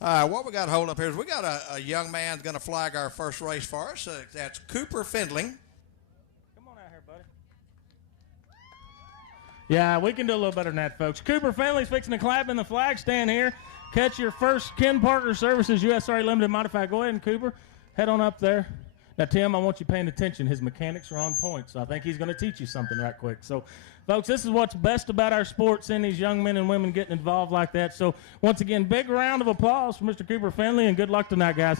What we got hold up here is we got a young man going to flag our first race for us. That's Cooper Findling. Come on out here, buddy. Yeah, we can do a little better than that, folks. Cooper Findling's fixing to clap in the flag stand here. Catch your first Ken Parker Services USRA Limited Modified. Go ahead and Cooper, head on up there. Now, Tim, I want you paying attention. His mechanics are on point, so I think he's going to teach you something right quick. So, folks, this is what's best about our sport, seeing these young men and women getting involved like that. So, once again, big round of applause for Mr. Cooper Findley, and good luck tonight, guys.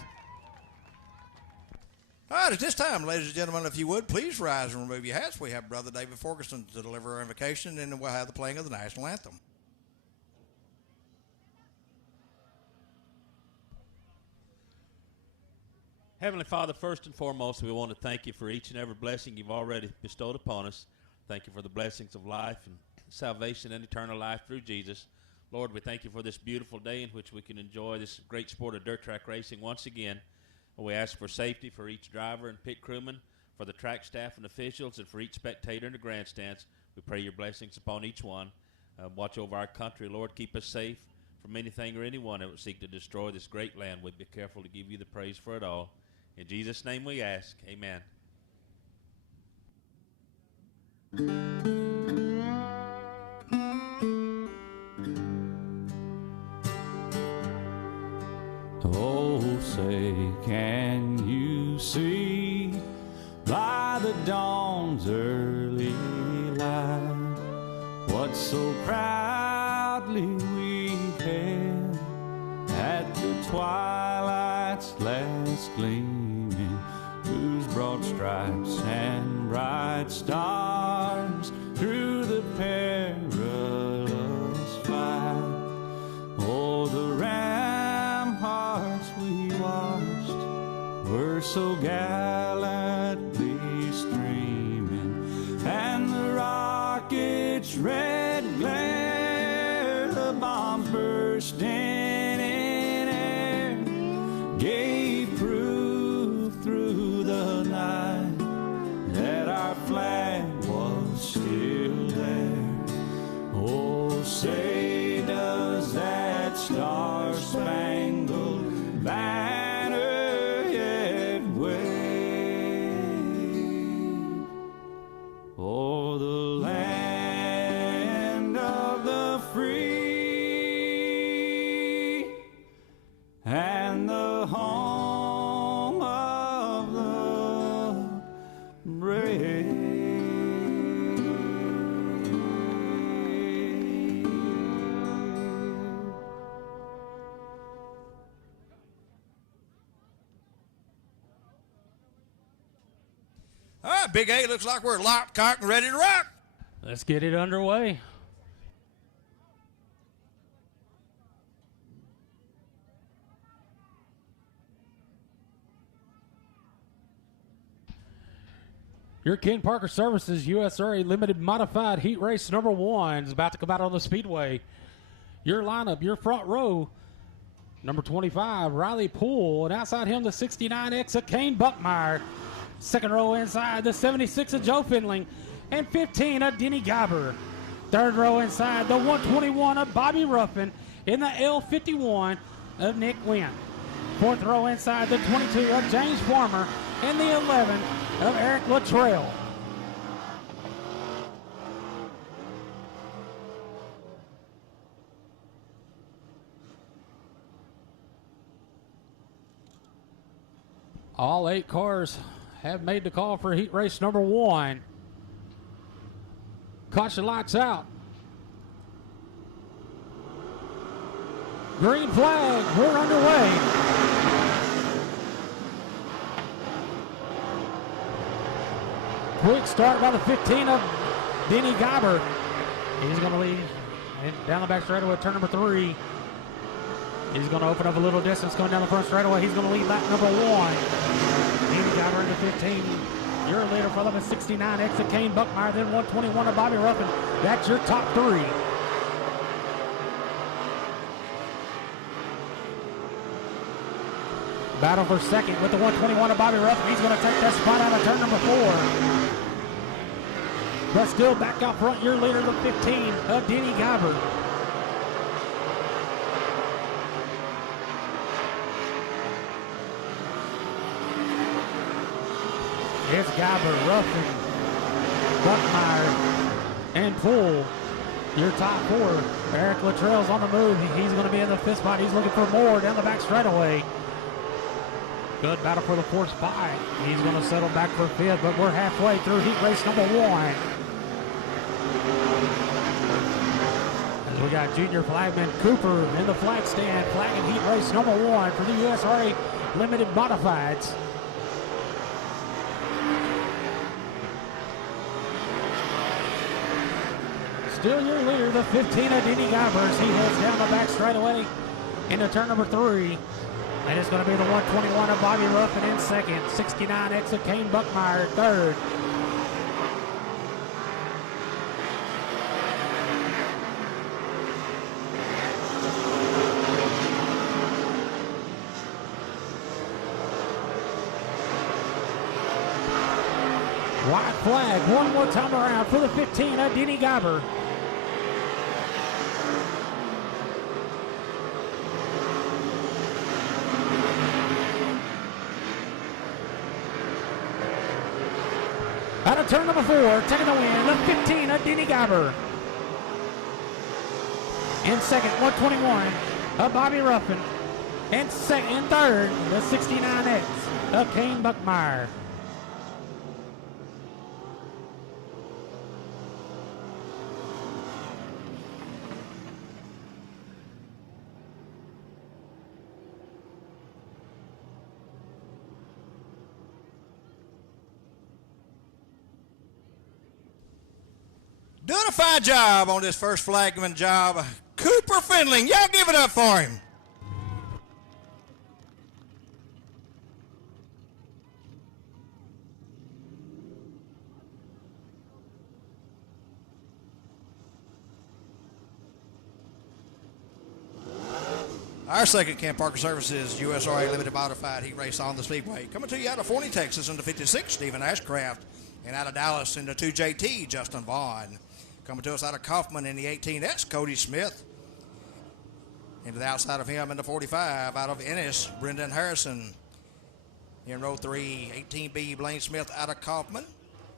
All right, at this time, ladies and gentlemen, if you would, please rise and remove your hats. We have Brother David Ferguson to deliver our invocation, and then we'll have the playing of the national anthem. Heavenly Father, first and foremost, we want to thank you for each and every blessing you've already bestowed upon us. Thank you for the blessings of life and salvation and eternal life through Jesus. Lord, we thank you for this beautiful day in which we can enjoy this great sport of dirt track racing once again. We ask for safety for each driver and pit crewman, for the track staff and officials, and for each spectator in the grandstands. We pray your blessings upon each one. Watch over our country, Lord. Keep us safe from anything or anyone that would seek to destroy this great land. We'd be careful to give you the praise for it all. In Jesus' name we ask, amen. Oh, say, can you see by the dawn's early light what so proudly we hailed at the twilight's last gleaming, whose broad stripes and bright stars through the perilous fight, oh, the ramparts we watched were so gallantly streaming, and the rockets' red glare, the bombs bursting in air, gave proof through the night that our flag was still there. Oh, say does that star-spangled banner yet wave o'er the land of the free and the home of the brave. All right, Big A, looks like we're locked, cocked, and ready to rock. Let's get it underway. Your Ken Parker Services USRA Limited Modified Heat Race number 1 is about to come out on the Speedway. Your lineup, your front row, number 25, Riley Poole, and outside him, the 69X of Kane Buckmeyer. Second row inside, the 76 of Joe Findling, and 15 of Denny Geiber. Third row inside, the 121 of Bobby Ruffin, in the L51 of Nick Wynn. Fourth row inside, the 22 of James Farmer, and the 11 of Eric Luttrell. All 8 cars have made the call for heat race number 1. Caution lights out. Green flag, we're underway. Quick start by the 15 of Denny Geiber. He's going to lead and down the back straightaway, turn number 3. He's going to open up a little distance coming down the front straightaway. He's going to lead lap number 1. Denny Geiber into 15. Your leader for them is 69, exit Kane Buckmeyer, then 121 of Bobby Ruffin. That's your top 3. Battle for second with the 121 of Bobby Ruffin. He's going to take that spot out of turn number 4. But still back out front, your leader, the 15 of Denny Geiber. It's Guyver, Ruffin, Buckmeyer, and Poole. Your top four. Eric Luttrell's on the move. He's going to be in the fifth spot. He's looking for more down the back straightaway. Good battle for the fourth spot. He's going to settle back for fifth, but we're halfway through heat race number one. As we got junior flagman Cooper in the flag stand, flagging heat race number one for the USRA Limited Modifieds. Still your leader, the 15 of Denny Guyver. He heads down the back straightaway into turn number 3. And it's going to be the 121 of Bobby Ruffin in second. 69X of Kane Buckmeyer third. White flag one more time around for the 15 of Denny Guyver. Out of turn number 4, taking the win, the 15 of Denny Guyver. In second, 121 of Bobby Ruffin. And third, the 69X of Kane Buckmeyer. Doing a fine job on this first flagman job. Cooper Findling, y'all give it up for him. Our second Camp Parker Services USRA Limited Modified Heat Race on the Speedway. Coming to you out of Forney, Texas in the 56, Stephen Ashcraft. And out of Dallas in the 2JT, Justin Vaughn. Coming to us out of Kaufman in the 18S, Cody Smith. Into the outside of him in the 45, out of Ennis, Brendan Harrison. In row 3, 18B, Blaine Smith out of Kaufman.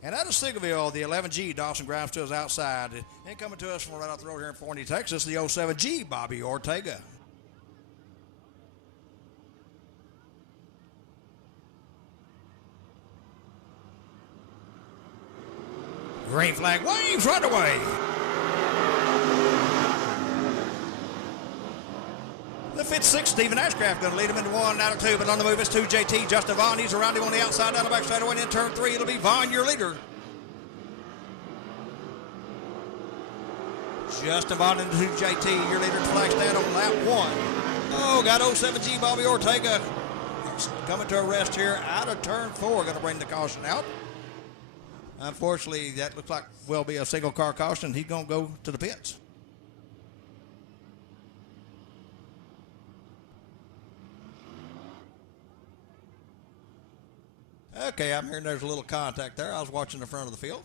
And out of Sigleville, the 11G, Dawson Grimes to his outside. And coming to us from right off the road here in Forney, Texas, the 07G, Bobby Ortega. Green flag waves right away. The 56, Stephen Ashcraft, going to lead him into 1 out of 2, but on the move is 2JT. Justin Vaughn, he's around him on the outside, down the back straightaway, and in turn 3, it'll be Vaughn, your leader. Justin Vaughn into 2JT, your leader to flag stand on lap 1. Oh, got 07G Bobby Ortega coming to a rest here out of turn 4, going to bring the caution out. Unfortunately, that looks like will be a single car caution. He's going to go to the pits. Okay, I'm hearing there's a little contact there. I was watching the front of the field.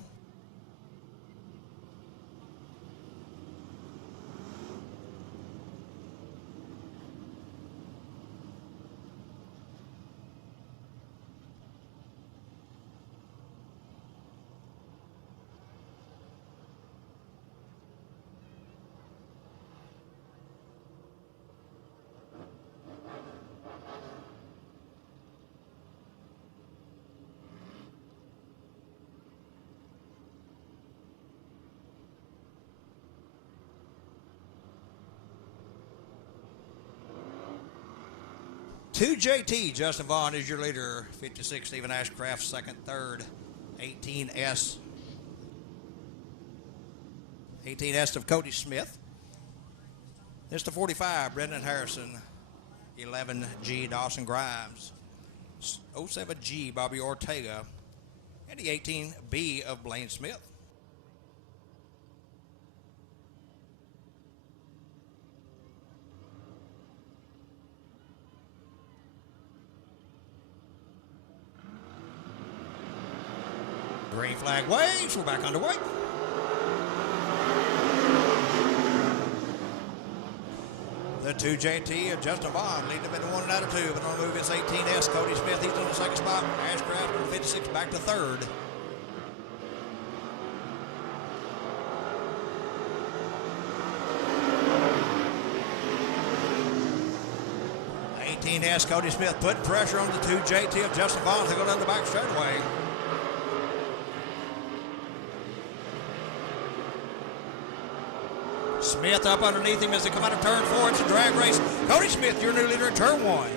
To JT, Justin Vaughn is your leader. 56, Stephen Ashcraft, second, third. 18S. 18S of Cody Smith. It's the 45, Brendan Harrison. 11G, Dawson Grimes. 07G, Bobby Ortega. And the 18B of Blaine Smith. Green flag waves. We're back underway. The 2JT of Justin Vaughn leading them into 1 and out of 2. But on the move is 18S Cody Smith. He's on the second spot. Ashcraft number 56 back to third. 18S Cody Smith putting pressure on the 2JT of Justin Vaughn to go down the back straightaway. Smith up underneath him as they come out of turn 4. It's a drag race. Cody Smith, your new leader in turn 1.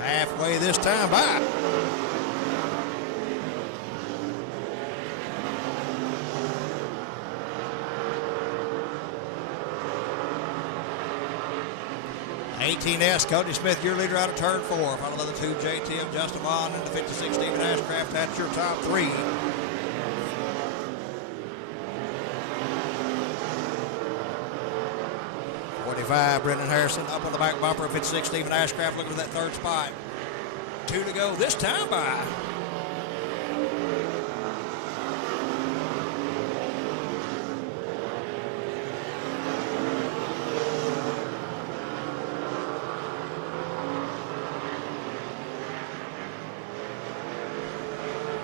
Halfway this time by. S Cody Smith, your leader out of turn 4. Followed by the 2JT of Justin Vaughn and the 56 Stephen Ashcraft. That's your top 3. Brendan Harrison up on the back bumper of 56 Stephen Ashcraft looking for that third spot. 2 to go this time by.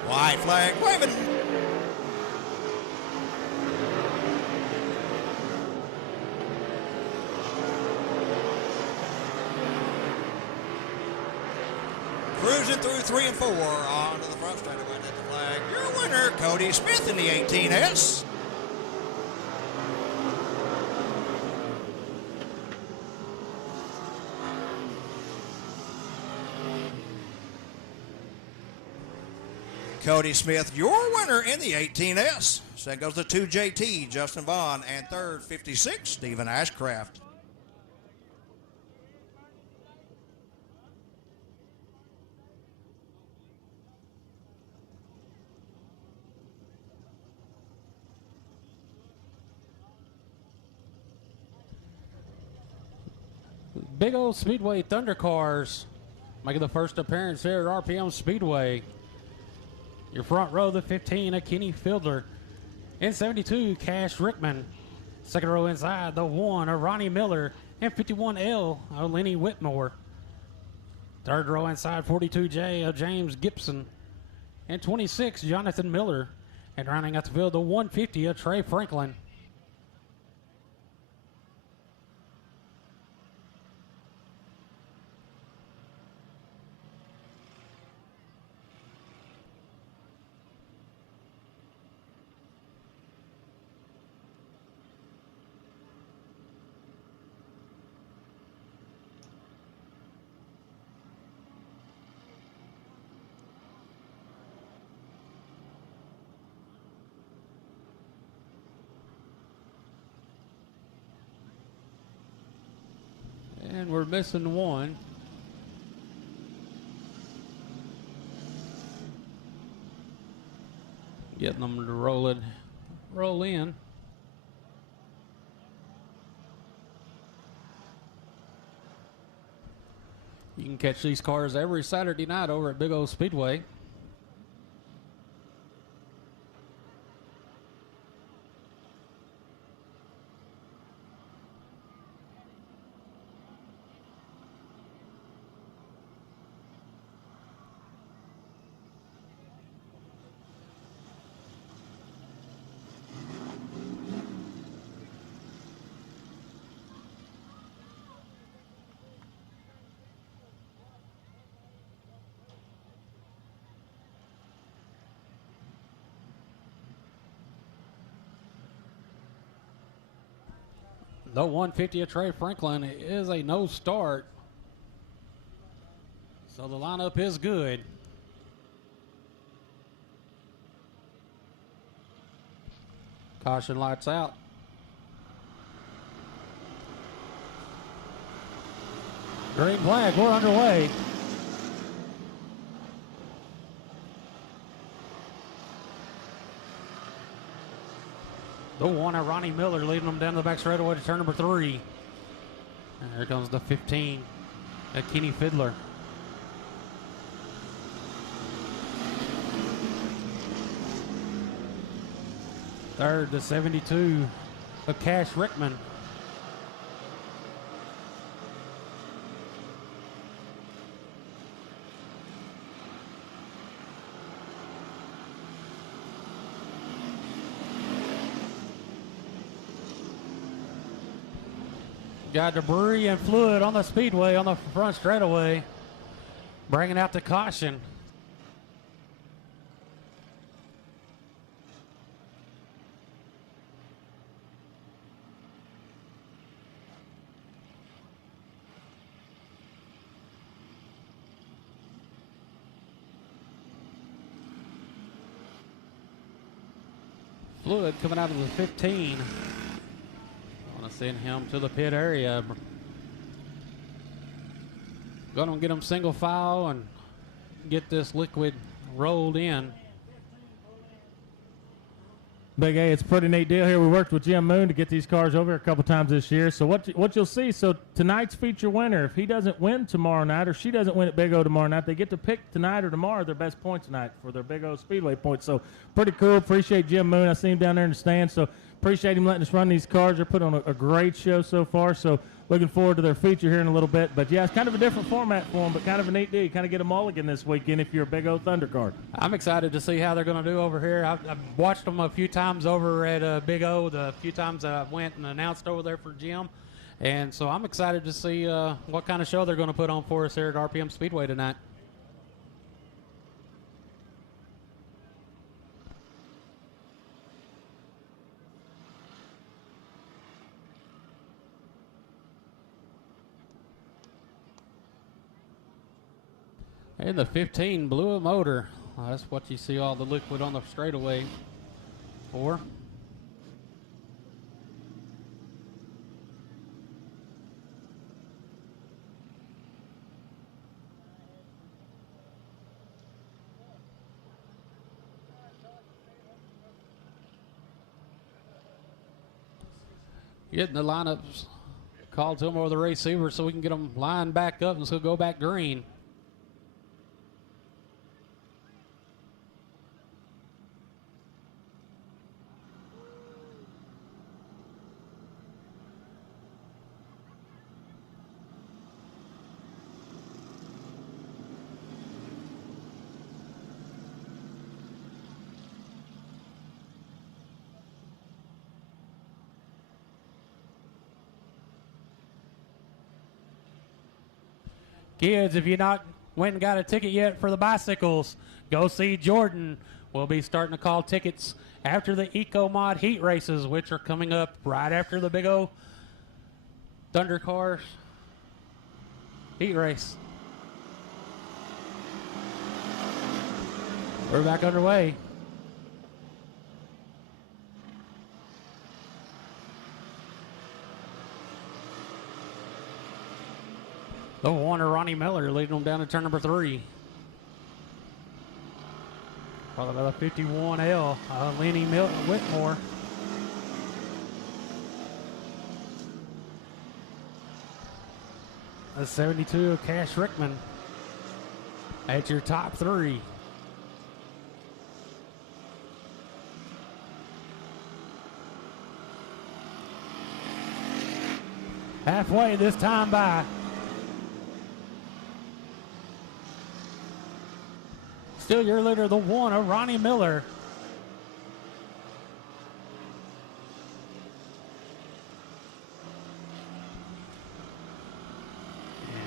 White flag waving. Cruising through 3 and 4 onto the front straightaway at the flag. Your winner, Cody Smith in the 18S. Cody Smith, your winner in the 18S. Second goes the 2JT, Justin Vaughn, and third, 56, Stephen Ashcraft. Big old Speedway Thunder Cars making the first appearance here at RPM Speedway. Your front row, the 15 of Kenny Fiedler. In 72, Cash Rickman. Second row inside, the 1 of Ronnie Miller. And 51L of Lenny Whitmore. Third row inside, 42J of James Gibson. And 26, Jonathan Miller. And rounding out the field, the 150 of Trey Franklin. And we're missing one. Getting them to roll in. You can catch these cars every Saturday night over at Big O Speedway. The 150 of Trey Franklin is a no start. So the lineup is good. Caution lights out. Green flag, we're underway. The 1 of Ronnie Miller leading them down the back straightaway to turn number 3. And here comes the 15 of Kenny Fiedler. Third, the 72 of Cash Rickman. Got debris and fluid on the speedway on the front straightaway, bringing out the caution. Fluid coming out of the 15. Want to send him to the pit area. Going to get him single file and get this liquid rolled in. Big A, it's a pretty neat deal here. We worked with Jim Moon to get these cars over a couple times this year. So what you'll see, so tonight's feature winner, if he doesn't win tomorrow night or she doesn't win at Big O tomorrow night, they get to pick tonight or tomorrow their best points tonight for their Big O Speedway points. So pretty cool. Appreciate Jim Moon. I see him down there in the stands. So appreciate him letting us run these cars. They're putting on a great show so far. So looking forward to their feature here in a little bit. But, yeah, it's kind of a different format for them, but kind of a neat deal. You kind of get a mulligan this weekend if you're a Big O Thunder card. I'm excited to see how they're going to do over here. I've watched them a few times over at Big O, the few times that I went and announced over there for Jim. And so I'm excited to see what kind of show they're going to put on for us here at RPM Speedway tonight. And the 15 blew a motor. That's what you see all the liquid on the straightaway for. Getting the lineups called to them over the receiver so we can get them lined back up and so go back green. Kids, if you're not went and got a ticket yet for the bicycles, go see Jordan. We'll be starting to call tickets after the Eco Mod heat races, which are coming up right after the Big O Thunder Cars heat race. We're back underway. The Warner Ronnie Miller leading them down to turn number 3. Followed by the 51L, Lenny Whitmore. The 72 of Cash Rickman. At your top 3. Halfway this time by. Still your leader, the one of Ronnie Miller.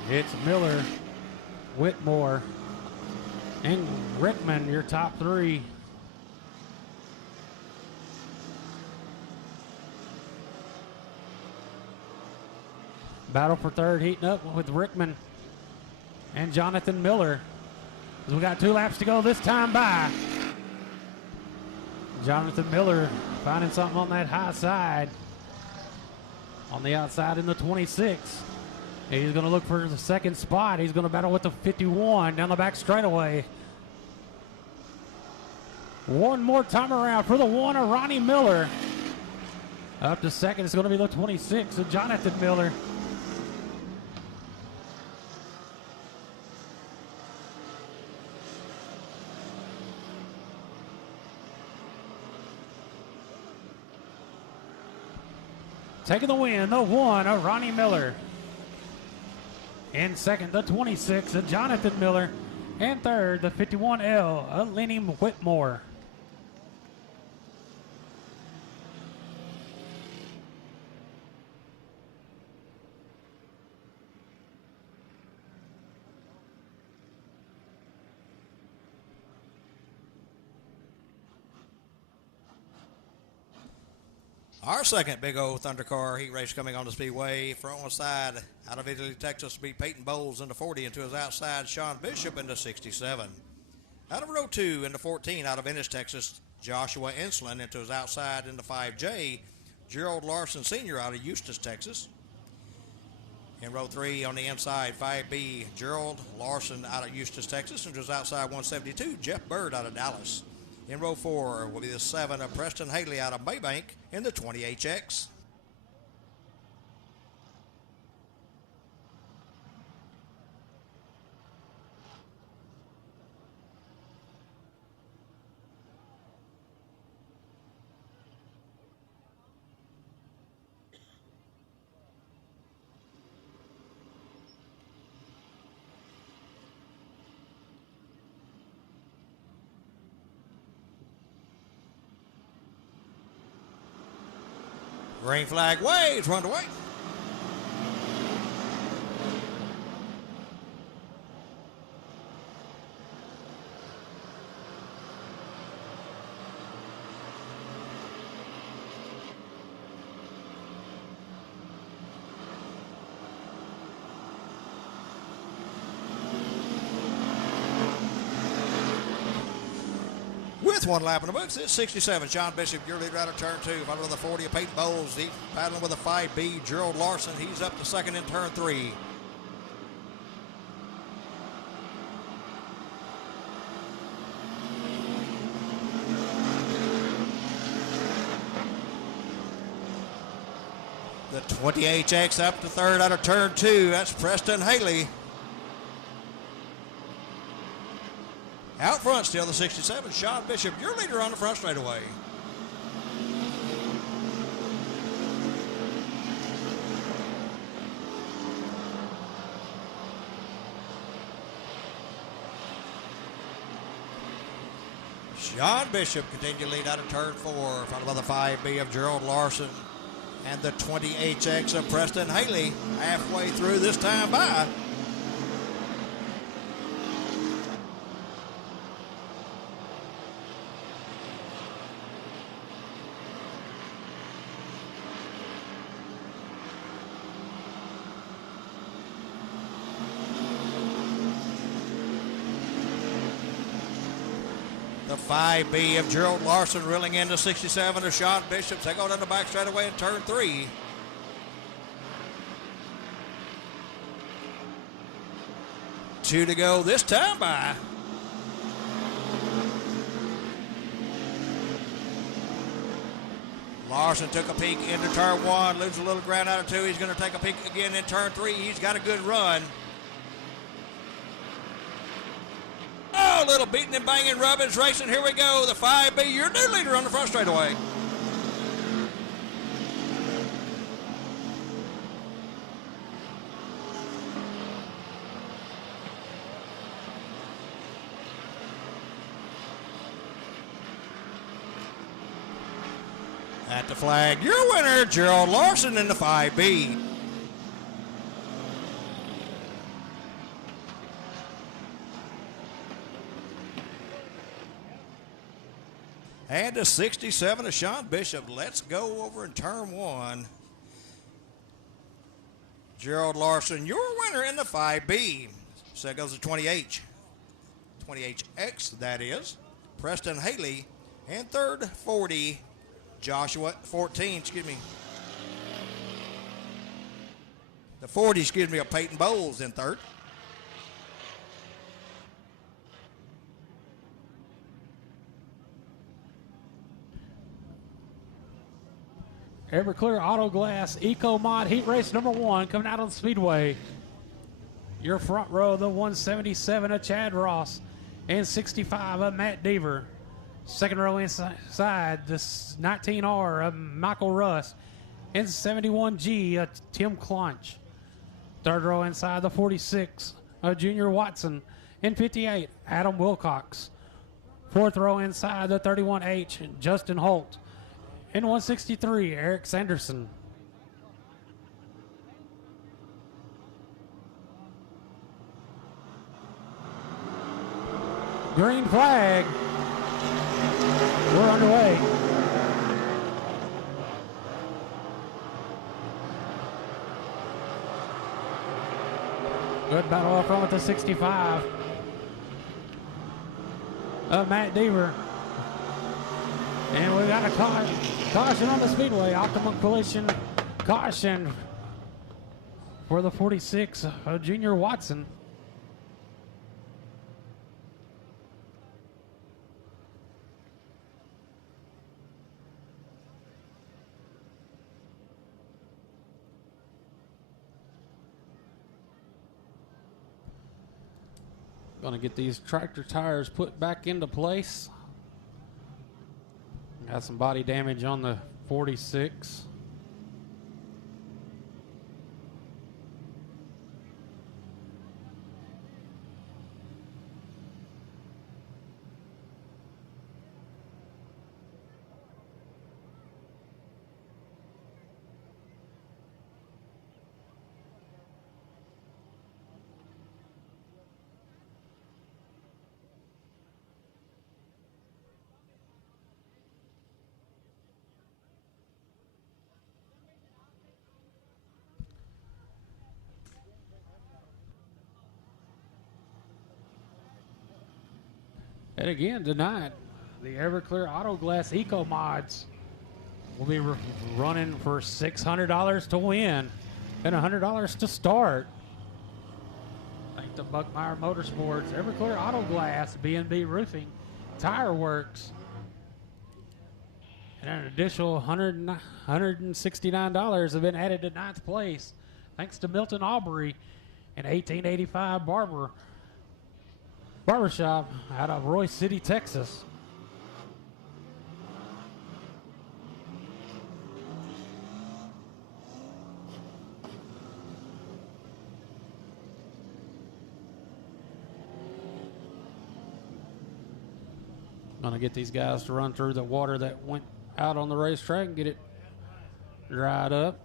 And it's Miller, Whitmore, and Rickman, your top 3. Battle for third heating up with Rickman and Jonathan Miller. We got 2 laps to go this time by. Jonathan Miller finding something on that high side. On the outside in the 26. He's going to look for the second spot. He's going to battle with the 51 down the back straightaway. One more time around for the one of Ronnie Miller. Up to second is going to be the 26 of Jonathan Miller. Taking the win, the 1 of Ronnie Miller. In second, the 26 of Jonathan Miller. And third, the 51L of Lenny Whitmore. Our second Big O Thundercar heat race coming on the Speedway. Front one side out of Italy, Texas, beat Peyton Bowles into 40, into his outside Sean Bishop into 67. Out of row 2 into 14 out of Ennis, Texas, Joshua Enslin into his outside into 5J, Gerald Larson Sr. out of Eustis, Texas. In row 3 on the inside, 5B, Gerald Larson out of Eustis, Texas, into his outside 172, Jeff Bird out of Dallas. In row 4 will be the 7 of Preston Haley out of Maybank in the 20HX. Green flag waves, run away. With one lap in the books, it's 67. Sean Bishop, your leader out of turn 2. Followed with the 40 of Peyton Bowles. He's battling with a 5B, Gerald Larson. He's up to second in turn 3. The 20HX up to third out of turn 2. That's Preston Haley. Out front still the 67, Sean Bishop, your leader on the front straightaway. Sean Bishop continued to lead out of turn 4, followed by the 5B of Gerald Larson and the 20HX of Preston Haley halfway through this time by. The 5B of Gerald Larson reeling into 67 of Sean Bishop. They go down the back straightaway in turn 3. Two to go this time by. Larson took a peek into turn 1, loses a little ground out of 2. He's going to take a peek again in turn 3. He's got a good run. Oh, little beating and banging, rubbings, racing. Here we go. The 5B, your new leader on the front straightaway. At the flag, your winner, Gerald Larson in the 5B. And a 67 of Sean Bishop. Let's go over in turn 1. Gerald Larson, your winner in the 5B. So goes the 20H. 20HX, that is. Preston Haley. And third, 40. Joshua, 14, excuse me. The 40, excuse me, of Peyton Bowles in third. Everclear Auto Glass Eco Mod Heat Race number 1 coming out on the Speedway. Your front row, the 177 of Chad Ross and 65 of Matt Deaver. Second row inside, the 19R of Michael Russ In 71G, Tim Clunch. Third row inside the 46, Junior Watson. In 58, Adam Wilcox. Fourth row inside the 31H, Justin Holt. In 163, Eric Sanderson. Green flag. We're underway. Good battle up front with the 65. Matt Deaver. And we got a caution on the Speedway. Optimum collision caution for the 46, Junior Watson. Going to get these tractor tires put back into place. Got some body damage on the 46. And again, tonight, the Everclear Auto Glass Eco Mods will be running for $600 to win and $100 to start. Thanks to Buckmeyer Motorsports, Everclear Auto Glass, B&B Roofing, Tire Works, and an additional $169 have been added to ninth place, thanks to Milton Aubrey and 1885 Barbershop out of Royce City, Texas. Gonna get these guys to run through the water that went out on the racetrack and get it dried up.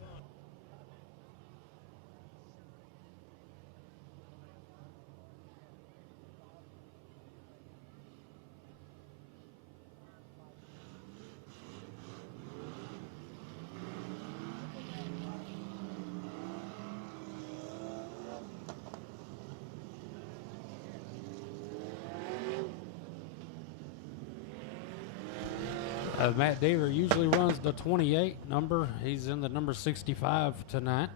Matt Deaver usually runs the 28 number. He's in the number 65 tonight.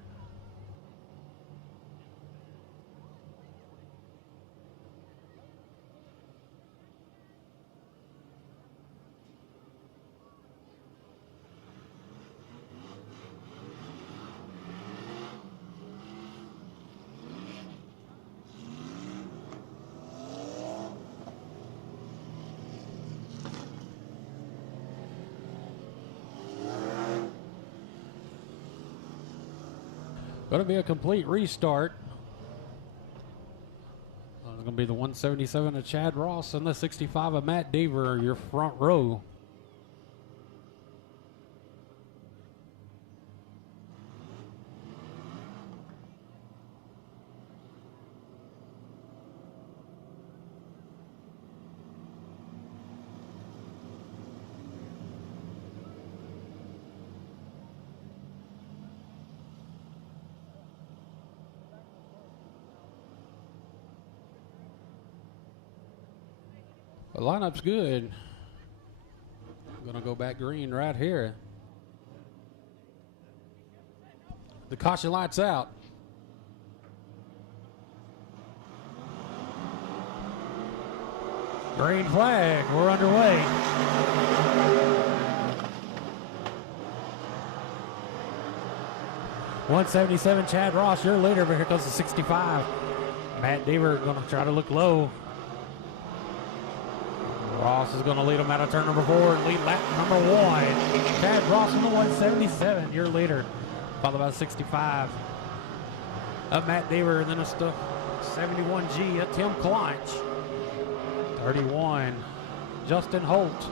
Going to be a complete restart. It's going to be the 177 of Chad Ross and the 65 of Matt Deaver, your front row. The lineup's good. I'm going to go back green right here. The caution light's out. Green flag. We're underway. .177 Chad Ross, your leader, but here goes the 65. Matt Deaver going to try to look low. Ross is going to lead them out of turn number 4 and lead lap number 1. Chad Ross on the 177, your leader, followed by 65 of Matt Deaver, and then it's the 71G of Tim Clonch. 31, Justin Holt.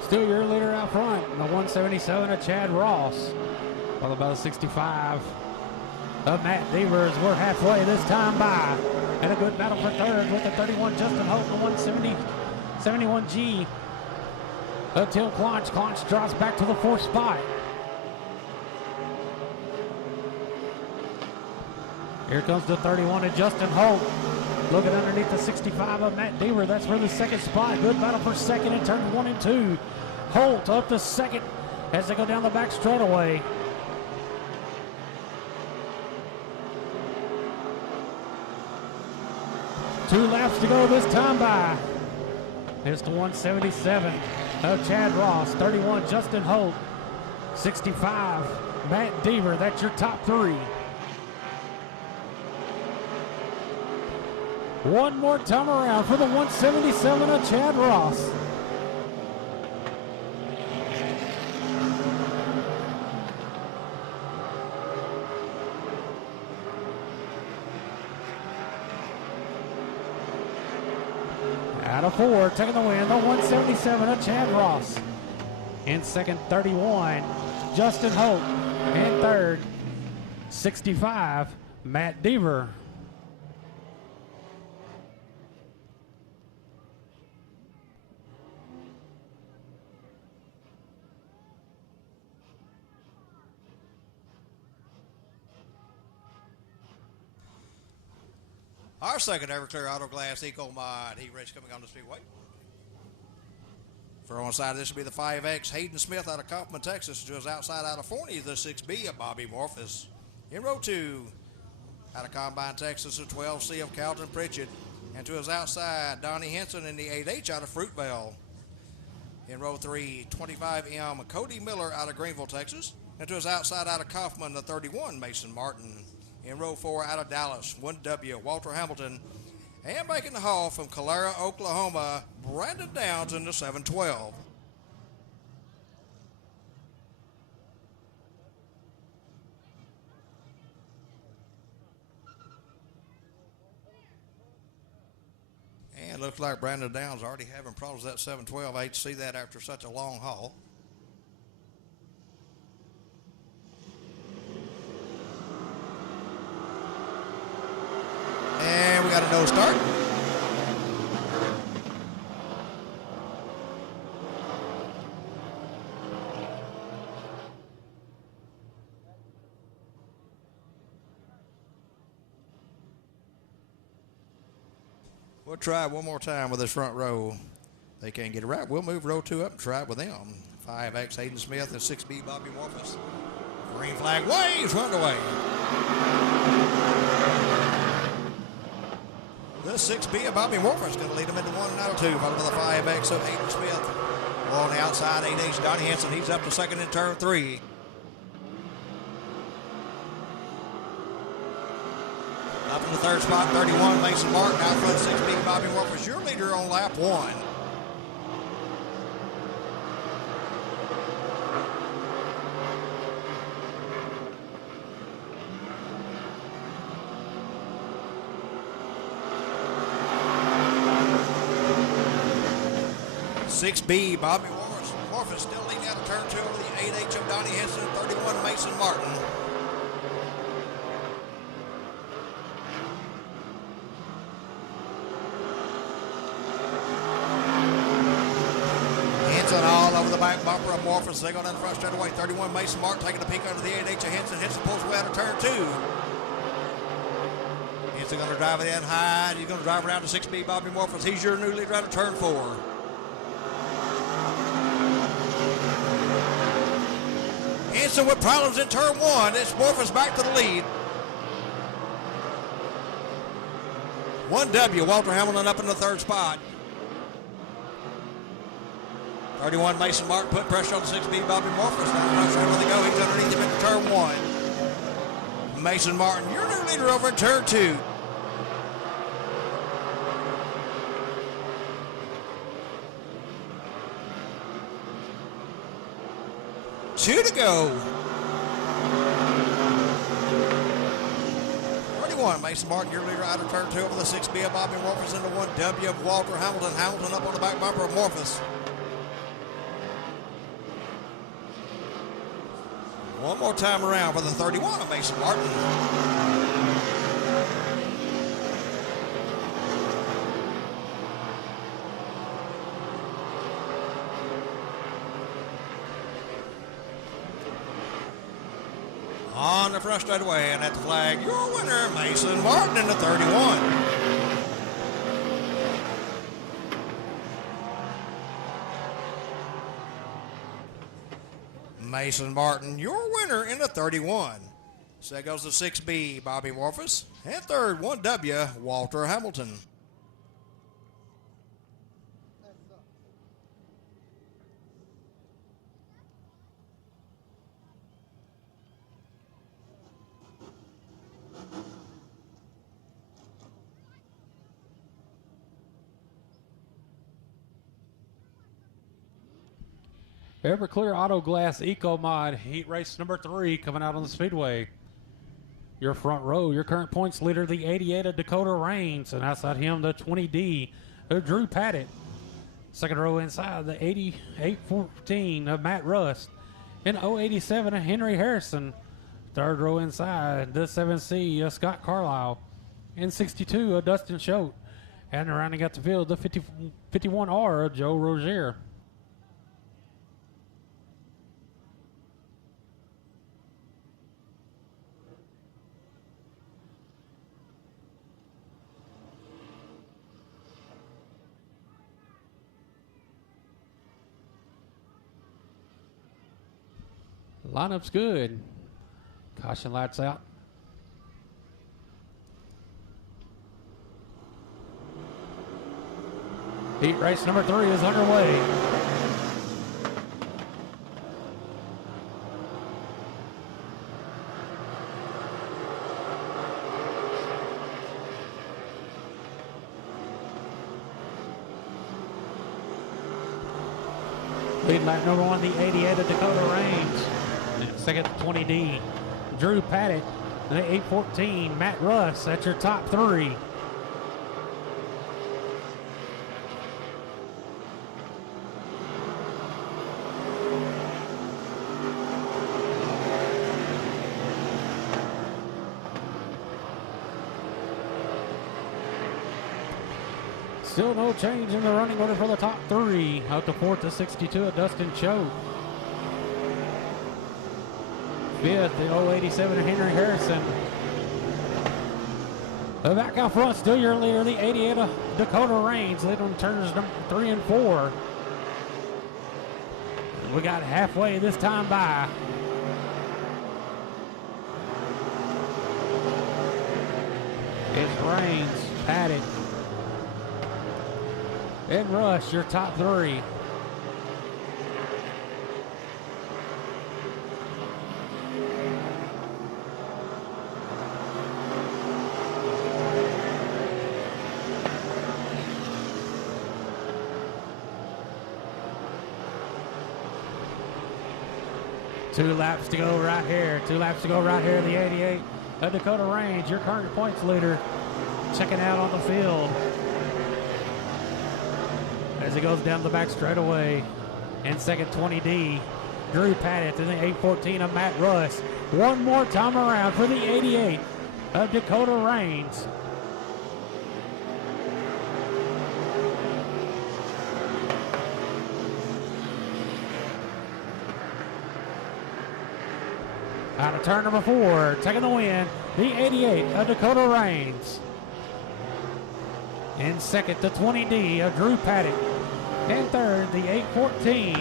Still your leader out front, the 177 of Chad Ross, followed by the 65 of Matt Devers. We're halfway this time by, and a good battle for third with the 31 Justin Holt, the 71G of Tim Clonch. Clonch drops back to the 4th spot. Here comes the 31 of Justin Holt. Looking underneath the 65 of Matt Deaver. That's for the 2nd spot. Good battle for 2nd in turns 1 and 2. Holt up to 2nd as they go down the back straightaway. Two laps to go this time by. Here's the 177 of Chad Ross. 31 Justin Holt. 65 Matt Deaver. That's your top 3. One more time around for the 177 of Chad Ross. Out of 4, taking the win, the 177 of Chad Ross. In 2nd, 31, Justin Holt. In 3rd, 65, Matt Deaver. Our second Everclear Auto Glass Eco Mod heat race coming on the Speedway. For on side, this will be the 5X Hayden Smith out of Kaufman, Texas, to his outside out of 40, the 6B of Bobby Morphus. In row 2, out of Combine, Texas, the 12C of Carlton Pritchett, and to his outside, Donnie Henson in the 8H out of Fruitvale. In row 3, 25M Cody Miller out of Greenville, Texas, and to his outside out of Kaufman, the 31 Mason Martin. In row 4, out of Dallas, 1W Walter Hamilton, and making the haul from Calera, Oklahoma, Brandon Downs in the 712. And looks like Brandon Downs already having problems with that 712. I hate to see that after such a long haul. And we got a no start. We'll try one more time with this front row. They can't get it right. We'll move row 2 up and try it with them. 5X Hayden Smith and 6B Bobby Morphus. Green flag waves, run away. The 6B of Bobby Morphus going to lead him into 1 and out of 2, followed by the 5X of Hayden Smith. On the outside, 8H Donnie Henson. He's up to 2nd in turn 3. Up in the 3rd spot, 31 Mason Martin. Out front, 6B Bobby Morphus, your leader on lap 1. B Bobby Morphus still leading out of turn 2 over the 8H of Donnie Henson, 31 Mason Martin. Henson all over the back bumper of Morphus. They go down the front straight away. 31 Mason Martin taking a peek under the 8H of Henson. Henson pulls away out of turn 2. Henson going to drive it in high. He's going to drive around to 6B Bobby Morphus. He's your new leader out of turn 4. Hamilton with problems in turn one. It's Morphus back to the lead. 1W, Walter Hamilton up in the third spot. 31, Mason Martin put pressure on the 6B, Bobby Morphus. Not sure where they go. He's underneath him into turn one. Mason Martin, your new leader over in turn two. Two to go. 31, Mason Martin, your leader out of turn two over the 6B of Bobby Morphus into 1W of Walter Hamilton. Hamilton up on the back bumper of Morphus. One more time around for the 31 of Mason Martin. On the front straightaway and at the flag, your winner, Mason Martin in the 31. Mason Martin, your winner in the 31. So that goes to 6B, Bobby Morphus. And third, 1W, Walter Hamilton. Everclear Auto Glass Eco Mod Heat Race number 3 coming out on the Speedway. Your front row, your current points leader, the 88 of Dakota Rains, and outside him, the 20D of Drew Paddock. Second row inside, the 8814 of Matt Rust, and 087 of Henry Harrison. Third row inside, the 7C of Scott Carlisle, and 62 of Dustin Choate. And rounding out the field, the 51R of Joe Rozier. Lineup's good. Caution lights out. Heat race number 3 is underway. Lead lap number 1, the 88 of Dakota Rains. Second, 20D, Drew Paddock. The 814, Matt Russ. That's your top 3. Still no change in the running order for the top 3. Out to 4th to 62 of Dustin Choate. 5th, the 087 Henry Harrison. Back out front, still your leader, the 88 of Dakota Rains, leading turns number 3 and 4. We got halfway this time by. It's Rains, Paddock, and Rush, your top 3. Two laps to go right here. 2 laps to go right here. The 88 of Dakota Range, your current points leader, checking out on the field as he goes down the back straightaway. In second, 20D, Drew Paddock, and the 814 of Matt Russ. One more time around for the 88 of Dakota Rains. Out of turn number 4, taking the win, the 88 of Dakota Rains. In second, the 20D of Drew Paddock. And third, the 814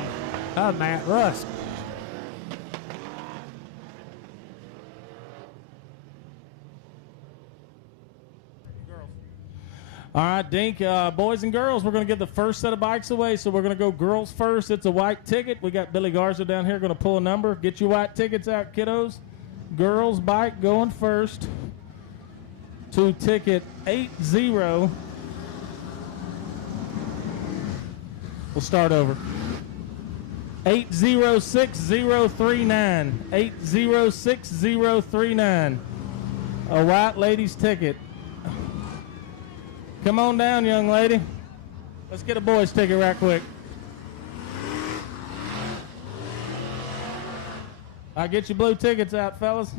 of Matt Rusk. All right, Dink, boys and girls, we're going to give the first set of bikes away, so we're going to go girls first. It's a white ticket. We got Billy Garza down here going to pull a number. Get your white tickets out, kiddos. Girls bike going first to ticket 80. We'll start over. 806039. 806039. A white lady's ticket. Come on down, young lady. Let's get a boy's ticket right quick. I'll get your blue tickets out, fellas.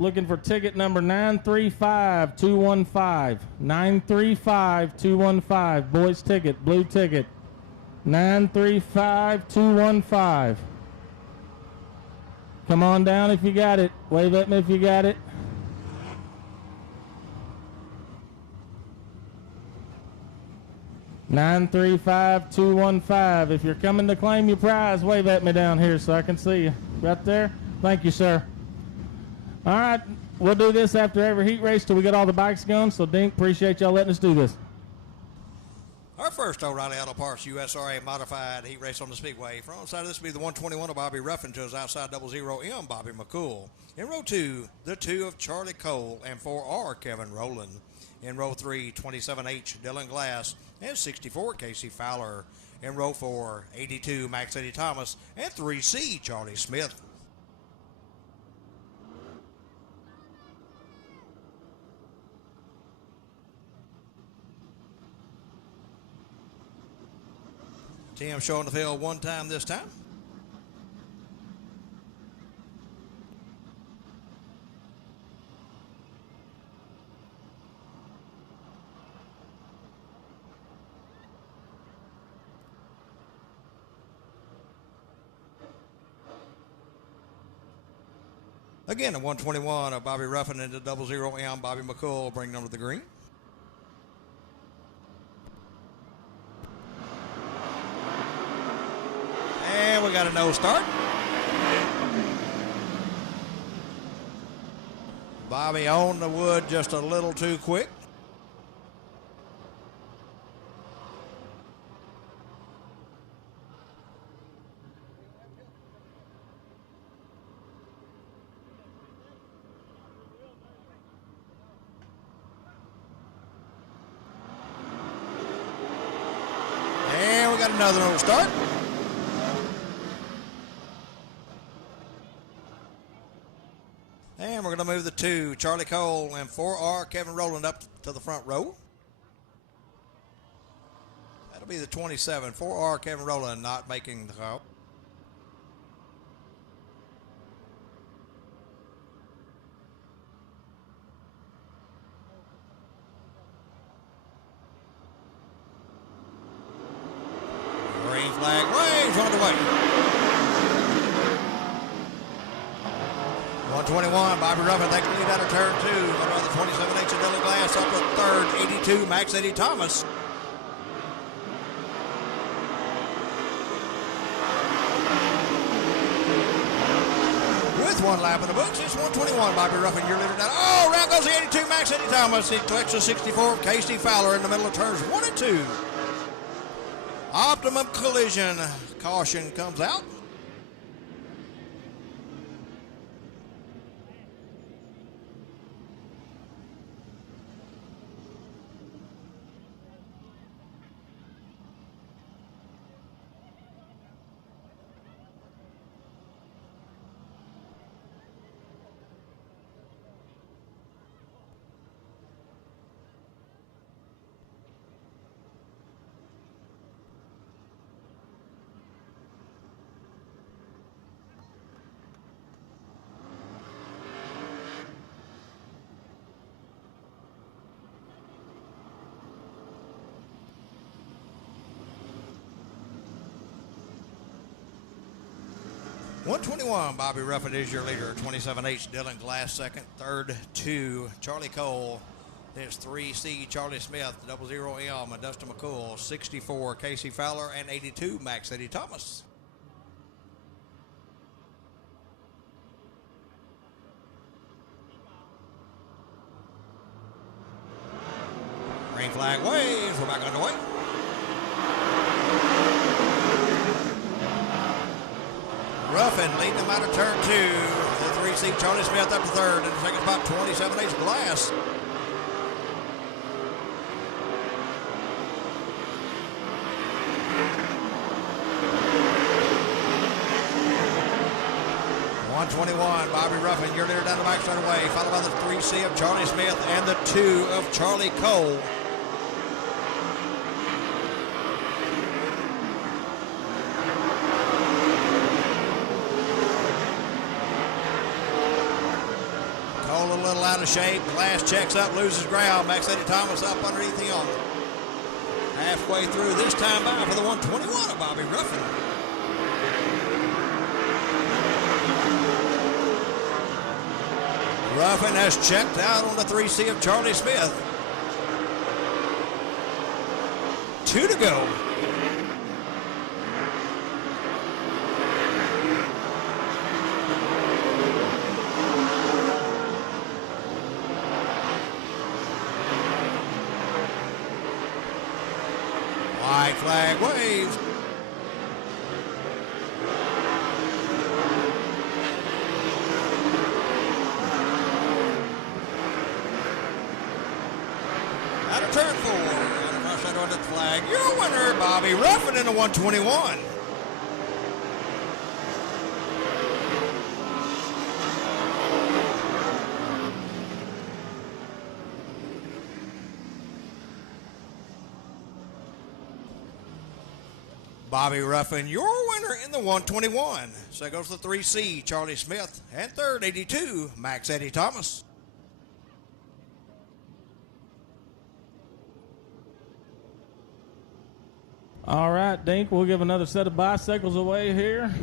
Looking for ticket number 935215. 935215. Boy's ticket, blue ticket. 935215. Come on down if you got it. Wave at me if you got it. $935-215. If you're coming to claim your prize, wave at me down here so I can see you. Right there. Thank you, sir. All right, we'll do this after every heat race till we get all the bikes going. So, Dink, appreciate y'all letting us do this. Our first O'Reilly Auto Parts USRA modified heat race on the Speedway. Front side of this will be the 121 of Bobby Ruffin to his outside 00M Bobby McCool. In row 2, the 2 of Charlie Cole and 4R Kevin Rowland. In row 3, 27H Dylan Glass and 64 Casey Fowler. In row 4, 82 Max Eddie Thomas and 3C Charlie Smith. Tim showing the field one time this time. Again, a 121 of Bobby Ruffin into 00M Bobby McCool, bringing them to the green. And we got a no start. Bobby on the wood just a little too quick. And we got another no start. And we're going to move the 2, Charlie Cole and 4R Kevin Rowland up to the front row. That'll be the 27, 4R Kevin Rowland not making the call. Green flag waves on the way. 121, Bobby Ruffin, they can lead out of turn 2. Another 27H of Dylan Glass up to third, 82, Max Eddie Thomas. With one lap in the books, it's 121, Bobby Ruffin, your leader down. Oh, round goes the 82, Max Eddie Thomas. He collects the 64, Casey Fowler in the middle of turns 1 and 2. Optimum collision, caution comes out. $121, Bobby Ruffin is your leader. 27H, Dylan Glass second. Third, 2, Charlie Cole. There's 3C, Charlie Smith. 00M, and Dustin McCool. 64, Casey Fowler. And 82, Max Eddie Thomas. Green flag waves. We're back underway. Ruffin leading them out of turn 2. The 3C Charlie Smith up to third. And the second spot, 27-8 Glass. Bobby Ruffin, you're leader down the back straight away, followed by the 3C of Charlie Smith and the 2 of Charlie Cole. Cole a little out of shape. Glass checks up, loses ground. Max Eddie Thomas up underneath the arm. Halfway through, this time by for the 121 of Bobby Ruffin. Ruffin has checked out on the 3C of Charlie Smith. 2 to go. White flag waves. Out of turn 4, out of front center on the flag. Your winner, Bobby Ruffin in the 121. Bobby Ruffin, your winner in the 121. So goes the 3C, Charlie Smith, and third, 82, Max Eddie Thomas. All right, Dink, we'll give another set of bicycles away here.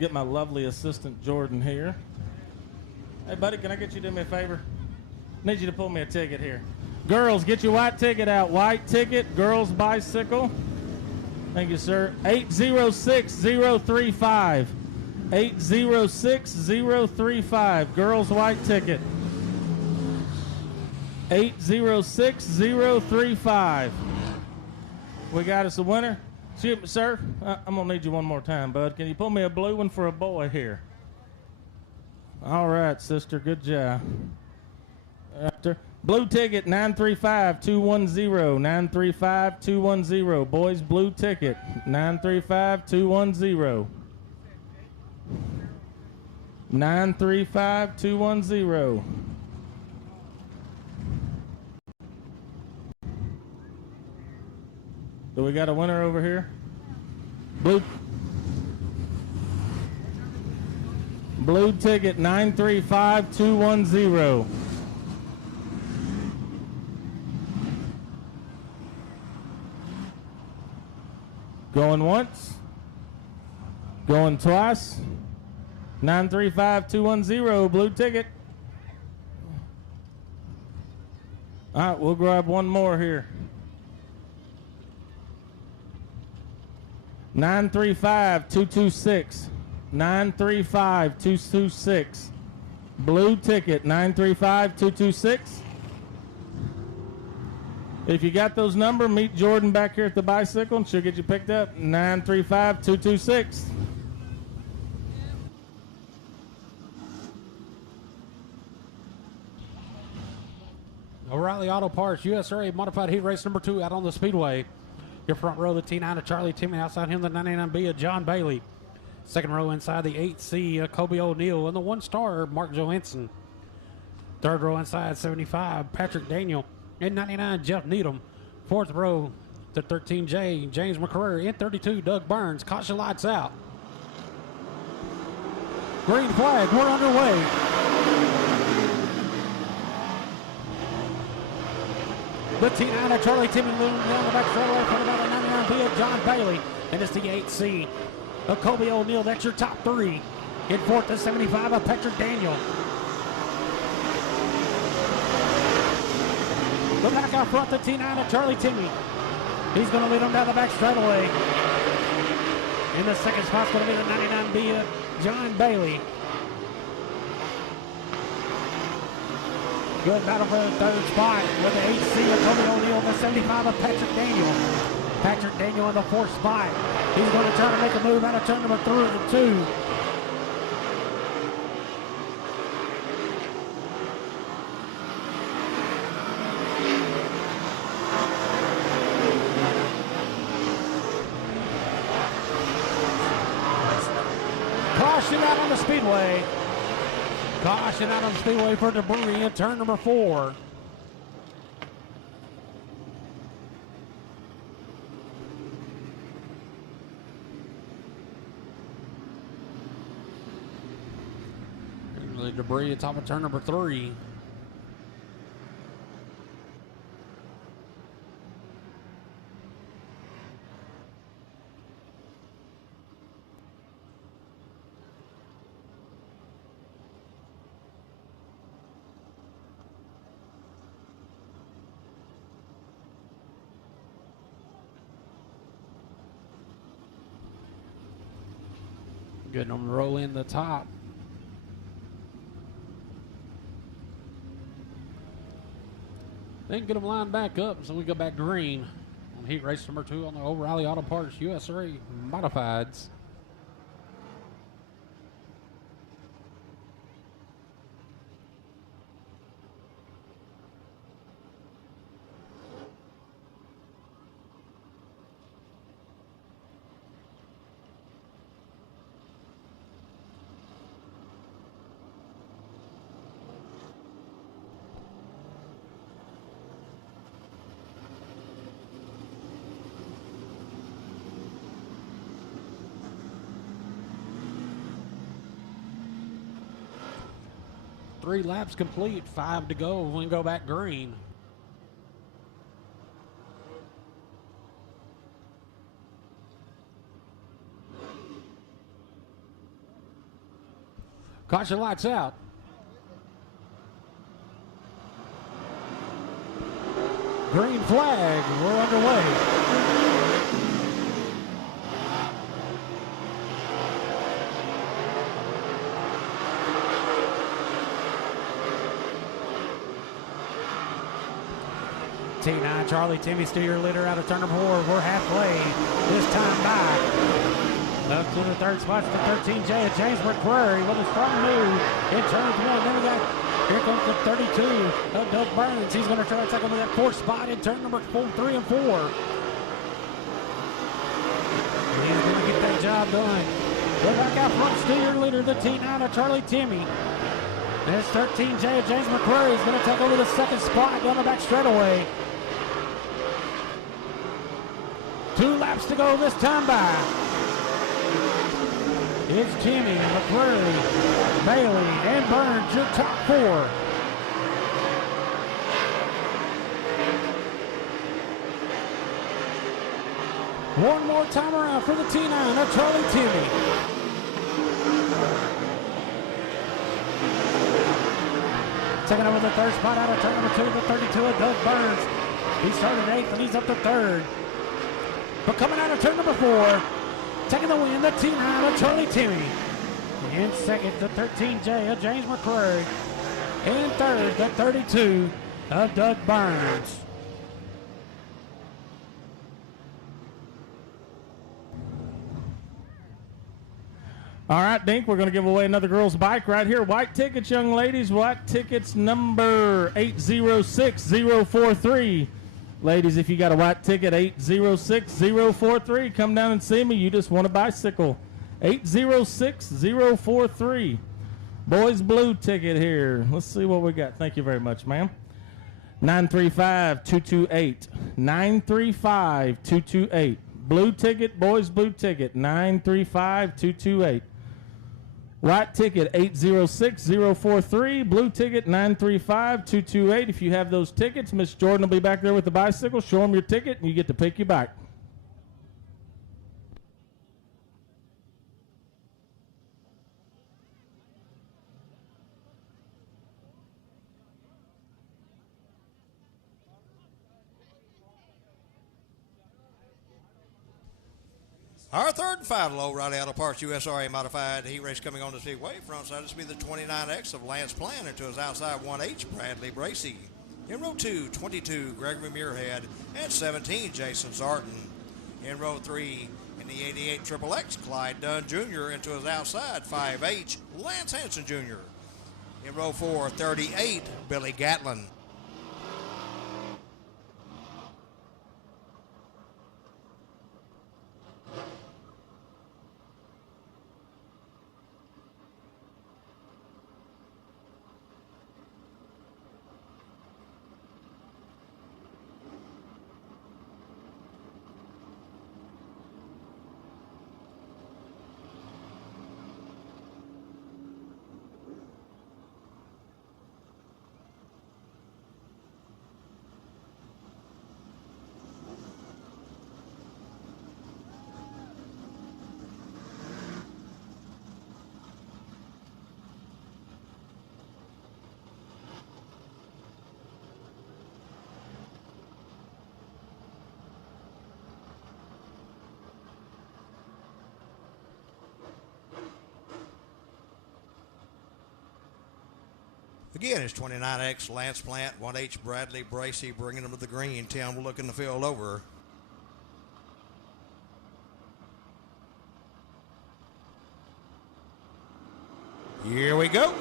Get my lovely assistant, Jordan, here. Hey, buddy, can I get you to do me a favor? Need you to pull me a ticket here. Girls, get your white ticket out. White ticket, girls bicycle. Thank you, sir. 806035. 806035. Girls white ticket. 806035. We got us a winner. Excuse me, sir. I'm going to need you one more time, bud. Can you pull me a blue one for a boy here? All right, sister. Good job. After. Blue ticket 935-210. 935-210. Boys, blue ticket 935-210. 935-210. Do we got a winner over here? Blue ticket 935-210. Going once. Going twice. 935-210, blue ticket. All right, we'll grab one more here. 935-226. 935-226. Blue ticket 935-226. If you got those numbers, meet Jordan back here at the bicycle and she'll get you picked up. 935-226. O'Reilly Auto Parts, USRA Modified Heat Race number 2 out on the Speedway. Your front row, the T9 of Charlie Timmy. Outside him, the 99B of John Bailey. Second row inside, the 8C of Kobe O'Neill. And the 1-star, Mark Johansson. Third row inside, 75, Patrick Daniel. In 99, Jeff Needham. Fourth row, the 13J, James McCreary. In 32, Doug Burns. Caution lights out. Green flag, we're underway. The T9 of Charlie Timmy moving down the back straightaway, followed by the 99B of John Bailey. And it's the 8C of Kobe O'Neill. That's your top 3. In fourth, the 75 of Patrick Daniel. The back out front, the T9 of Charlie Timmy. He's going to lead them down the back straightaway. In the second spot's going to be the 99B of John Bailey. Good battle for the third spot with the 8C of Tony O'Neill and the 75 of Patrick Daniel. Patrick Daniel in the fourth spot. He's going to try to make a move out of turn number 2. Caution out on the Speedway. Caution out on the Speedway for debris in turn number 4. The debris at top of turn number 3. Getting them to roll in the top. Then get them lined back up so we go back green on heat race number 2 on the O'Reilly Auto Parts USA Modifieds. Three laps complete, 5 to go. We can go back green. Caution lights out. Green flag, we're underway. T9 Charlie Timmy steer leader out of turn number 4. We're halfway this time by. Up to the third spot, the 13J of James McCrary with a strong move in turn 1. Then we got, here comes the 32 of Doug Burns. He's going to try to take over that 4th spot in turn number 3 and 4. He's going to get that job done. We're back out front, steer leader, the T9 of Charlie Timmy. This 13J of James McCrary is going to take over the 2nd spot down the back straightaway. 2 laps to go this time by. It's Timmy, McCrary, Bailey, and Burns, your top 4. One more time around for the T9 of Charlie Timmy. Taking over the 3rd spot out of turn number 2, the 32 of Doug Burns. He started 8th and he's up to 3rd. But coming out of turn number 4, taking the win, the T9 of Charlie Timmy. In 2nd, the 13J of James McCrary. In 3rd, the 32 of Doug Burns. All right, Dink, we're going to give away another girl's bike right here. White tickets, young ladies. White tickets number 806043. Ladies, if you got a white ticket, 806043, come down and see me. You just want a bicycle. 806043. Boys blue ticket here. Let's see what we got. Thank you very much, ma'am. 935-228. 935-228. Blue ticket, boys blue ticket, 935-228. White ticket, 806043. Blue ticket, 935-228. If you have those tickets, Miss Jordan will be back there with the bicycle. Show them your ticket, and you get to pick your bike. Our third and final O'Reilly Auto Parts USRA modified heat race coming on the speedway. Front side, this will be the 29X of Lance Plan into his outside 1H, Bradley Bracey. In row 2, 22, Gregory Muirhead, and 17, Jason Zartan. In row 3, in the 88 Triple X, Clyde Dunn Jr. into his outside 5H, Lance Hanson Jr. In row 4, 38, Billy Gatlin. Again, it's 29X Lance Plant, 1H Bradley Bracey bringing them to the green. Tim will look in the field over. Here we go.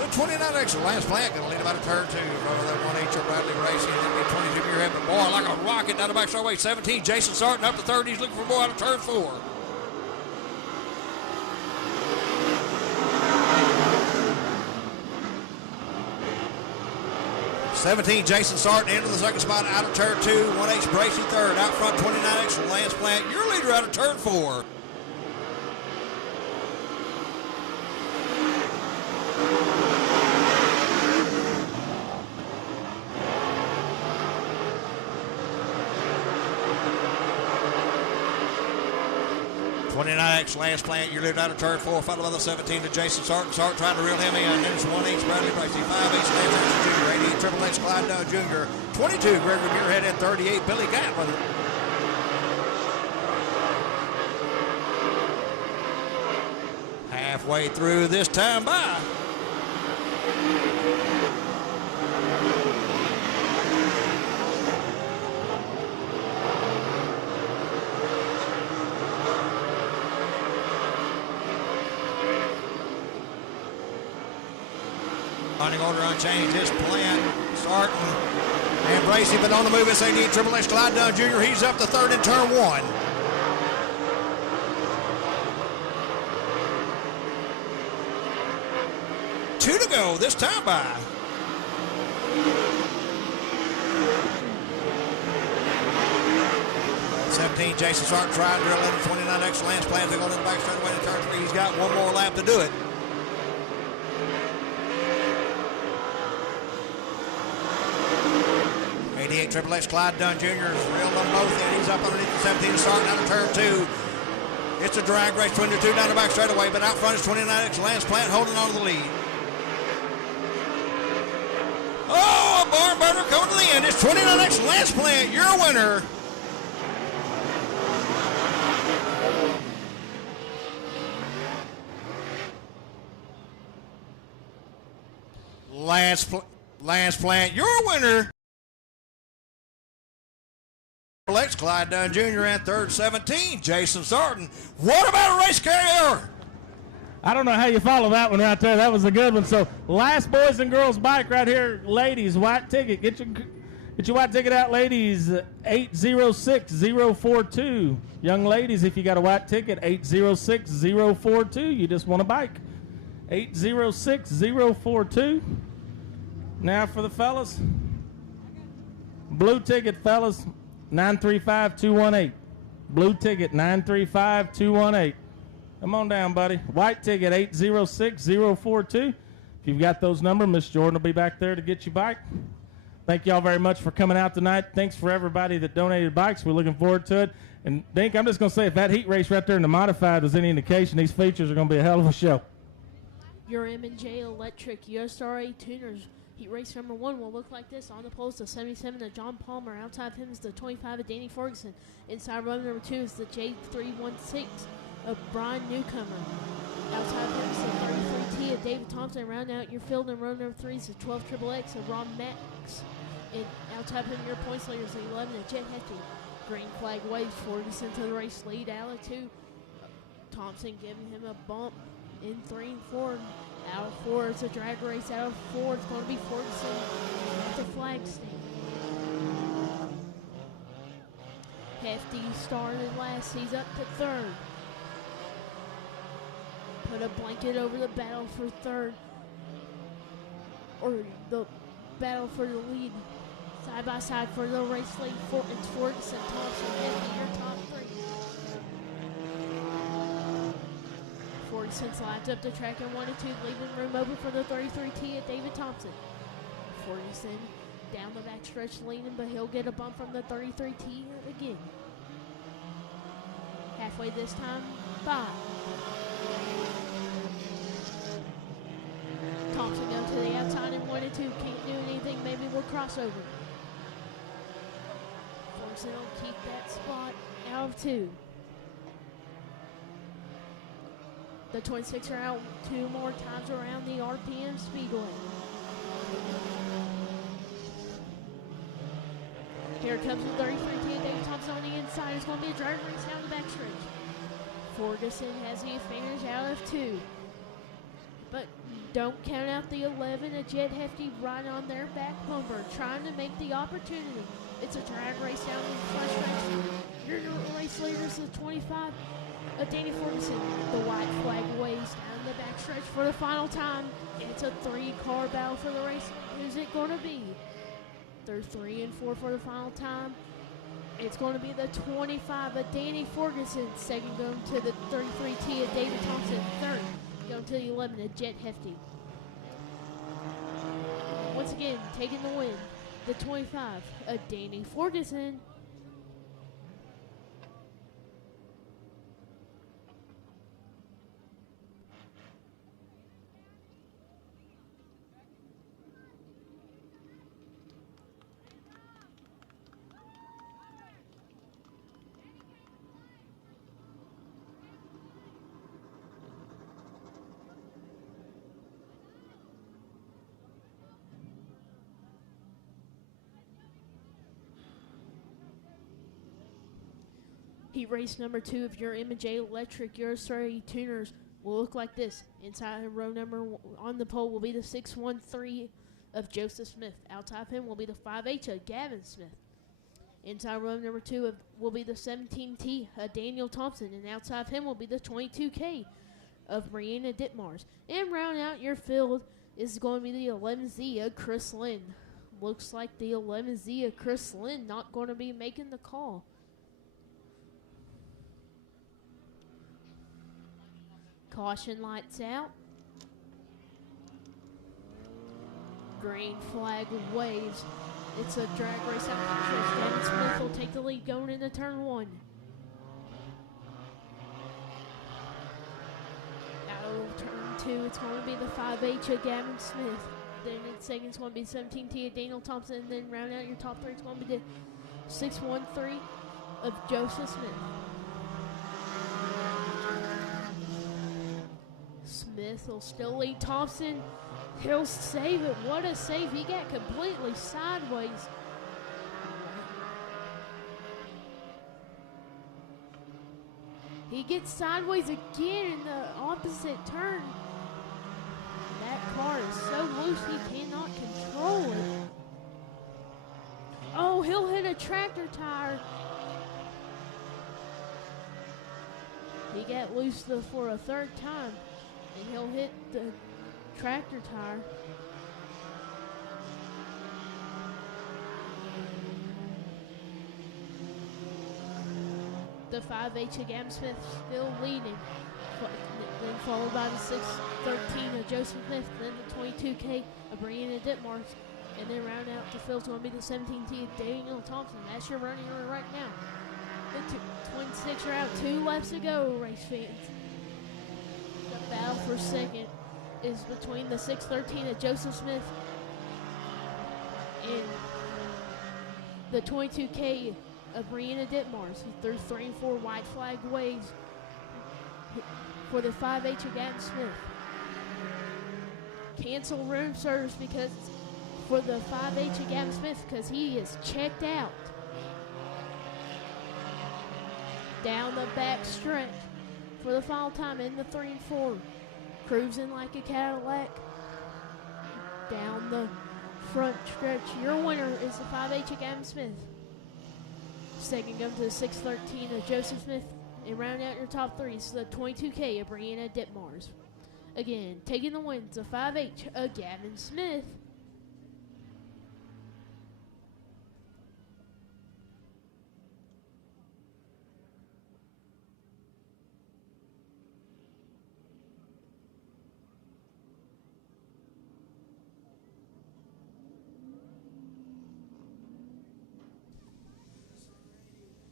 The 29X Lance Plant going to lead about a turn 2. Over that 1H of Bradley Bracey. And then be 22 Muirhead, but boy, like a rocket down the back straightaway. 17, Jason Sarton up to third. He's looking for more out of turn 4. Jason Sarton into the second spot out of turn 2. 1H Bracey third. Out front 29X Lance Plant. Your leader out of turn 4. Lance Plant, your leader out of turn 4, followed by the 17 to Jason Sarton. Sarton trying to reel him in. Then it's 1H Bradley Bracey, 5H Lance Hanson Jr., 88 Triple X Clyde Dunn Jr., 22 Gregory Muirhead, and 38 Billy Gatlin. Halfway through this time by. Running order unchanged. This Plant, Sarton, and Bracey, but on the move. It's 88 Triple X Clyde Dunn Jr. He's up to third in turn 1. Two to go this time by. Jason Sarton trying to drill in the 29X Lance Plant. They go to the back straightaway to turn 3. He's got one more lap to do it. Triple X Clyde Dunn Jr. is reeled on both ends. He's up underneath the 17 starting out of turn 2. It's a drag race between the two down the back straightaway, but out front is 29X Lance Plant holding on to the lead. Oh, a barn burner coming to the end. It's 29X Lance Plant, your winner. Lance Plant, your winner. X Clyde Dunn Jr. and third 17, Jason Sarton. What about a race carrier? I don't know how you follow that one right there. That was a good one. So last boys and girls bike right here, ladies, white ticket. Get your white ticket out, ladies. 806042. Young ladies, if you got a white ticket, 806042. You just want a bike. 806042. Now for the fellas. Blue ticket, fellas. 935-218. Blue ticket 935-218. Come on down, buddy. White ticket 806042. If you've got those numbers, Miss Jordan will be back there to get you bike. Thank y'all very much for coming out tonight. Thanks for everybody that donated bikes. We're looking forward to it. And Dink, I'm just going to say, if that heat race right there in the modified was any indication, these features are going to be a hell of a show. Your M&J Electric USRA tuners Heat race number 1 will look like this. On the pole is the 77 of John Palmer. Outside of him is the 25 of Danny Ferguson. Inside row number 2 is the J316 of Brian Newcomer. Outside of him is the 33T of David Thompson. Rounding out your field in row number 3 is the 12 XXX of Ron Max. And outside of him, your points leader is the 11 of Jet Hefty. Green flag waves, Ferguson to the race lead. Out of 2, Thompson giving him a bump in 3 and 4. Out of 4, it's a drag race. Out of 4, it's going to be Ferguson at the flag stand. Hefty started last. He's up to 3rd. Put a blanket over the battle for 3rd. Or the battle for the lead. Side by side for the race lead. It's Ferguson, Thompson, Hefty, your top 3. Ferguson slides up the track in 1 and 2, leaving room open for the 33T of David Thompson. Ferguson down the back stretch leaning, but he'll get a bump from the 33T again. Halfway this time, by. Thompson goes to the outside in 1 and 2. Can't do anything. Maybe we'll cross over. Ferguson will keep that spot out of 2. The 26 are out 2 more times around the RPM Speedway. Here comes the 33T of David Thompson on the inside. It's going to be a drag race down the backstretch. Ferguson has the advantage out of 2. But don't count out the 11 of Jet Hefty right on their back bumper, trying to make the opportunity. It's a drag race down the front stretch. Your race leader is the 25 of Danny Ferguson. The white flag waves down the backstretch for the final time. It's a 3-car battle for the race. Who's it going to be? They're 3 and 4 for the final time. It's going to be the 25 of Danny Ferguson. Second going to the 33T of David Thompson. Third going to the 11 of Jet Hefty. Once again, taking the win, the 25 of Danny Ferguson. Heat race number 2 of your M&J Electric Eurostar tuners will look like this. Inside row number on the pole will be the 613 of Joseph Smith. Outside of him will be the 5H of Gavin Smith. Inside row number 2 will be the 17T of Daniel Thompson. And outside of him will be the 22K of Brianna Ditmars. And round out your field is going to be the 11Z of Chris Lynn. Looks like the 11Z of Chris Lynn not going to be making the call. Caution lights out. Green flag waves. It's a drag race out the stretch. Gavin Smith will take the lead going into turn 1. Out of turn 2, it's going to be the 5H of Gavin Smith. Then in second, it's going to be 17T of Daniel Thompson. And then round out your top 3, it's going to be the 613 of Joseph Smith. Smith will still lead Thompson. He'll save it. What a save. He got completely sideways. He gets sideways again in the opposite turn. That car is so loose he cannot control it. Oh, he'll hit a tractor tire. He got loose for a 3rd time. And he'll hit the tractor tire. The 5H of Gavin Smith still leading. Then followed by the 613 of Joseph Smith. Then the 22K of Brianna Ditmars. And then round out the field's going to be the 17T of Daniel Thompson. That's your running order right now. The 26 are out. 2 laps to go, race fans. The battle for second is between the 613 of Joseph Smith And the 22K of Brianna Ditmars, who threw 3 and 4 white flag waves for the 5H of Gavin Smith. Cancel room service because for the 5H of Gavin Smith because he is checked out. Down the back stretch for the final time in the 3 and 4. Cruising like a Cadillac. Down the front stretch. Your winner is the 5H of Gavin Smith. Second up to the 613 of Joseph Smith. And rounding out your top 3 is the 22K of Brianna Ditmars. Again, taking the wins, the 5H of Gavin Smith.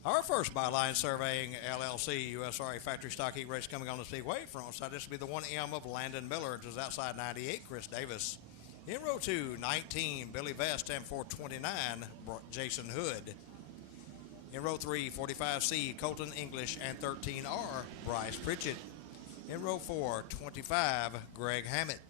Our first Byline Surveying LLC USRA Factory Stock Heat Race coming on the Speedway. Front side, this will be the 1M of Landon Miller. It is outside 98, Chris Davis. In row 2, 19, Billy Vest, and 429, Jason Hood. In row 3, 45C, Colton English, and 13R, Bryce Pritchett. In row 4, 25, Greg Hammett.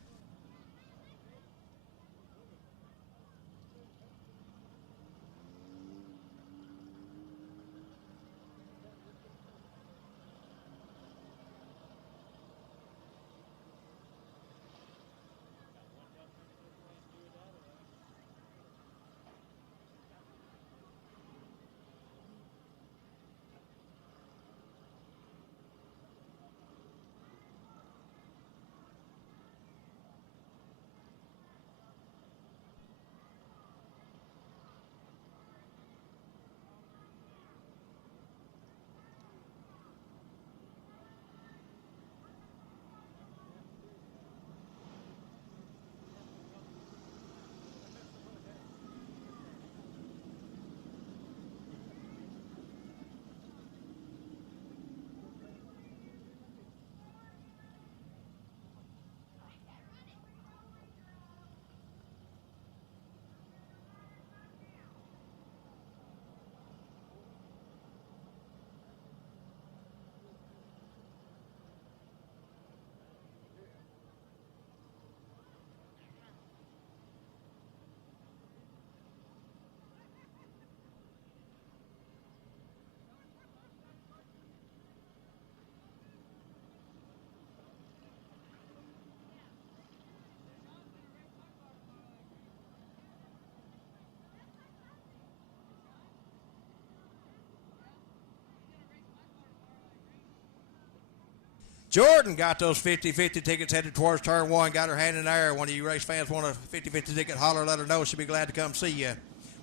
Jordan got those 50-50 tickets headed towards turn 1, got her hand in the air. One of you race fans want a 50-50 ticket, holler, let her know. She'll be glad to come see you.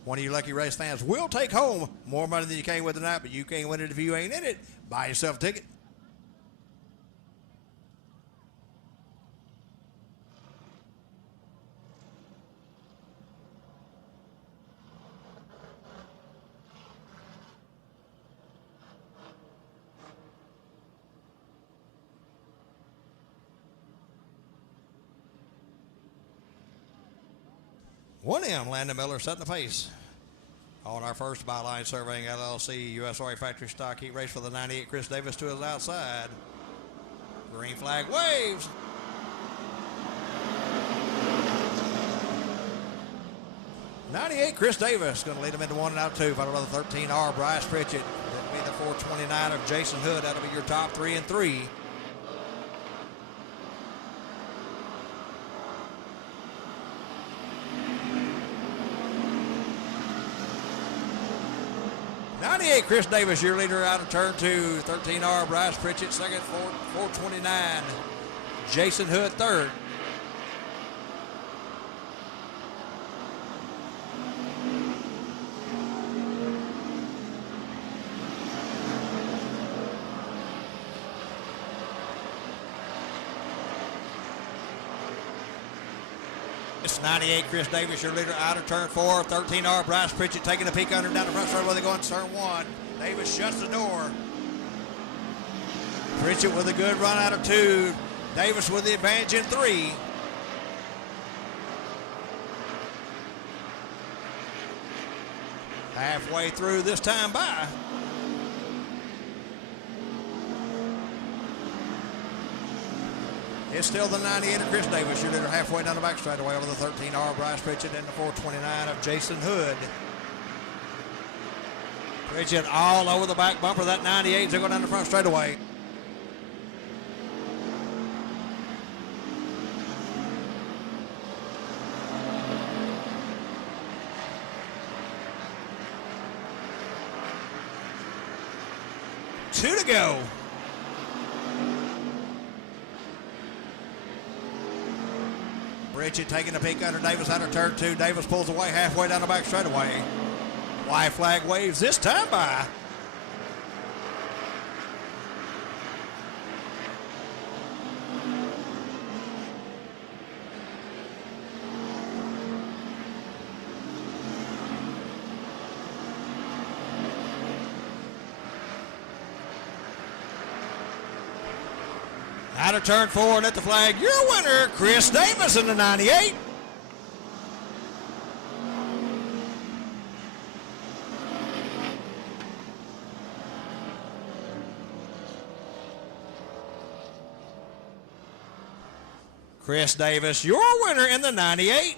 One of you lucky race fans will take home more money than you came with tonight, but you can't win it if you ain't in it. Buy yourself a ticket. One M, Landon Miller setting the pace on our first Byline Surveying LLC USRA Factory Stock Heat Race for the 98. Chris Davis to his outside. Green flag waves. '98, Chris Davis going to lead him into 1 and out 2. Followed by the 13R, Bryce Pritchett. That'll be the 429 of Jason Hood. That'll be your top 3 and 3. '98, Chris Davis, your leader out of turn 2. 13R, Bryce Pritchett, second. 429, Jason Hood, third. It's 98, Chris Davis, your leader out of turn 4. 13R, Bryce Pritchett taking a peek under down the front straight where they go into turn 1. Davis shuts the door. Pritchett with a good run out of 2. Davis with the advantage in 3. Halfway through this time by. It's still the 98 of Chris Davis, your leader, halfway down the back straightaway over the 13R Bryce Pritchett and the 429 of Jason Hood. Pritchett all over the back bumper. That 98 as they go down the front straightaway. Two to go. Pritchett taking a peek under Davis out of turn 2. Davis pulls away halfway down the back straightaway. White flag waves this time by. Out of turn 4 and at the flag, your winner, Chris Davis in the 98. Chris Davis, your winner in the 98.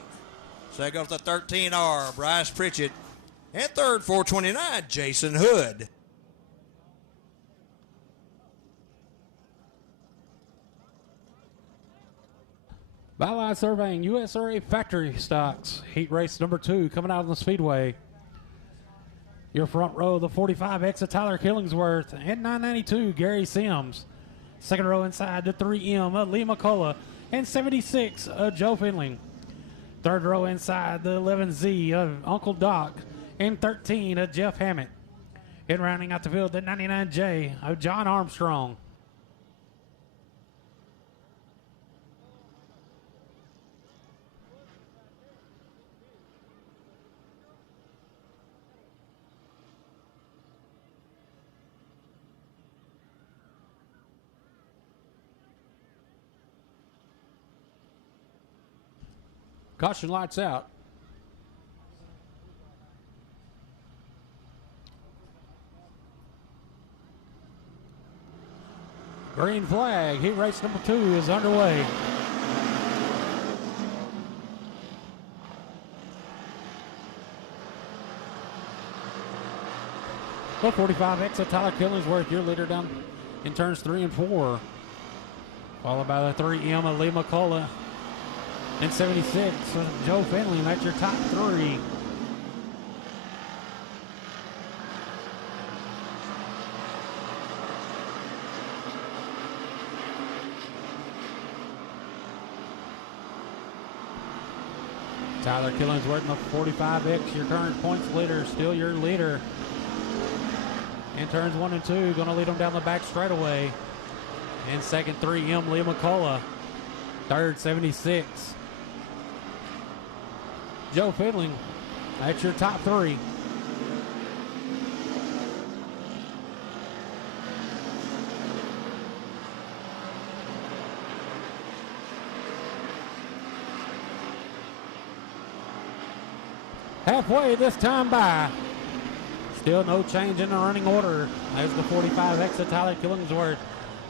So that goes the 13R, Bryce Pritchett. And third, 429, Jason Hood. Byline surveying USRA factory stocks. Heat race number 2 coming out on the Speedway. Your front row, the 45X of Tyler Killingsworth and 992, Gary Sims. Second row inside, the 3M of Lee McCullough and 76 of Joe Finley. Third row inside, the 11Z of Uncle Doc and 13 of Jeff Hammett. And rounding out the field, the 99J of John Armstrong. Caution lights out. Green flag. Heat race number 2 is underway. The 45X of Tyler Killingsworth, your leader down in turns 3 and 4. Followed by the 3M of Lee McCullough. And 76, Joe Finley, that's your top 3. Tyler Killingsworth in the 45X, your current points leader, still your leader. In turns 1 and 2, going to lead them down the back straightaway. And second, 3M, Lee McCullough. Third, 76. Joe Finley, that's your top 3. Halfway this time by. Still no change in the running order. There's the 45X of Tyler Killingsworth.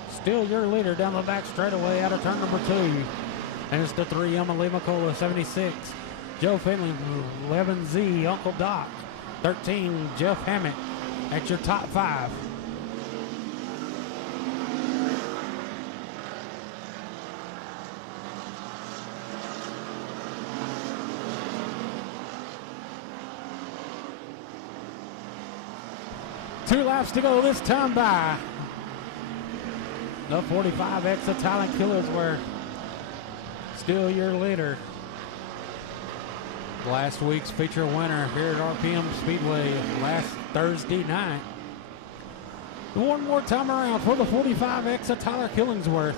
Still your leader down the back straightaway out of turn number 2. And it's the 3M of Lee McCullough, 76. Joe Finley, 11Z, Uncle Doc. 13, Jeff Hammett. That's your top 5. Two laps to go this time by. The 45X of Tyler Killingsworth. Still your leader. Last week's feature winner here at RPM Speedway last Thursday night. One more time around for the 45X of Tyler Killingsworth.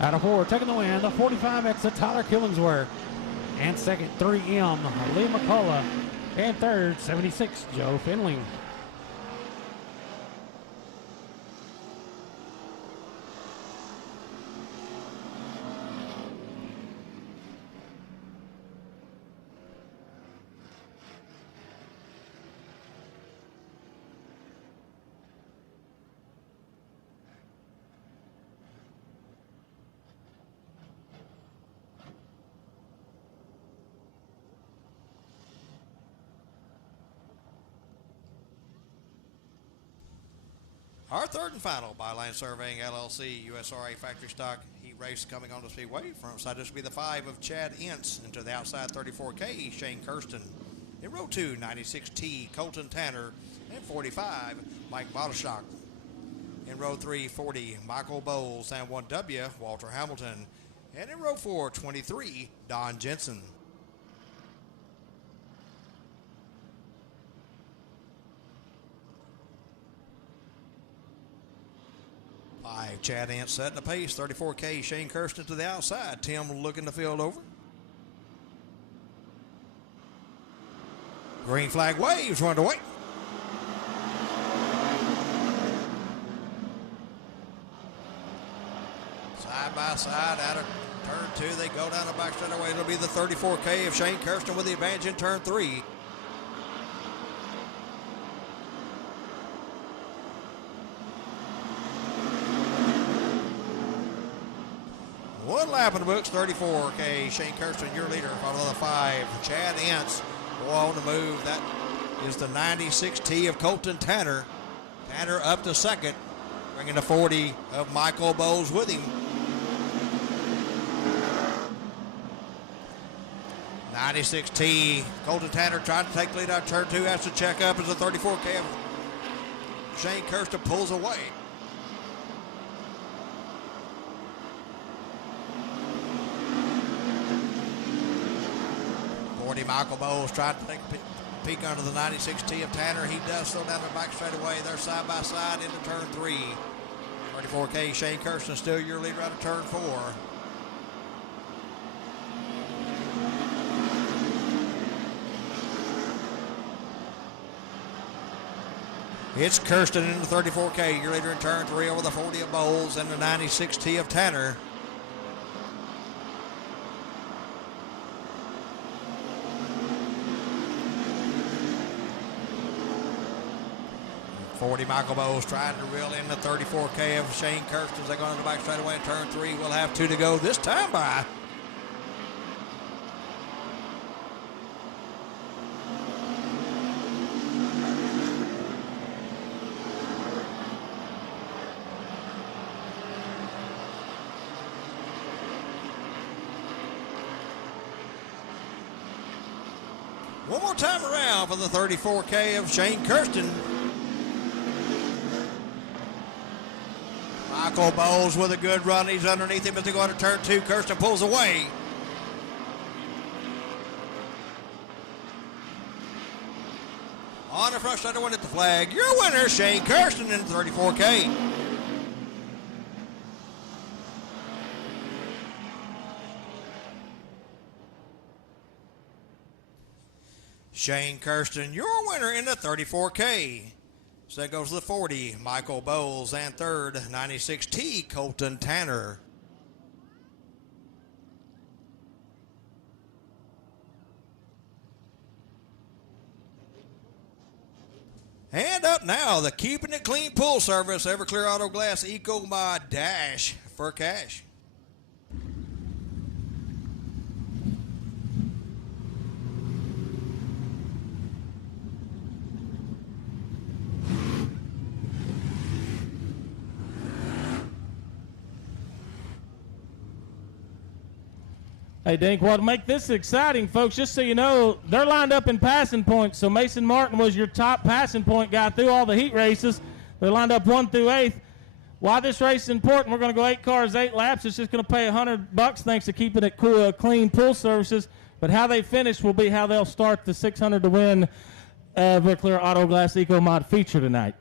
Out of 4, taking the win, the 45X of Tyler Killingsworth. And second, 3M, Lee McCullough. And third, 76, Joe Finley. Our third and final Byline Surveying LLC USRA Factory Stock Heat Race coming on the Speedway. Front side, this will be the 5 of Chad Ince. Into the outside 34K, Shane Kirsten. In row 2, 96T, Colton Tanner. And 45, Mike Botteshock. In row 3, 40, Michael Bowles. And 1W, Walter Hamilton. And in row 4, 23, Don Jensen. 5, Chad Ince setting the pace. 34K, Shane Kirsten to the outside. Tim looking the field over. Green flag waves, run away. Side by side, out of turn 2, they go down the back straightaway. It'll be the 34K of Shane Kirsten with the advantage in turn 3. One lap in the books, 34K. Shane Kirsten, your leader, followed by the 5. Chad Ince, on the move. That is the 96T of Colton Tanner. Tanner up to second, bringing the 40 of Michael Bowles with him. 96T, Colton Tanner trying to take the lead out of turn 2. Has to check up as the 34K of Shane Kirsten pulls away. 40, Michael Bowles trying to take a peek under the 96T of Tanner. He does slow down the back straightaway. They're side by side into turn 3. 34K, Shane Kirsten still your leader out of turn 4. It's Kirsten into 34K, your leader in turn 3 over the 40 of Bowles and the 96T of Tanner. Michael Bowles trying to reel in the 34K of Shane Kirsten as they go on the back straightaway in turn 3. We'll have 2 to go this time by. One more time around for the 34K of Shane Kirsten. Michael Bowles with a good run. He's underneath him as they go into turn 2. Kirsten pulls away. On the front side to win at the flag. Your winner, Shane Kirsten in 34K. Shane Kirsten, your winner in the 34K. So that goes to the 40, Michael Bowles, and third, 96T, Colton Tanner. And up now, the Keeping It Clean Pool Service, Everclear Auto Glass Eco Mod Dash for cash. Hey, Dink, well, to make this exciting, folks, just so you know, they're lined up in passing points. So Mason Martin was your top passing point guy through all the heat races. They're lined up 1 through 8th. Why this race is important, we're going to go 8 cars, 8 laps. It's just going to pay $100 thanks to Keeping It Clean Pool Services. But how they finish will be how they'll start the 600 to win Everclear Auto Glass Eco Mod feature tonight.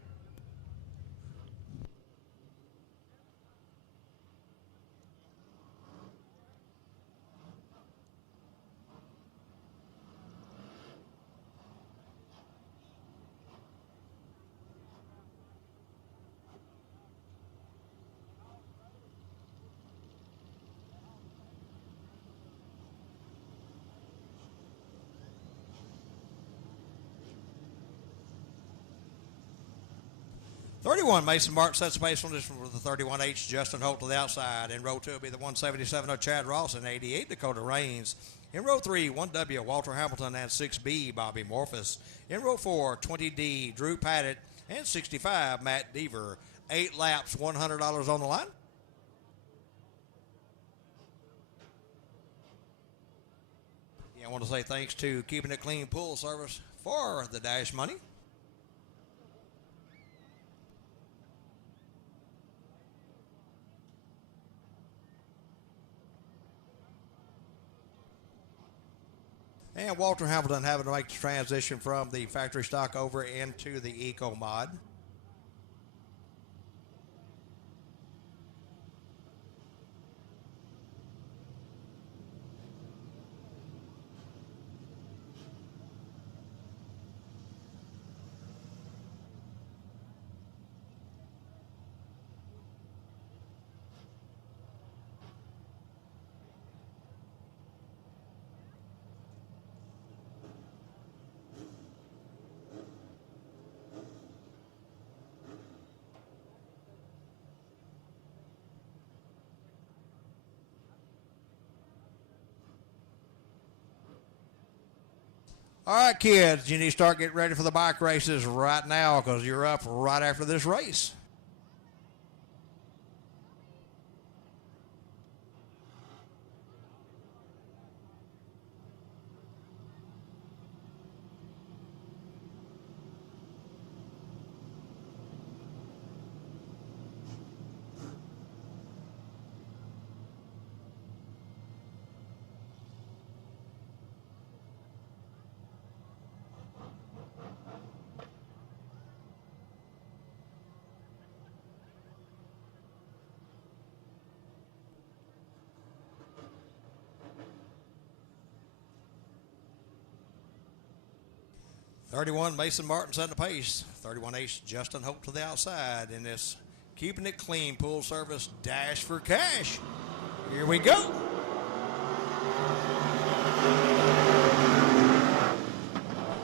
Mason Martin sets pace on this one with the 31H, Justin Holt to the outside. In row 2 will be the 177 of Chad Ross and 88 Dakota Raines. In row 3, 1W, Walter Hamilton, and 6B, Bobby Morphus. In row 4, 20D, Drew Padgett, and 65, Matt Deaver. 8 laps, $100 on the line. Yeah, I want to say thanks to Keeping It Clean Pool Service for the dash money. And Walter Hamilton having to make the transition from the factory stock over into the Eco Mod. All right, kids, you need to start getting ready for the bike races right now because you're up right after this race. '31 Mason Martin setting the pace. 31H Justin Hope to the outside in this Keeping It Clean Pool Service Dash for Cash. Here we go.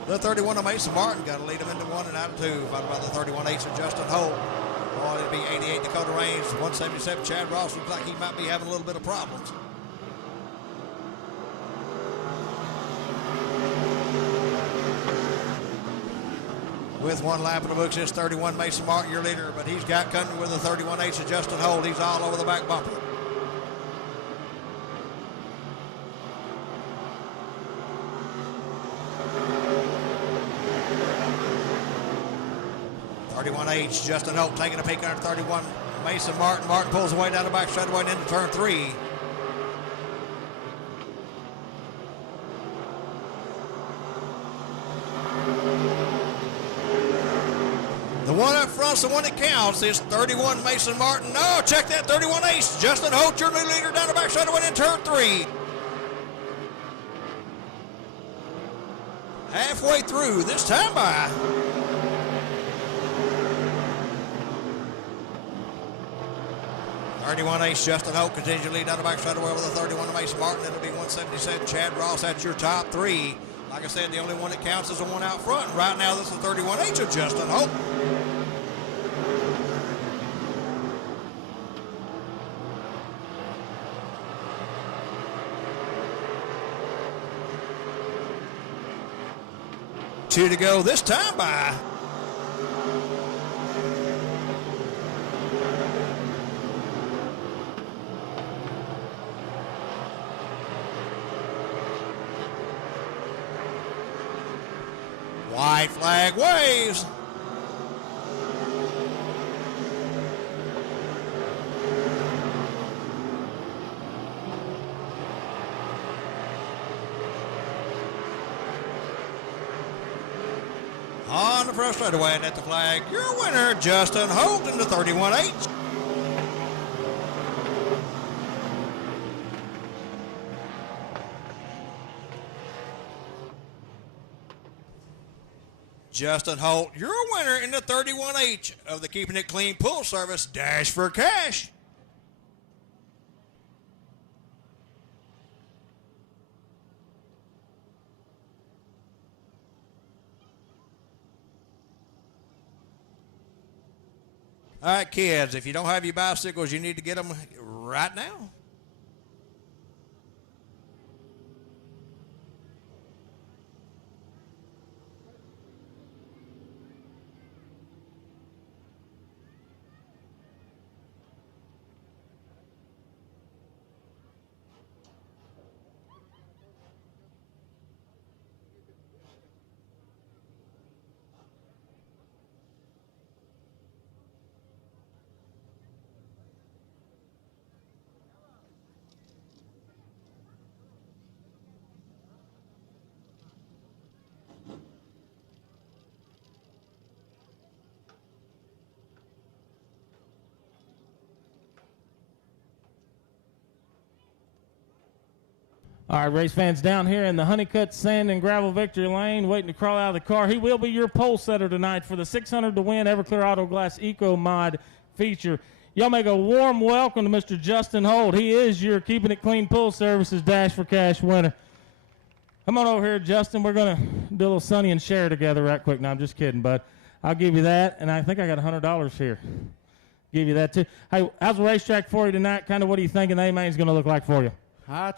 The 31 of Mason Martin got to lead him into 1 and out of 2. Followed by the 31H of Justin Hope. Oh, it'll be 88 Dakota Range. 177 Chad Ross looks like he might be having a little bit of problems. With 1 lap in the books, it's 31 Mason Martin, your leader, but he's got company with the 31H of Justin Holt. He's all over the back bumper. '31H Justin Holt taking a peek under 31 Mason Martin. Martin pulls away down the back straightaway and into turn 3. The one up front's the one that counts. It's 31 Mason Martin. Oh, check that 31 Ace. Justin Holt, your new leader down the back straightaway in turn 3. Halfway through this time by. '31 Ace Justin Holt continues to lead down the back straightaway with the 31 Mason Martin. It'll be 177 Chad Ross. That's your top 3. Like I said, the only one that counts is the one out front. Right now, this is 31H of Justin Hope. Two to go this time by. White flag waves. On the front straightaway and at the flag, your winner, Justin Holt in the 31H. Justin Holt, your winner in the 31H of the Keeping It Clean Pool Service Dash for Cash. All right, kids, if you don't have your bicycles, you need to get them right now. All right, race fans down here in the Honeycutt Sand and Gravel Victory Lane waiting to crawl out of the car. He will be your pole setter tonight for the 600 to win Everclear Auto Glass Eco Mod feature. Y'all make a warm welcome to Mr. Justin Holt. He is your Keeping It Clean Pool Services Dash for Cash winner. Come on over here, Justin. We're going to do a little Sonny and Cher together right quick. No, I'm just kidding, bud. I'll give you that, and I think I got $100 here. Give you that, too. Hey, how's the racetrack for you tonight? Kind of what are you thinking the A-Main's going to look like for you?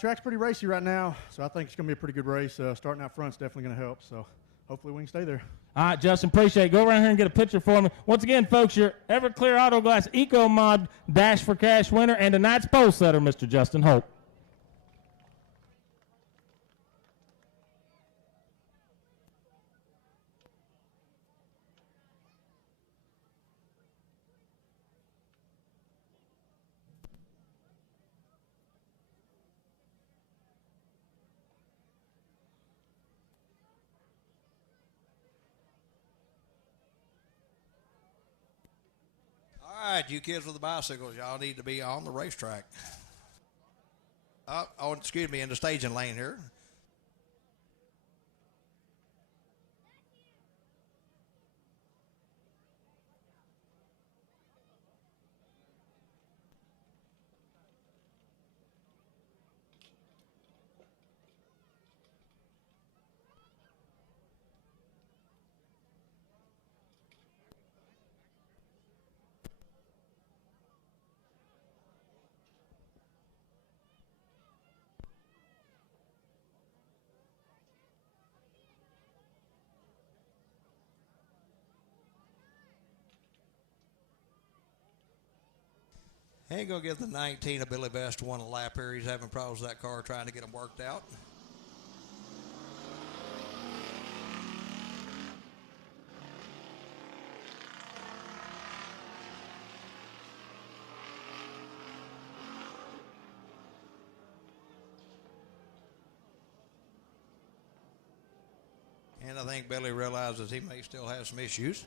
Track's pretty racy right now, so I think it's going to be a pretty good race. Starting out front's definitely going to help, so hopefully we can stay there. All right, Justin, appreciate it. Go around here and get a picture for me. Once again, folks, your Everclear Auto Glass Eco Mod Dash for Cash winner and tonight's pole setter, Mr. Justin Holt. All right, you kids with the bicycles, y'all need to be on the racetrack. Excuse me, in the staging lane here. Ain't gonna give the 19 of Billy Best one a lap here. He's having problems with that car trying to get them worked out. And I think Billy realizes he may still have some issues.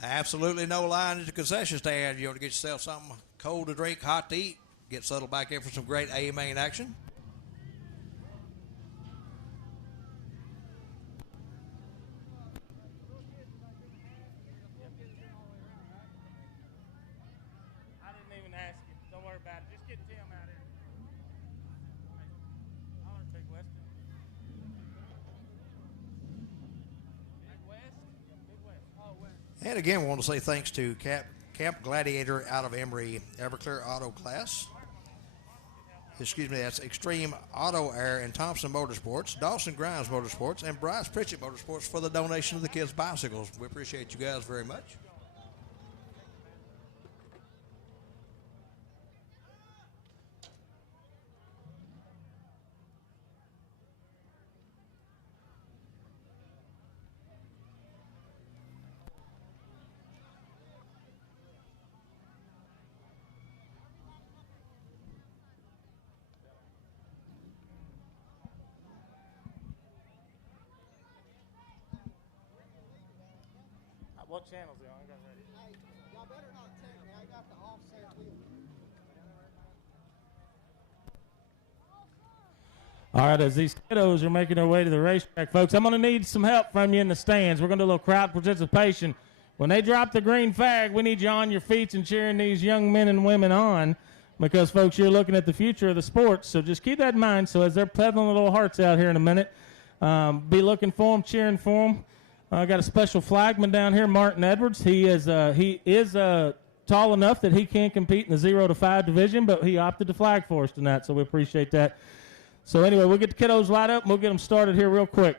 Absolutely no line at the concession stand. You want to get yourself something cold to drink, hot to eat. Get settled back in for some great A-Main action. I didn't even ask you. Don't worry about it. Just get Tim out here. I want to take Weston. Big West? Big West. Oh, West. And again, we want to say thanks to Camp Gladiator out of Emory, Everclear Auto Class. Excuse me, that's Extreme Auto Air and Thompson Motorsports, Dawson Grimes Motorsports, and Bryce Pritchett Motorsports for the donation of the kids' bicycles. We appreciate you guys very much. What channel's it on? I got ready. Hey, y'all better not take me. I got the offset wheel. All right, as these kiddos are making their way to the racetrack, folks, I'm going to need some help from you in the stands. We're going to do a little crowd participation. When they drop the green flag, we need you on your feet and cheering these young men and women on because, folks, you're looking at the future of the sports. So just keep that in mind. So as they're pedaling the little hearts out here in a minute, be looking for them, cheering for them. I got a special flagman down here, Martin Edwards. He is tall enough that he can compete in the 0 to 5 division, but he opted to flag for us tonight, so we appreciate that. So anyway, we'll get the kiddos light up, and we'll get them started here real quick.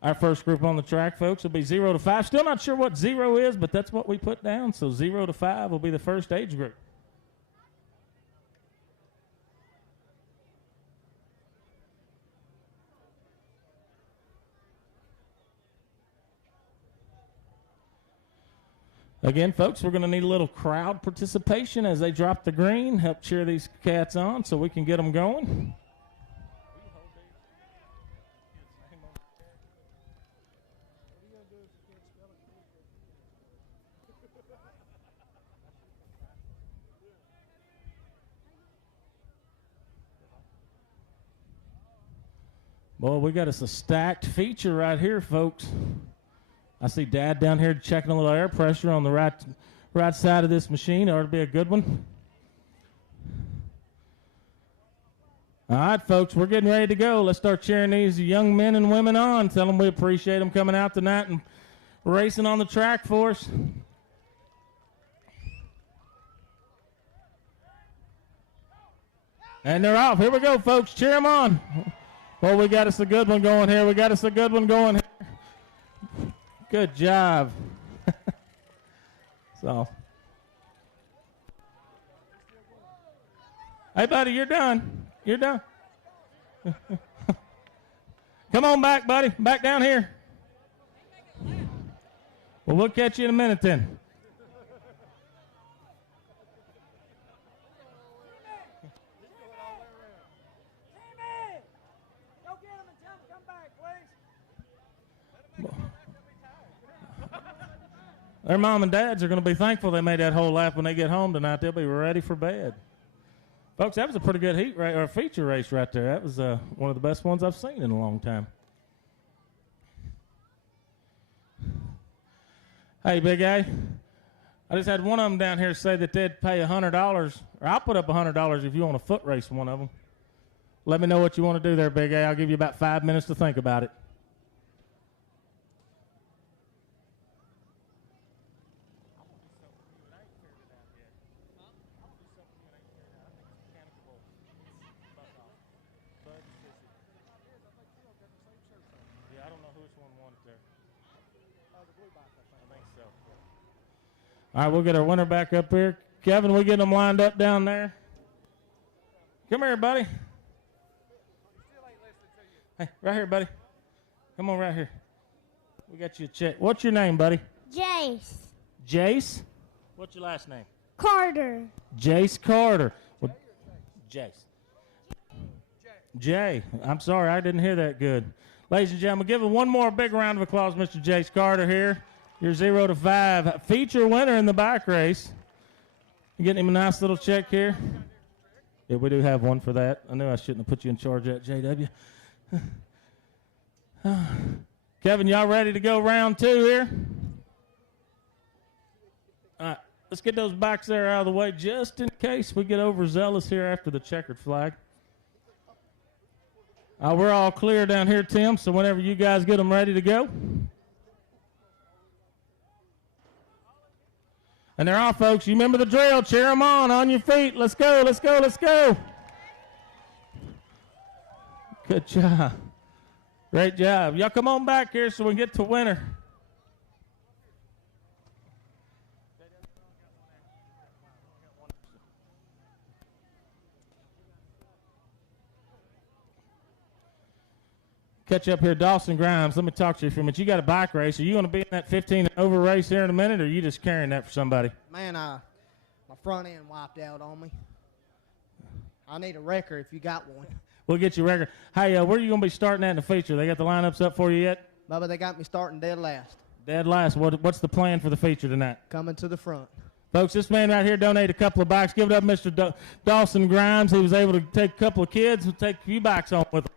Our first group on the track, folks, will be 0 to 5. Still not sure what 0 is, but that's what we put down. So 0 to 5 will be the first age group. Again, folks, we're going to need a little crowd participation as they drop the green. Help cheer these cats on so we can get them going. Boy, we got us a stacked feature right here, folks. I see Dad down here checking a little air pressure on the right side of this machine. It ought to be a good one. All right, folks, we're getting ready to go. Let's start cheering these young men and women on. Tell them we appreciate them coming out tonight and racing on the track for us. And they're off. Here we go, folks. Cheer them on. Well, we got us a good one going here. Good job. So, hey, buddy, you're done. Come on back, buddy. Back down here. Well, we'll catch you in a minute then. Their mom and dads are going to be thankful they made that whole lap when they get home tonight. They'll be ready for bed. Folks, that was a pretty good feature race right there. That was one of the best ones I've seen in a long time. Hey, Big A, I just had one of them down here say that they'd pay $100, or I'll put up $100 if you want a foot race one of them. Let me know what you want to do there, Big A. I'll give you about 5 minutes to think about it. All right, we'll get our winner back up here. Kevin, we get them lined up down there. Come here, buddy. Hey, right here, buddy. Come on right here. We got you a check. What's your name, buddy? Jace. Jace? What's your last name? Carter. Jace Carter. Well, Jace. Jay. I'm sorry, I didn't hear that good. Ladies and gentlemen, give it one more big round of applause, Mr. Jace Carter here. Your 0 to 5 feature winner in the bike race. You getting him a nice little check here? Yeah, we do have one for that. I knew I shouldn't have put you in charge of that, JW. Kevin, y'all ready to go round 2 here? All right, let's get those bikes there out of the way just in case we get overzealous here after the checkered flag. We're all clear down here, Tim, so whenever you guys get them ready to go. And they're off, folks. You remember the drill. Cheer them on your feet. Let's go, let's go, let's go. Good job. Great job. Y'all come on back here so we can get to winner. Catch up here, Dawson Grimes. Let me talk to you for a minute. You got a bike race. Are you going to be in that 15 and over race here in a minute, or are you just carrying that for somebody? Man, my front end wiped out on me. I need a record if you got one. We'll get you a record. Hey, where are you going to be starting at in the feature? They got the lineups up for you yet? Bubba, they got me starting dead last. Dead last. What's the plan for the feature tonight? Coming to the front. Folks, this man right here donated a couple of bikes. Give it up, Mr. Dawson Grimes. He was able to take a couple of kids and take a few bikes home with him.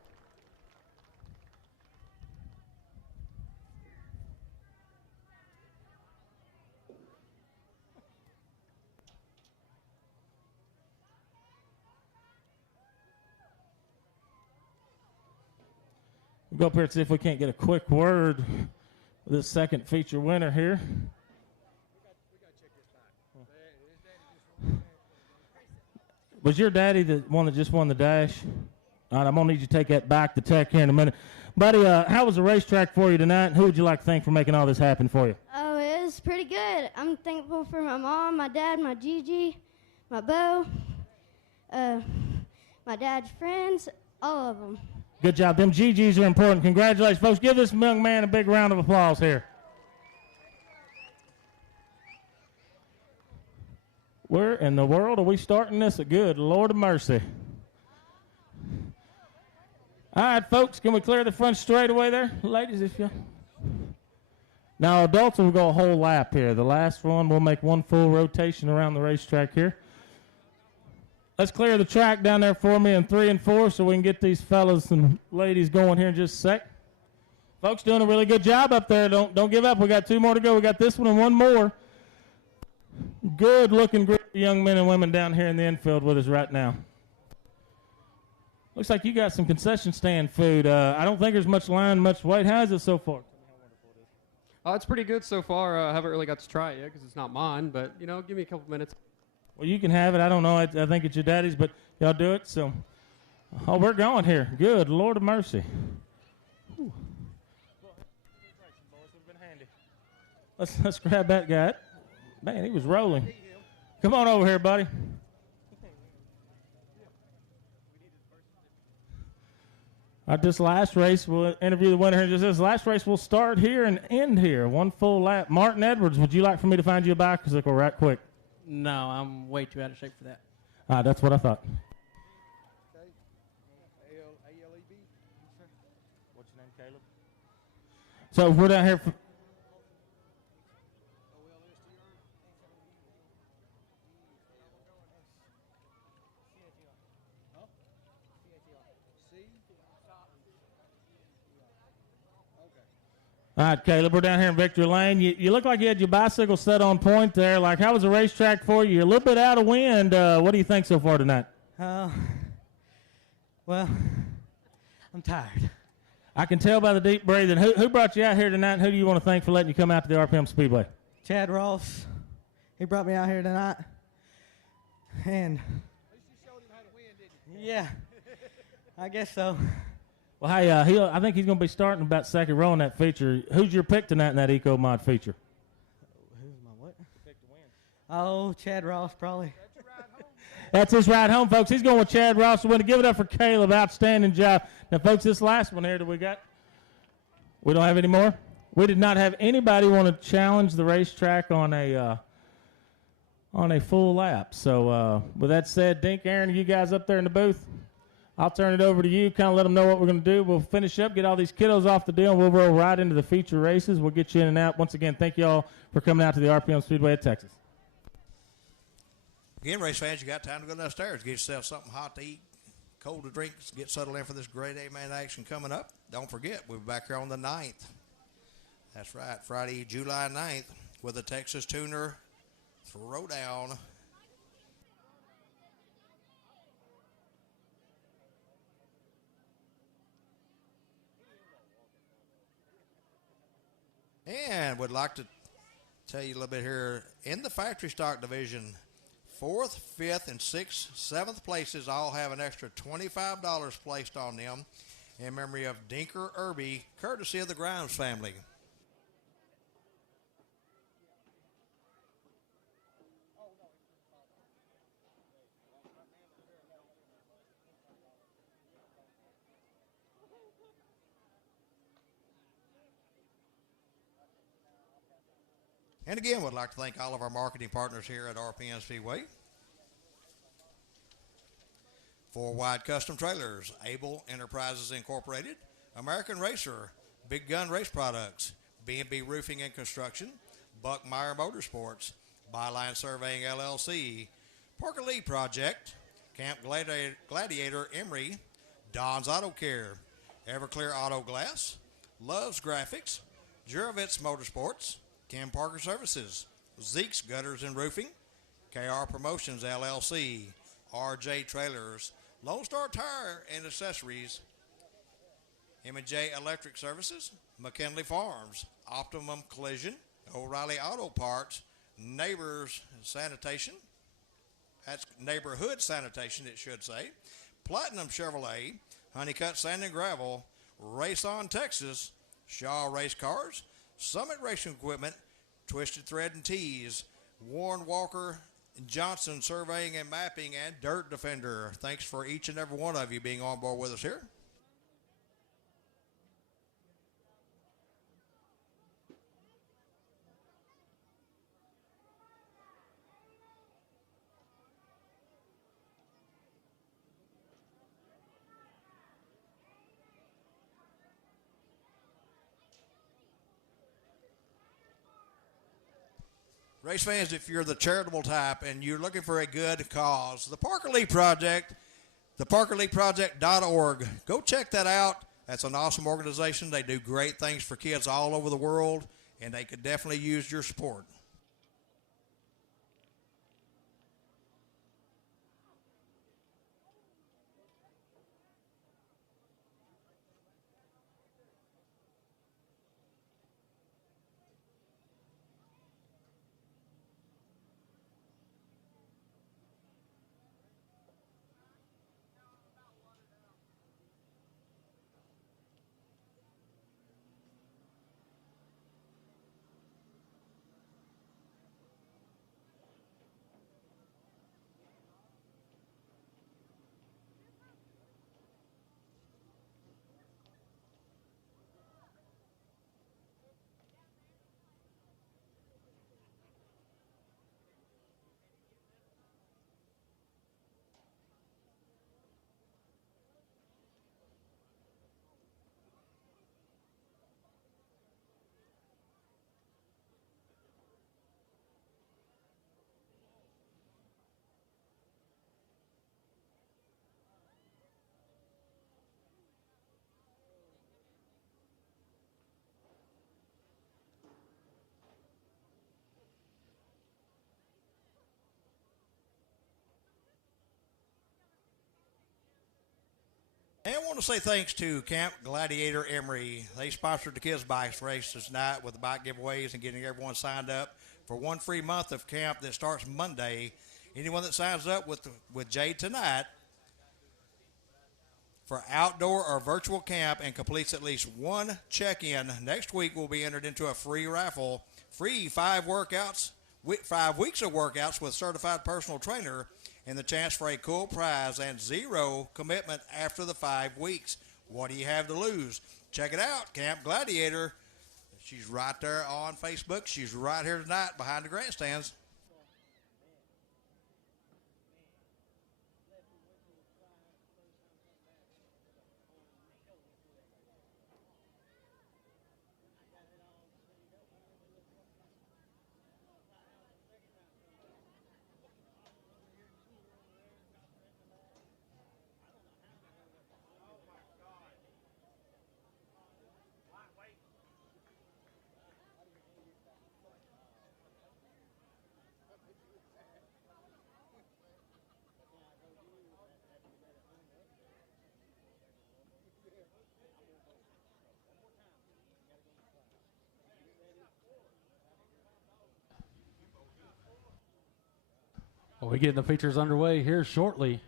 We'll go up here and see if we can't get a quick word with this second feature winner here. Was your daddy the one that just won the dash? All right, I'm going to need you to take that back to tech here in a minute. Buddy, how was the racetrack for you tonight, and who would you like to thank for making all this happen for you? Oh, it was pretty good. I'm thankful for my mom, my dad, my Gigi, my Bo, my dad's friends, all of them. Good job. Them GGs are important. Congratulations, folks. Give this young man a big round of applause here. Where in the world are we starting this? Good Lord of mercy. All right, folks, can we clear the front straightaway there? Ladies, if you... Now, adults will go a whole lap here. The last one, we'll make one full rotation around the racetrack here. Let's clear the track down there for me in 3 and 4 so we can get these fellas and ladies going here in just a sec. Folks doing a really good job up there. Don't give up. We got 2 more to go. We got this one and 1 more. Good-looking group of young men and women down here in the infield with us right now. Looks like you got some concession stand food. I don't think there's much line, much wait. How is it so far? It's pretty good so far. I haven't really got to try it yet because it's not mine, but, you know, give me a couple minutes. Well, you can have it. I don't know. I think it's your daddy's, but y'all do it. So, oh, we're going here. Good Lord of mercy. Whew. Let's grab that guy. Man, he was rolling. Come on over here, buddy. This last race, we'll interview the winner here. This last race will start here and end here. 1 full lap. Martin Edwards, would you like for me to find you a bicycle right quick? No, I'm way too out of shape for that. That's what I thought. What's your name, Caleb? So we're down here for... All right, Caleb, we're down here in Victory Lane. You look like you had your bicycle set on point there. Like, how was the racetrack for you? You're a little bit out of wind. What do you think so far tonight? Well, I'm tired. I can tell by the deep breathing. Who brought you out here tonight, and who do you want to thank for letting you come out to the RPM Speedway? Chad Ross. He brought me out here tonight. And, yeah, I guess so. Well, hey, I think he's going to be starting about second row in that feature. Who's your pick tonight in that Eco Mod feature? Who's my what? Oh, Chad Ross, probably. That's his ride home, folks. He's going with Chad Ross. We're going to give it up for Caleb. Outstanding job. Now, folks, this last one here that we got, we don't have any more? We did not have anybody want to challenge the racetrack on a full lap. So, with that said, Dink, Aaron, you guys up there in the booth, I'll turn it over to you, kind of let them know what we're going to do. We'll finish up, get all these kiddos off the deal, and we'll roll right into the feature races. We'll get you in and out. Once again, thank you all for coming out to the RPM Speedway at Texas. Again, race fans, you got time to go downstairs, get yourself something hot to eat, cold to drink, get settled in for this great A-Man action coming up. Don't forget, we'll be back here on the 9th. That's right, Friday, July 9th, with the Texas Tuner Throwdown. And would like to tell you a little bit here, in the factory stock division, 4th, 5th, and 6th, 7th places all have an extra $25 placed on them in memory of Dinker Irby, courtesy of the Grimes family. And again, would like to thank all of our marketing partners here at RPM Speedway. 4 Wide Custom Trailers, Able Enterprises Incorporated, American Racer, Big Gun Race Products, B&B Roofing and Construction, Buckmeyer Motorsports, Byline Surveying LLC, Parker Lee Project, Camp Gladiator Emery, Don's Auto Care, Everclear Auto Glass, Love's Graphics, Juravitz Motorsports, Ken Parker Services, Zeke's Gutters and Roofing, KR Promotions LLC, RJ Trailers, Lone Star Tire and Accessories, M&J Electric Services, McKinley Farms, Optimum Collision, O'Reilly Auto Parts, Neighbors Sanitation, that's Neighborhood Sanitation it should say, Platinum Chevrolet, Honeycutt Sand and Gravel, Race On Texas, Shaw Race Cars, Summit Racing Equipment, Twisted Thread and Tees, Warren Walker, Johnson Surveying and Mapping, and Dirt Defender. Thanks for each and every one of you being on board with us here. Race fans, if you're the charitable type and you're looking for a good cause, the Parker Lee Project, theparkerleeproject.org, go check that out. That's an awesome organization. They do great things for kids all over the world, and they could definitely use your support. And I want to say thanks to Camp Gladiator Emory. They sponsored the kids' bikes race this night with the bike giveaways and getting everyone signed up for one free month of camp that starts Monday. Anyone that signs up with Jay tonight for outdoor or virtual camp and completes at least one check-in next week will be entered into a free raffle. Free 5 weeks of workouts with certified personal trainer, and the chance for a cool prize and 0 commitment after the 5 weeks. What do you have to lose? Check it out, Camp Gladiator. She's right there on Facebook. She's right here tonight behind the grandstands. Well, we get the features underway here shortly.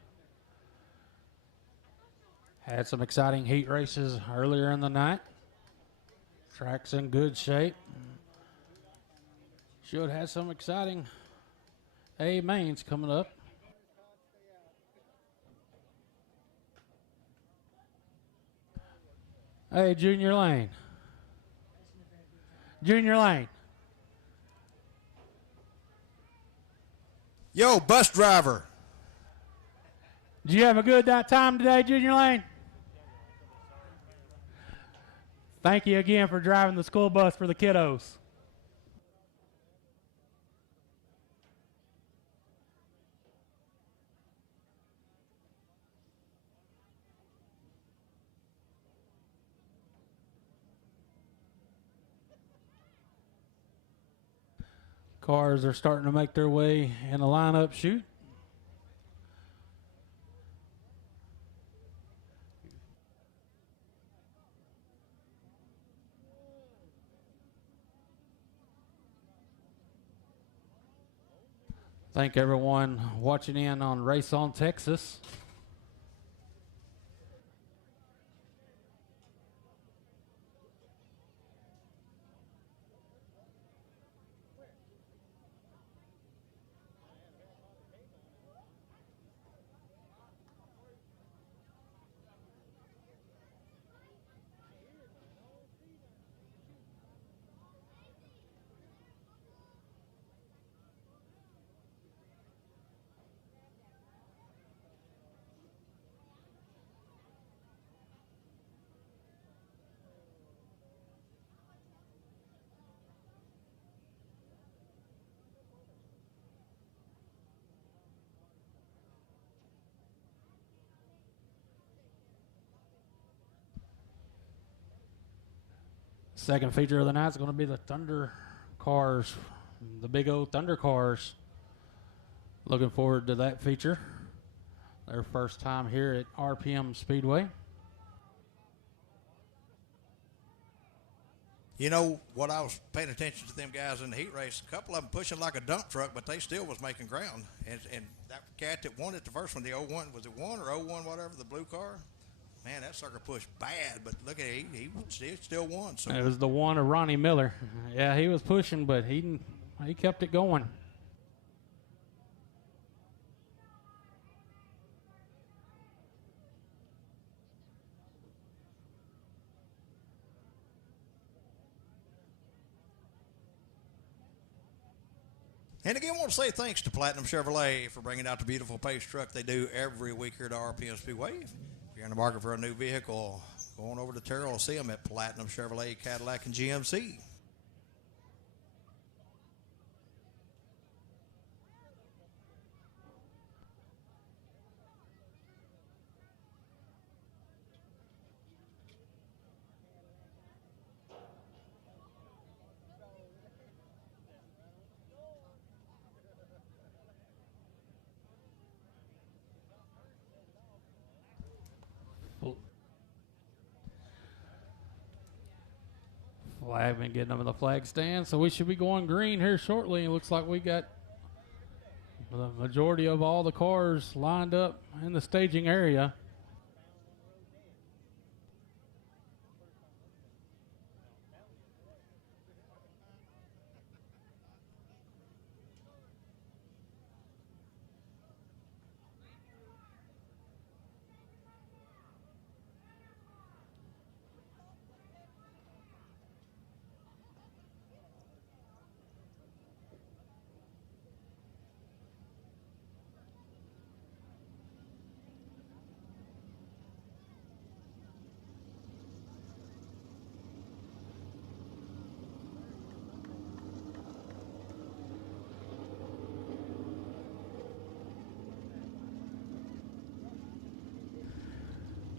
Had some exciting heat races earlier in the night. Track's in good shape. Should have some exciting A mains coming up. Hey, Junior Lane. Junior Lane. Yo, bus driver. Did you have a good time today, Junior Lane? Thank you again for driving the school bus for the kiddos. Cars are starting to make their way in a lineup chute. Thank everyone watching in on Race On Texas. Second feature of the night is going to be the Thunder cars, the big old Thunder cars. Looking forward to that feature. Their first time here at RPM Speedway. You know what, I was paying attention to them guys in the heat race. A couple of them pushing like a dump truck, but they still was making ground. And that cat that won it the first one, the 01, was it 1 or 01, whatever, the blue car? Man, that sucker pushed bad, but look at it, he still won. So. It was the one of Ronnie Miller. Yeah, he was pushing, but he kept it going. And again, I want to say thanks to Platinum Chevrolet for bringing out the beautiful pace truck they do every week here at RPM Speedway. If you're in the market for a new vehicle, go on over to Terrell, see them at Platinum Chevrolet, Cadillac, and GMC. Flag been getting them in the flag stand, so we should be going green here shortly. It looks like we got the majority of all the cars lined up in the staging area.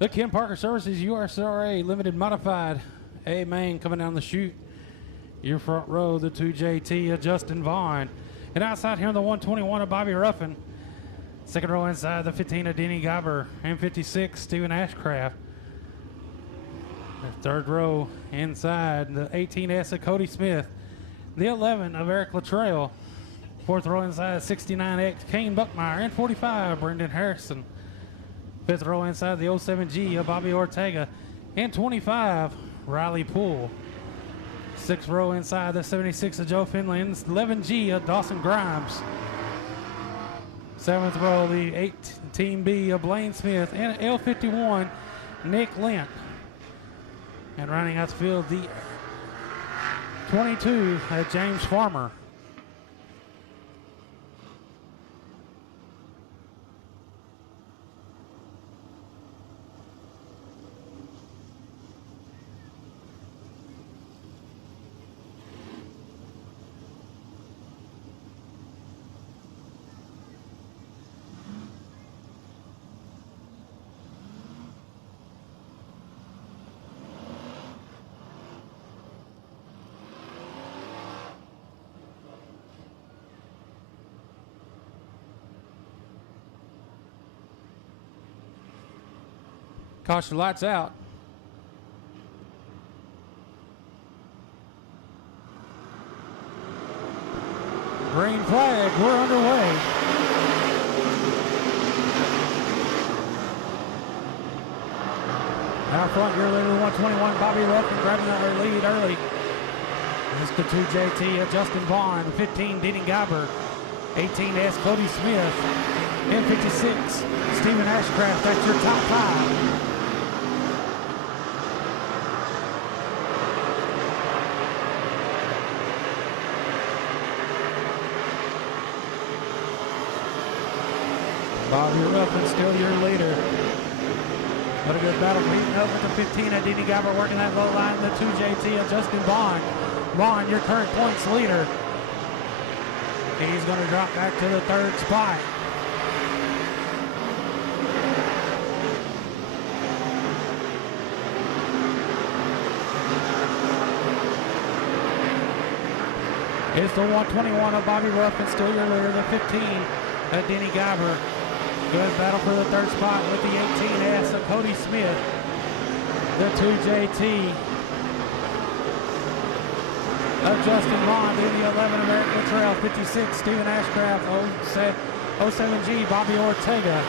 The Ken Parker Services USRA Limited Modified A main coming down the chute. Your front row, the 2JT of Justin Vaughn. And outside here on the 121 of Bobby Ruffin. Second row inside, the 15 of Denny Gobber. And 56, Stephen Ashcraft. The third row inside, the 18S of Cody Smith. The 11 of Eric Luttrell. Fourth row inside, 69X Kane Buckmeyer. And 45, Brendan Harrison. Fifth row inside, the 07G of Bobby Ortega. And 25, Riley Poole. Sixth row inside, the 76 of Joe Finley. And 11G of Dawson Grimes. Seventh row, the 18B of Blaine Smith. And L51, Nick Lent. And running out the field, the 22 of James Farmer. Caution, lights out. Green flag, we're underway. Out front, your leader, 121, Bobby Ruffin grabbing that lead early. This is the 2JT of Justin Vaughn, 15, Denny Gobber, 18S, Cody Smith, and 56, Stephen Ashcraft. That's your top five. Bobby Ruffin still your leader. What a good battle. Leading up with the 15 of Denny Gobber working that low line. The 2JT of Justin Vaughn. Vaughn, your current points leader. He's going to drop back to the third spot. It's the 121 of Bobby Ruffin, still your leader. The 15 of Denny Guyver. Good battle for the third spot with the 18S of Cody Smith. The 2JT of Justin Bond. In the 11 of Eric Luttrell. 56 Stephen Ashcraft. 07G Bobby Ortega.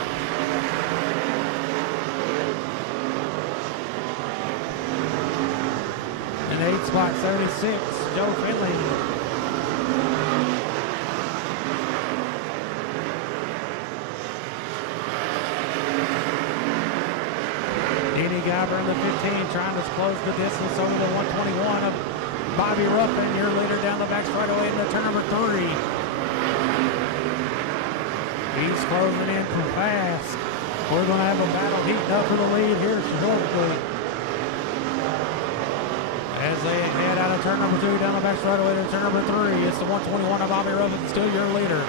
And 8 spot 36 Joe Finley. Denny Guyver in the 15 trying to close the distance over the 121 of Bobby Ruffin, your leader down the back straightaway in the turn number 3. He's closing in fast. We're going to have a battle heating up for the lead here shortly. As they head out of turn number 2 down the back straightaway to turn number 3. It's the 121 of Bobby Ruffin, still your leader.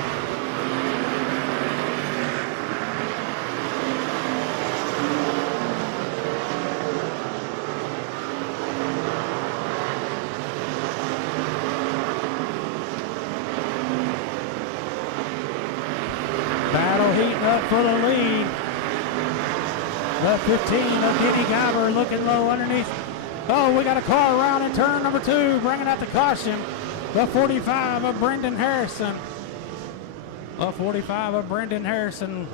Battle heating up for the lead. The 15 of Denny Guyver looking low underneath. Oh, we got a car around in turn number 2, bringing out the caution. The 45 of Brendan Harrison. The 45 of Brendan Harrison.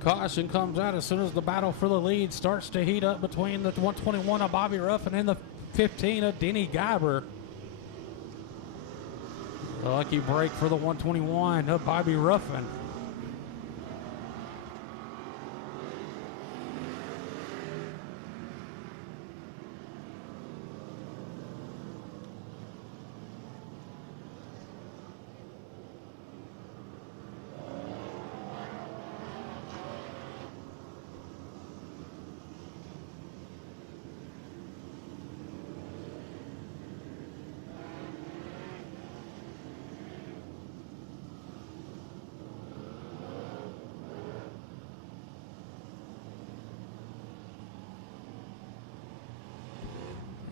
Caution comes out as soon as the battle for the lead starts to heat up between the 121 of Bobby Ruffin and the 15 of Denny Guyver. A lucky break for the 121 of Bobby Ruffin.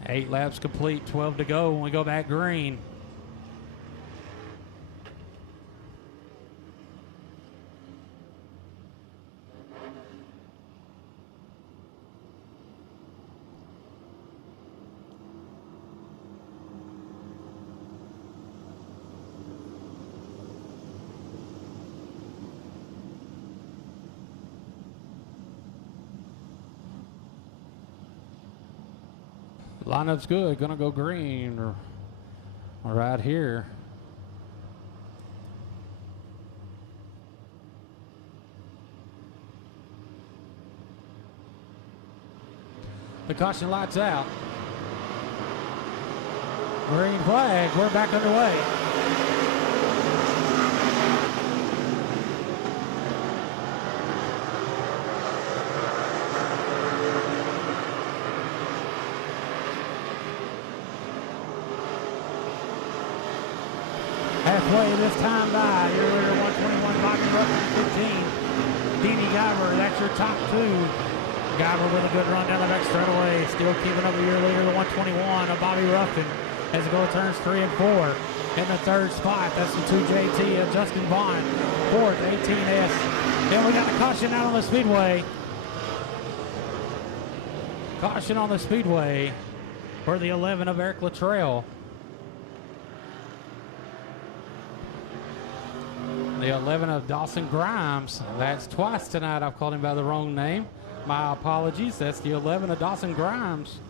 Eight laps complete, 12 to go when we go back green. Lineup's good. Gonna go green right here. The caution lights out. Green flag. We're back underway. Halfway this time by, your leader 121, Bobby Ruffin 15. Denny Guyver, that's your top 2. Guyver with a good run down the back straightaway, still keeping up with your leader, the 121 of Bobby Ruffin, as it goes turns 3 and 4. In the third spot, that's the 2JT of Justin Bond, 4th, 18S. Then we got a caution out on the speedway. Caution on the speedway for the 11 of Eric Luttrell. The 11 of Dawson Grimes. That's twice tonight I've called him by the wrong name. My apologies. That's the 11 of Dawson Grimes.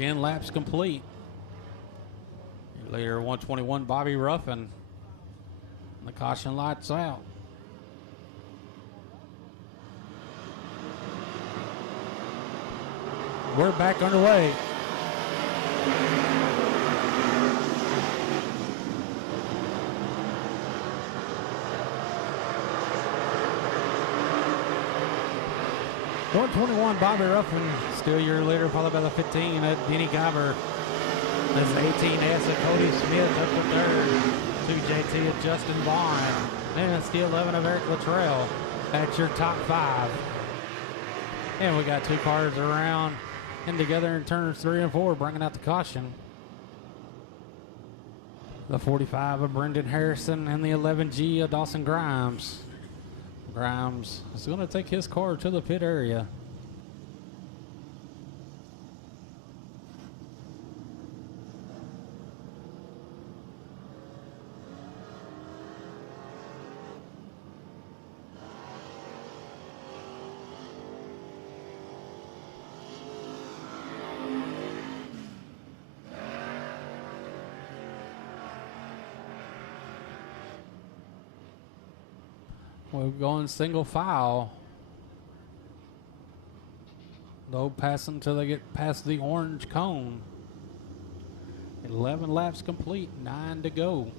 10 laps complete. Your leader, 121, Bobby Ruffin. The caution lights out. We're back underway. .121 Bobby Ruffin, still your leader, followed by the 15 at Denny Guyver. That's 18S at Cody Smith up to third. 2JT at Justin Vaughn. And it's the 11 of Eric Luttrell. That's your top 5. And we got 2 cars around and together in turns 3 and 4, bringing out the caution. The 45 of Brendan Harrison and the 11G of Dawson Grimes. Grimes is going to take his car to the pit area. We're going single file. No passing until they get past the orange cone. 11 laps complete, 9 to go.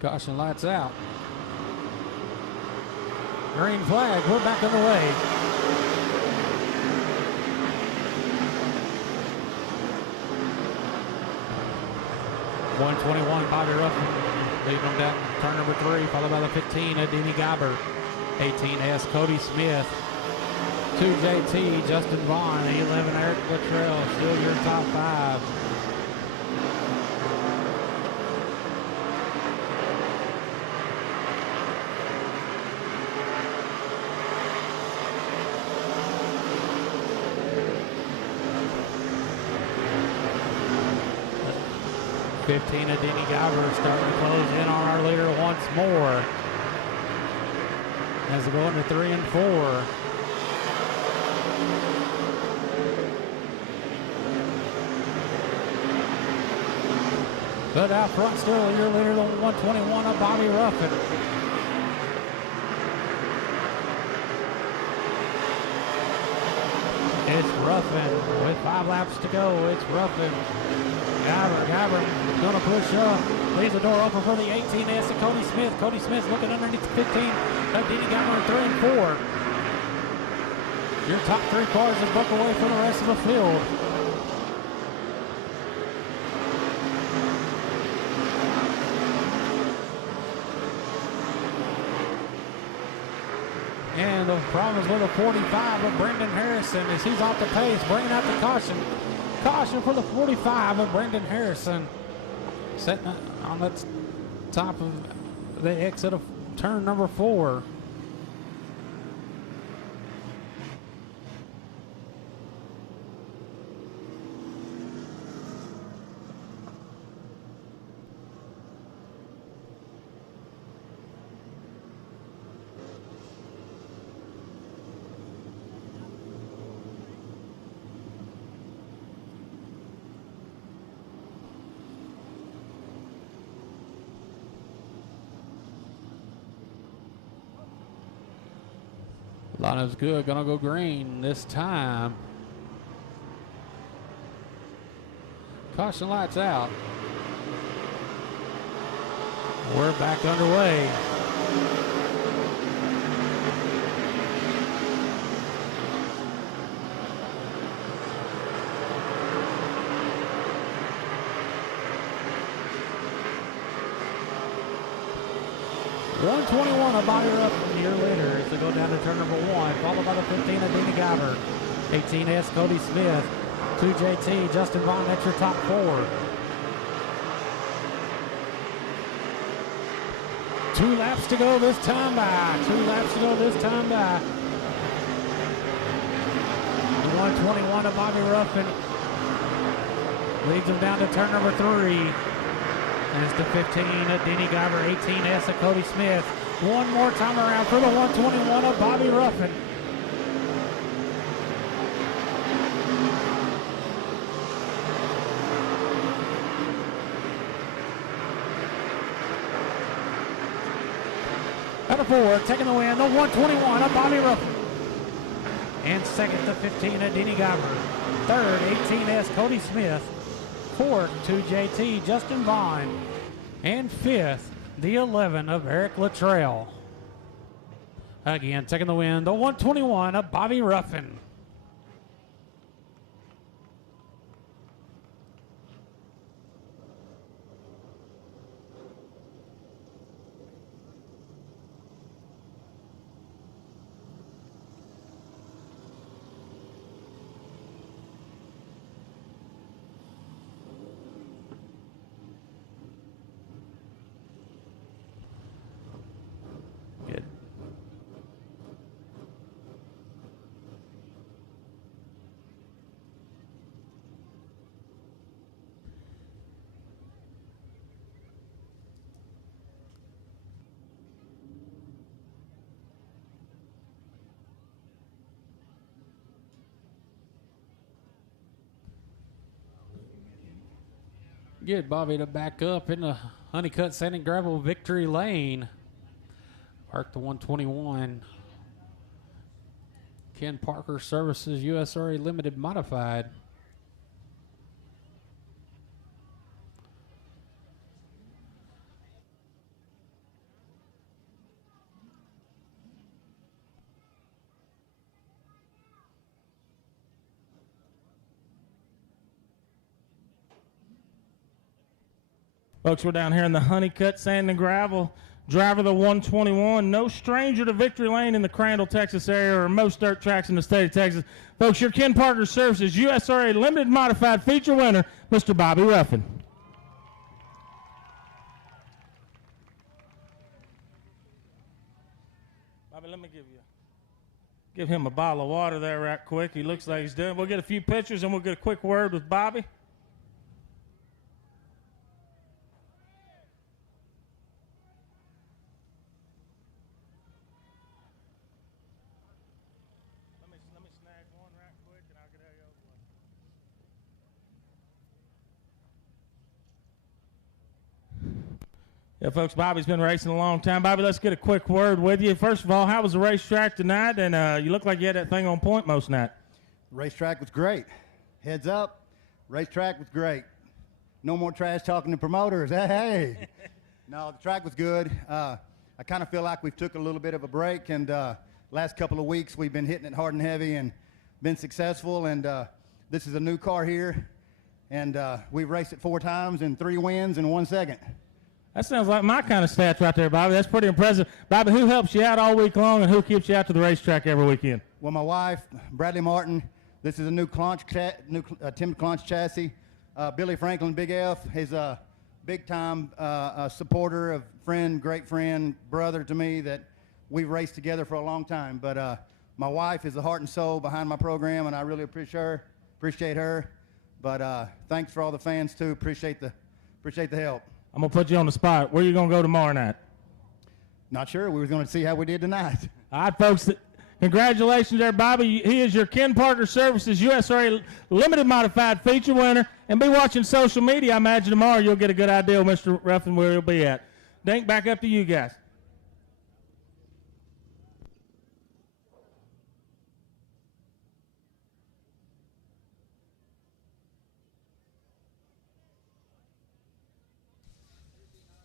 Caution lights out. Green flag, we're back on the way. .121 Bobby Ruffin leading them down turn number 3, followed by the 15 of Denny Guyver. 18S Cody Smith. 2JT Justin Vaughn. 11 Eric Luttrell, still your top 5. .15 of Denny Guyver starting to close in on our leader once more. As they go into 3 and 4. But out front still your leader, the 121 of Bobby Ruffin. It's Ruffin with 5 laps to go. It's Ruffin. Guyver going to push up. Leaves the door open for the 18S of Cody Smith. Cody Smith looking underneath the 15. Denny Guyver in 3 and 4. Your top 3 cars are buck away from the rest of the field. And the problem is with the 45 of Brendan Harrison as he's off the pace, bringing out the caution. Caution for the 45 of Brendan Harrison. Setting on the top of the exit of turn number 4. Lineup's good, gonna go green this time. Caution lights out. We're back underway. .121 of Bobby Ruffin, your leader, as they go down to turn number 1, followed by the 15 of Denny Guyver. 18S Cody Smith. 2JT Justin Vaughn, that's your top 4. 2 laps to go this time by. 2 laps laps to go this time by. The 121 of Bobby Ruffin leads him down to turn number 3. And it's the 15 of Denny Guyver, 18S of Cody Smith. One more time around for the 121 of Bobby Ruffin. Out of 4, taking the win, the 121 of Bobby Ruffin. And second, the 15 of Denny Guyver. Third, 18S Cody Smith. Fourth, 2JT Justin Vaughn. And fifth, the 11 of Eric Luttrell. Again, taking the win, the 121 of Bobby Ruffin. Good. Get Bobby to back up in the Honeycutt Sand and Gravel victory lane. Park the 121. Ken Parker Services USRA Limited Modified. Folks, we're down here in the Honeycutt Sand and Gravel. Driver the 121, no stranger to victory lane in the Crandall, Texas area, or most dirt tracks in the state of Texas. Folks, your Ken Parker Services USRA Limited Modified feature winner, Mr. Bobby Ruffin. Bobby, let me give him a bottle of water there right quick. He looks like he's done. We'll get a few pictures and we'll get a quick word with Bobby. Yeah, folks, Bobby's been racing a long time. Bobby, let's get a quick word with you. First of all, how was the racetrack tonight? And you look like you had that thing on point most night. Racetrack was great. Heads up, racetrack was great. No more trash talking to promoters. Hey. No, the track was good. I kind of feel like we've took a little bit of a break, and last couple of weeks we've been hitting it hard and heavy and been successful. And this is a new car here, and we've raced it 4 times and 3 wins in 1 second. That sounds like my kind of stats right there, Bobby. That's pretty impressive. Bobby, who helps you out all week long and who keeps you out to the racetrack every weekend? Well, my wife, Bradley Martin. This is a new Tim Clonch chassis. Billy Franklin, Big F, is a big-time supporter, great friend, brother to me that we've raced together for a long time. But my wife is the heart and soul behind my program, and I really appreciate her. But thanks for all the fans, too. Appreciate the help. I'm going to put you on the spot. Where are you going to go tomorrow night? Not sure. We were going to see how we did tonight. All right, folks. Congratulations there, Bobby. He is your Ken Parker Services USRA Limited Modified feature winner. And be watching social media. I imagine tomorrow you'll get a good idea of Mr. Ruffin where he'll be at. Dink, back up to you guys.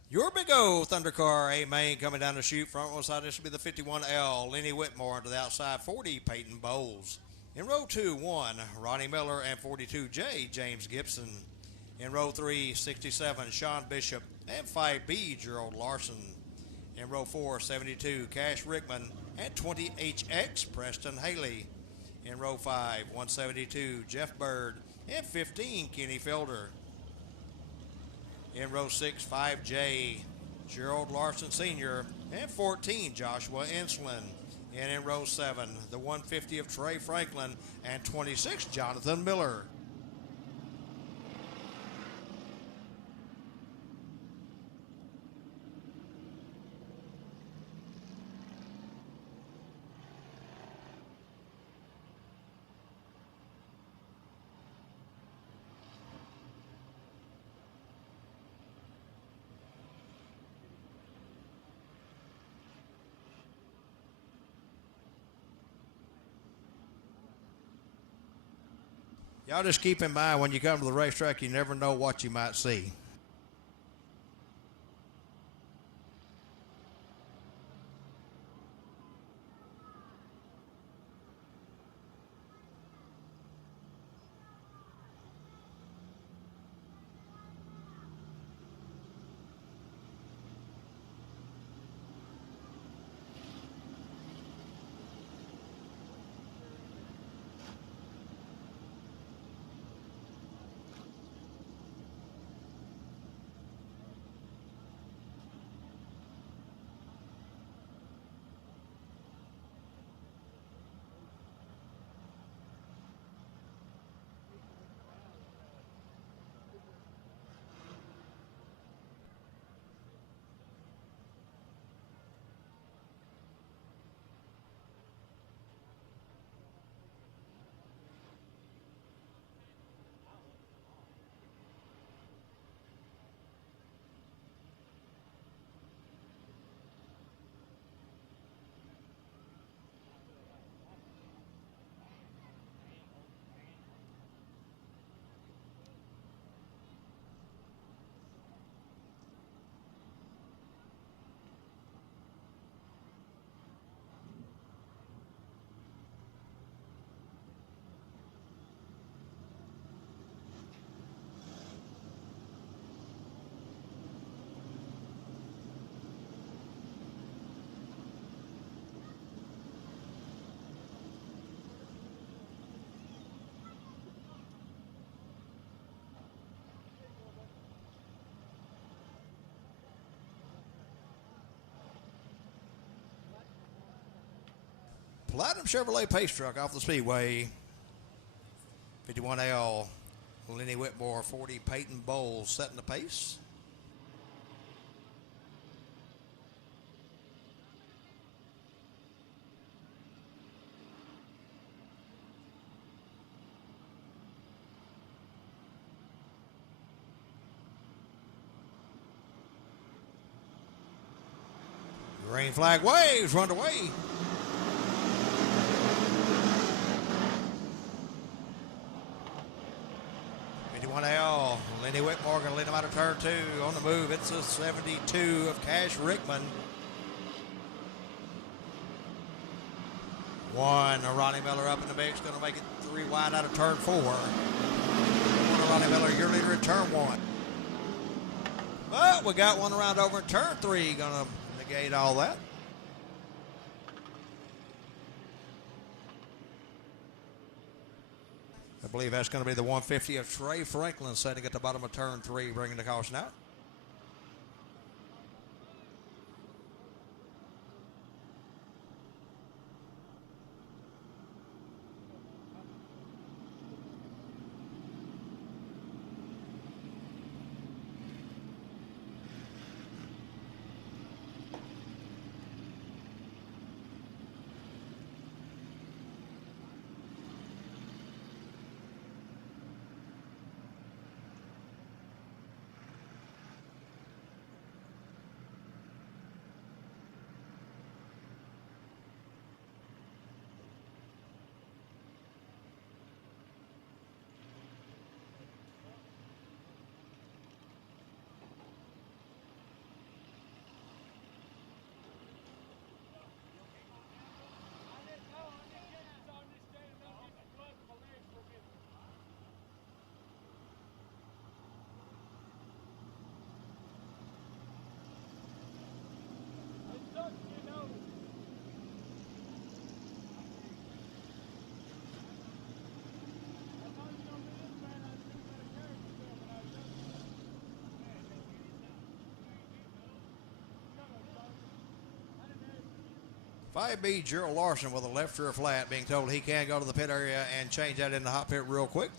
Your Big O Thundercar A main coming down the chute front row side. This will be the 51L Lenny Whitmore to the outside 40 Peyton Bowles. In row 2, 1 Ronnie Miller and 42J James Gibson. In row 3, 67 Sean Bishop and 5B Gerald Larson. In row 4, 72 Cash Rickman and 20HX Preston Haley. In row 5, 172 Jeff Bird and 15 Kenny Felder. In row 6, 5J, Gerald Larson Sr. And 14, Joshua Inslin. And in row 7, the 150 of Trey Franklin. And 26, Jonathan Miller. Y'all just keep in mind when you come to the racetrack, you never know what you might see. Platinum Chevrolet Pace Truck off the Speedway. 51L, Lenny Whitmore, 40, Peyton Bowles setting the pace. Green flag waves, run away. L. Lenny Whitmore going to lead him out of turn 2 on the move. It's a 72 of Cash Rickman. 1, Ronnie Miller up in the mix, going to make it 3 wide out of turn 4. Ronnie Miller, your leader at turn 1. But we got one around over in turn 3, going to negate all that. I believe that's going to be the 150 of Trey Franklin setting at the bottom of turn 3, bringing the caution out. 5B, Gerald Larson with a left rear flat, being told he can go to the pit area and change that in the hot pit real quick.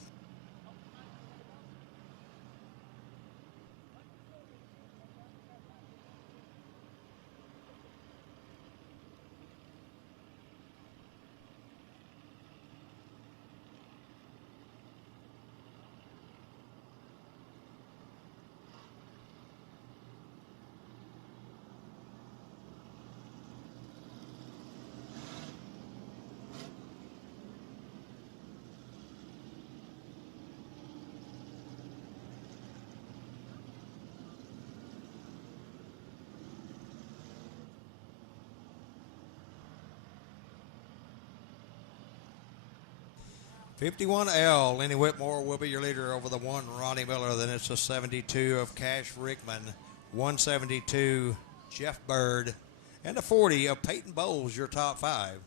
$51L, Lenny Whitmore will be your leader over the 1, Ronnie Miller. Then it's a 72 of Cash Rickman, 172, Jeff Bird, and a 40 of Peyton Bowles, your top 5.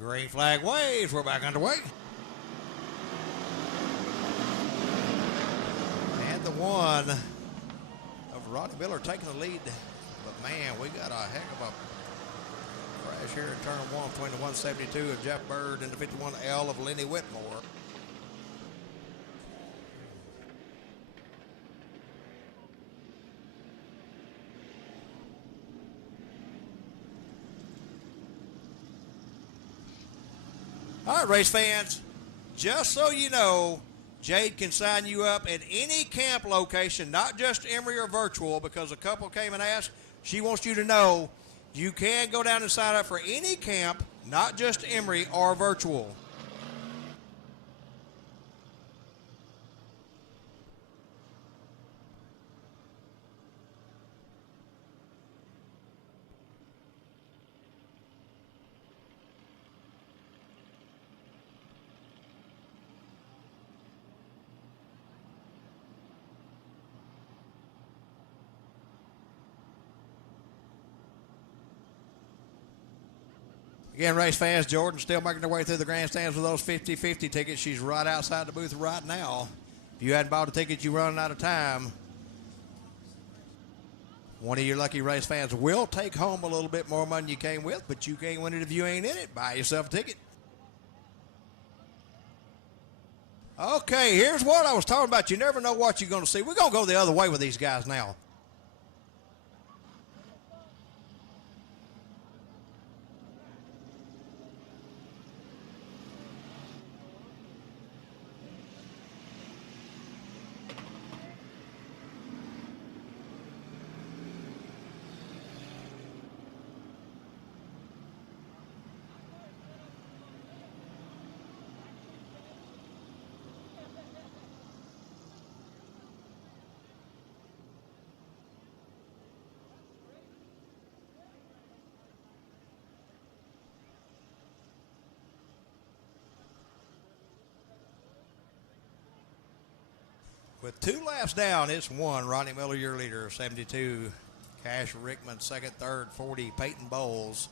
Green flag waves. We're back underway. And the 1 of Ronnie Miller taking the lead. But, man, we got a heck of a crash here in turn 1 between the 172 of Jeff Bird and the 51L of Lenny Whitmore. All right, race fans, just so you know, Jade can sign you up at any camp location, not just Emory or virtual, because a couple came and asked. She wants you to know you can go down and sign up for any camp, not just Emory or virtual. Again, race fans, Jordan's still making her way through the grandstands with those 50-50 tickets. She's right outside the booth right now. If you hadn't bought a ticket, you're running out of time. One of your lucky race fans will take home a little bit more money you came with, but you can't win it if you ain't in it. Buy yourself a ticket. Okay, here's what I was talking about. You never know what you're going to see. We're going to go the other way with these guys now. With 2 laps down, it's 1. Ronnie Miller, your leader, 72. Cash Rickman, second, third, 40. Peyton Bowles.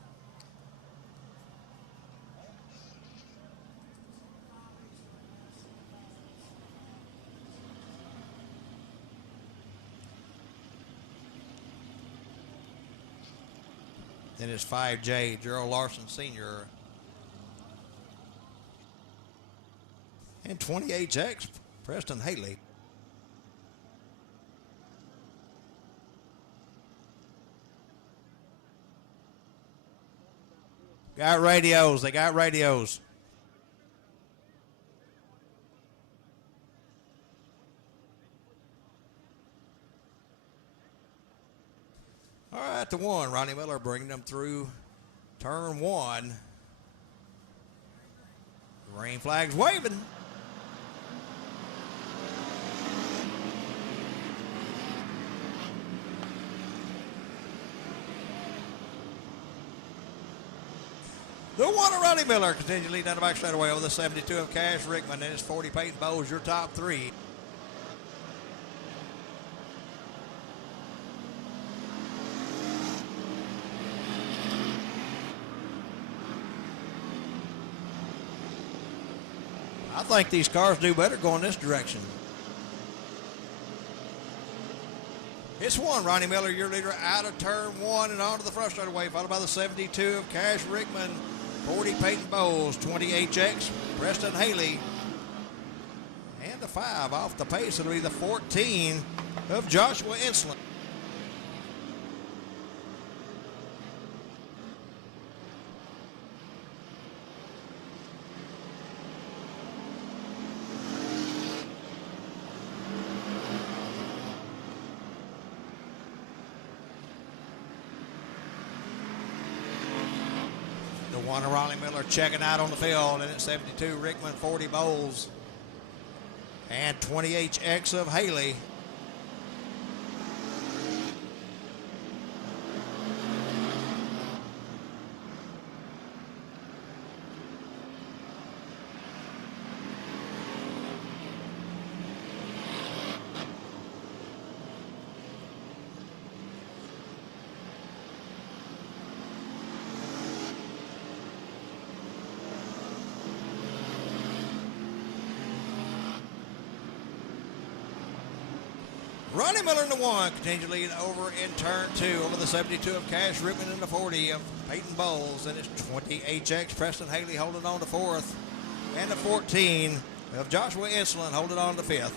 Then it's 5J, Gerald Larson Sr. And 28X, Preston Haley. Got radios. They got radios. at the 1. Ronnie Miller bringing them through turn 1. Green flag's waving. The 1 of Ronnie Miller continues to lead down the back straightaway over the 72 of Cash Rickman and his 40 Peyton Bowles, your top 3. I think these cars do better going this direction. It's 1, Ronnie Miller, your leader, out of turn 1 and onto the front straightaway, followed by the 72 of Cash Rickman, 40 Peyton Bowles, 20 HX, Preston Haley, and the 5 off the pace. It'll be the 14 of Joshua Insland. One of Ronnie Miller checking out on the field, and at 72, Rickman, 40 Bowles, and 20 HX of Haley. Ronnie Miller in the 1, continues to lead over in turn 2 over the 72 of Cash Rickman in the 40 of Peyton Bowles, and it's 20 HX Preston Haley holding on to 4th, and the 14 of Joshua Insland holding on to 5th.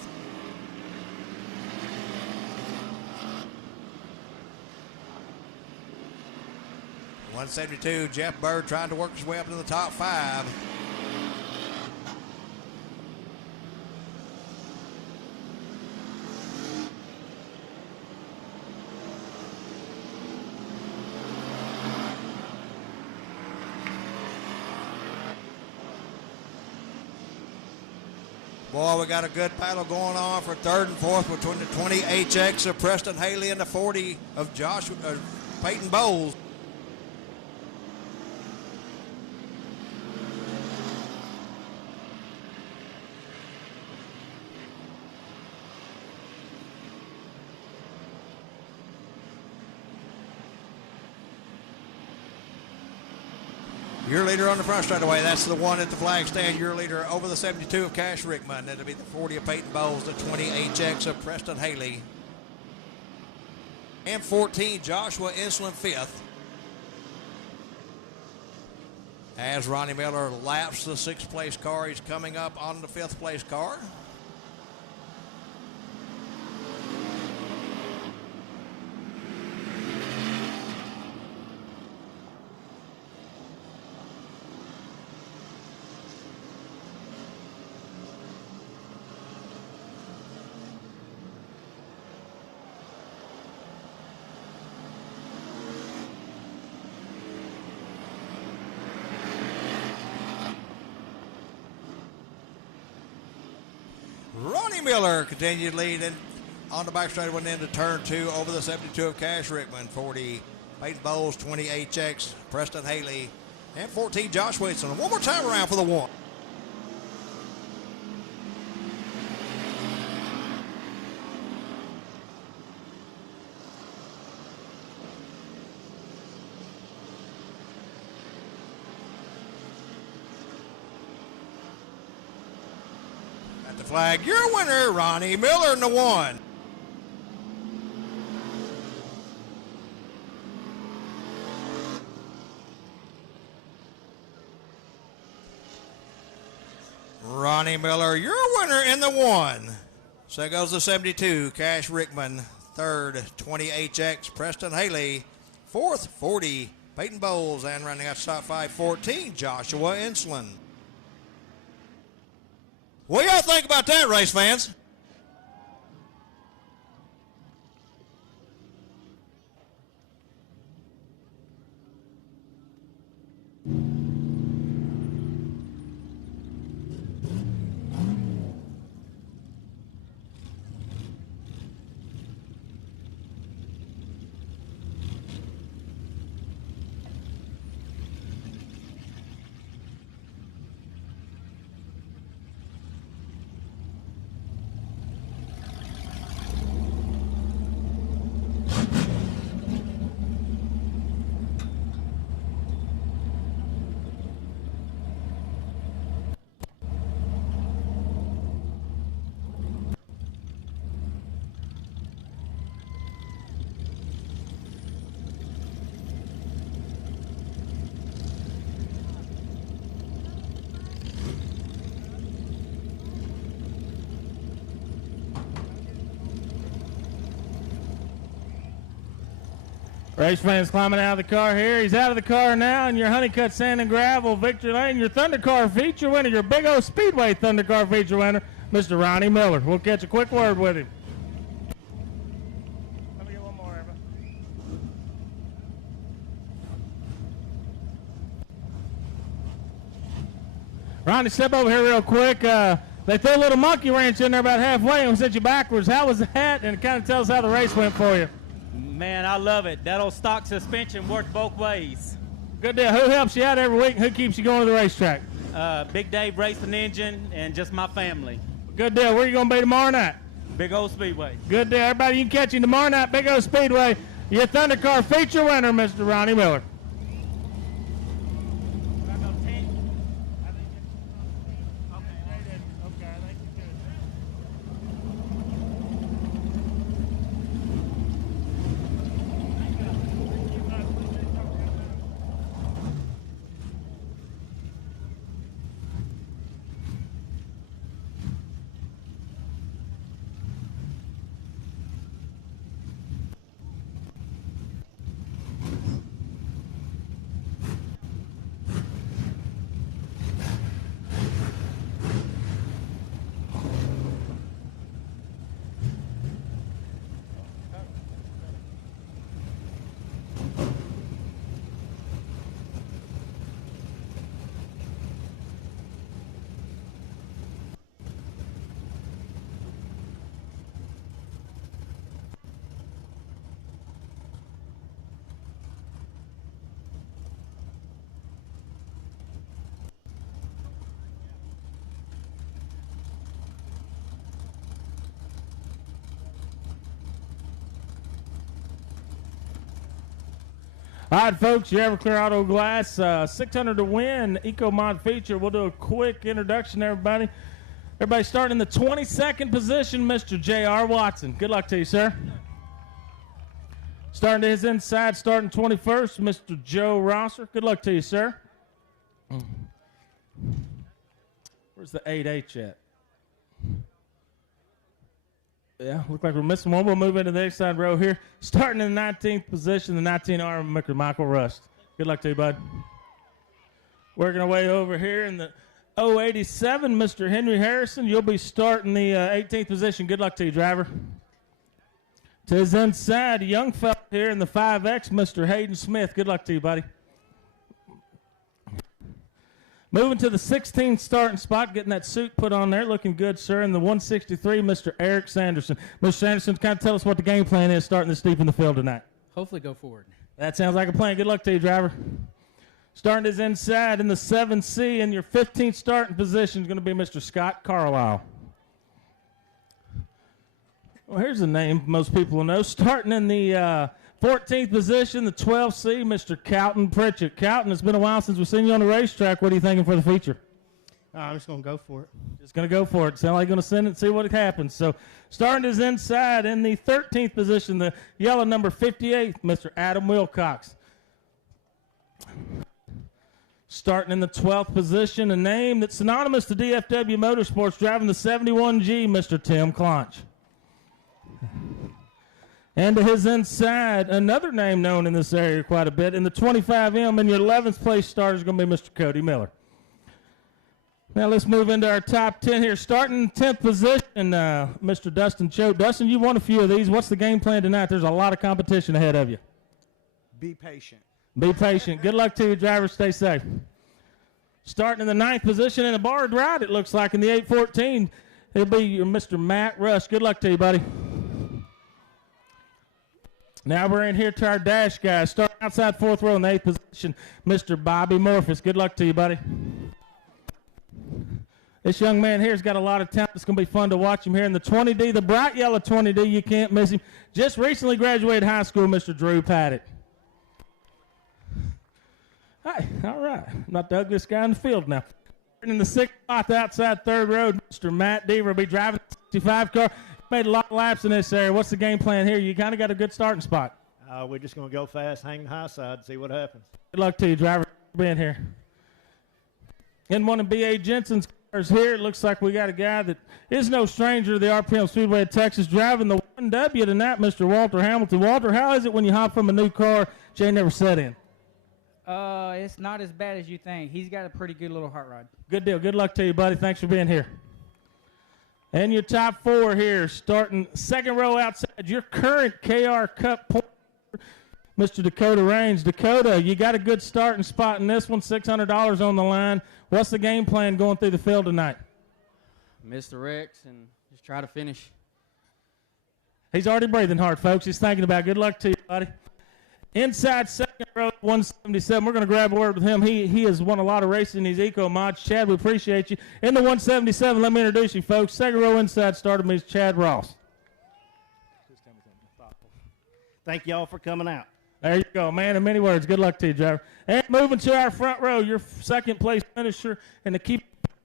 .172, Jeff Bird trying to work his way up to the top 5. Boy, we got a good battle going on for 3rd and 4th between the 20 HX of Preston Haley and the 40 of Peyton Bowles. Your leader on the front straightaway, that's the 1 at the flag stand. Your leader over the 72 of Cash Rickman. That'll be the 40 of Peyton Bowles, the 20 HX of Preston Haley. And 14, Joshua Insland 5th. As Ronnie Miller laps the 6th place car, he's coming up on the 5th place car. Ronnie Miller continued leading on the back straightaway into turn 2 over the 72 of Cash Rickman. 40 Peyton Bowles, 20 HX, Preston Haley, and 14 Josh Whitson. One more time around for the 1. The flag, your winner, Ronnie Miller in the 1. Ronnie Miller, your winner in the 1. So goes the 72, Cash Rickman. 3rd, 20 HX, Preston Haley. 4th, 40, Peyton Bowles. And running out top 5, 14, Joshua Insland. What do y'all think about that, race fans? Race fans climbing out of the car here. He's out of the car now, and your Honeycutt Sand and Gravel Victory Lane, your Thunder Car feature winner, your Big O Speedway Thunder Car feature winner, Mr. Ronnie Miller. We'll catch a quick word with him. Let me get one more, Evan. Ronnie, step over here real quick. They threw a little monkey wrench in there about halfway and sent you backwards. How was that? And kind of tell us how the race went for you. Man, I love it. That old stock suspension worked both ways. Good deal. Who helps you out every week? Who keeps you going to the racetrack? Big Dave Racing Engine and just my family. Good deal. Where are you going to be tomorrow night? Big Old Speedway. Good deal. Everybody, you can catch him tomorrow night, Big O Speedway. Your Thunder Car feature winner, Mr. Ronnie Miller. All right, folks, your Everclear Auto Glass, 600 to win, EcoMod feature. We'll do a quick introduction, everybody. Everybody starting in the 22nd position, Mr. J.R. Watson. Good luck to you, sir. Starting to his inside, starting 21st, Mr. Joe Rosser. Good luck to you, sir. Where's the 8H at? Yeah, look like we're missing one. We'll move into the next side row here. Starting in the 19th position, the 19R, Mr. Michael Rust. Good luck to you, bud. Working our way over here in the 087, Mr. Henry Harrison. You'll be starting the 18th position. Good luck to you, driver. To his inside, a young fella here in the 5X, Mr. Hayden Smith. Good luck to you, buddy. Moving to the 16th starting spot, getting that suit put on there, looking good, sir. In the 163, Mr. Eric Sanderson. Mr. Sanderson, kind of tell us what the game plan is starting this deep in the field tonight. Hopefully go forward. That sounds like a plan. Good luck to you, driver. Starting his inside in the 7C, in your 15th starting position is going to be Mr. Scott Carlisle. Well, here's a name most people will know. Starting in the 14th position, the 12C, Mr. Cowton Pritchett. Cowton, it's been a while since we've seen you on the racetrack. What are you thinking for the feature? I'm just going to go for it. Just going to go for it. Sound like you're going to send it and see what happens. So starting his inside in the 13th position, the yellow number 58, Mr. Adam Wilcox. Starting in the 12th position, a name that's synonymous to DFW Motorsports, driving the 71G, Mr. Tim Clonch. And to his inside, another name known in this area quite a bit. In the 25M, and your 11th place starter is going to be Mr. Cody Miller. Now let's move into our top 10 here. Starting in 10th position, Mr. Dustin Choate. Dustin, you won a few of these. What's the game plan tonight? There's a lot of competition ahead of you. Be patient. Be patient. Good luck to you, drivers. Stay safe. Starting in the 9th position in a barred ride, it looks like, in the 814, it'll be your Mr. Matt Rush. Good luck to you, buddy. Now we're in here to our dash guys. Starting outside 4th row in the 8th position, Mr. Bobby Morphus. Good luck to you, buddy. This young man here has got a lot of talent. It's going to be fun to watch him here in the 20D, the bright yellow 20D. You can't miss him. Just recently graduated high school, Mr. Drew Paddock. Hi, all right. I'm not the ugliest guy in the field now. In the 6th spot outside 3rd row, Mr. Matt Deaver will be driving the 65 car. Made a lot of laps in this area. What's the game plan here? You kind of got a good starting spot. We're just going to go fast, hang the high side, see what happens. Good luck to you, driver, for being here. In one of B.A. Jensen's cars here. It looks like we got a guy that is no stranger to the RPM Speedway of Texas driving the 1W tonight, Mr. Walter Hamilton. Walter, how is it when you hop from a new car Jay never sat in? It's not as bad as you think. He's got a pretty good little hot rod. Good deal. Good luck to you, buddy. Thanks for being here. And your top four here, starting second row outside, your current KR Cup point, Mr. Dakota Raines. Dakota, you got a good starting spot in this one, $600 on the line. What's the game plan going through the field tonight? Mr. Rex and just try to finish. He's already breathing hard, folks. He's thinking about it. Good luck to you, buddy. Inside second row, 177. We're going to grab a word with him. He has won a lot of races in these eco mods. Chad, we appreciate you. In the 177, let me introduce you, folks. Second row inside starter meets Chad Ross. Thank y'all for coming out. There you go, man. In many words, good luck to you, driver. And moving to our front row, your second place finisher in the keep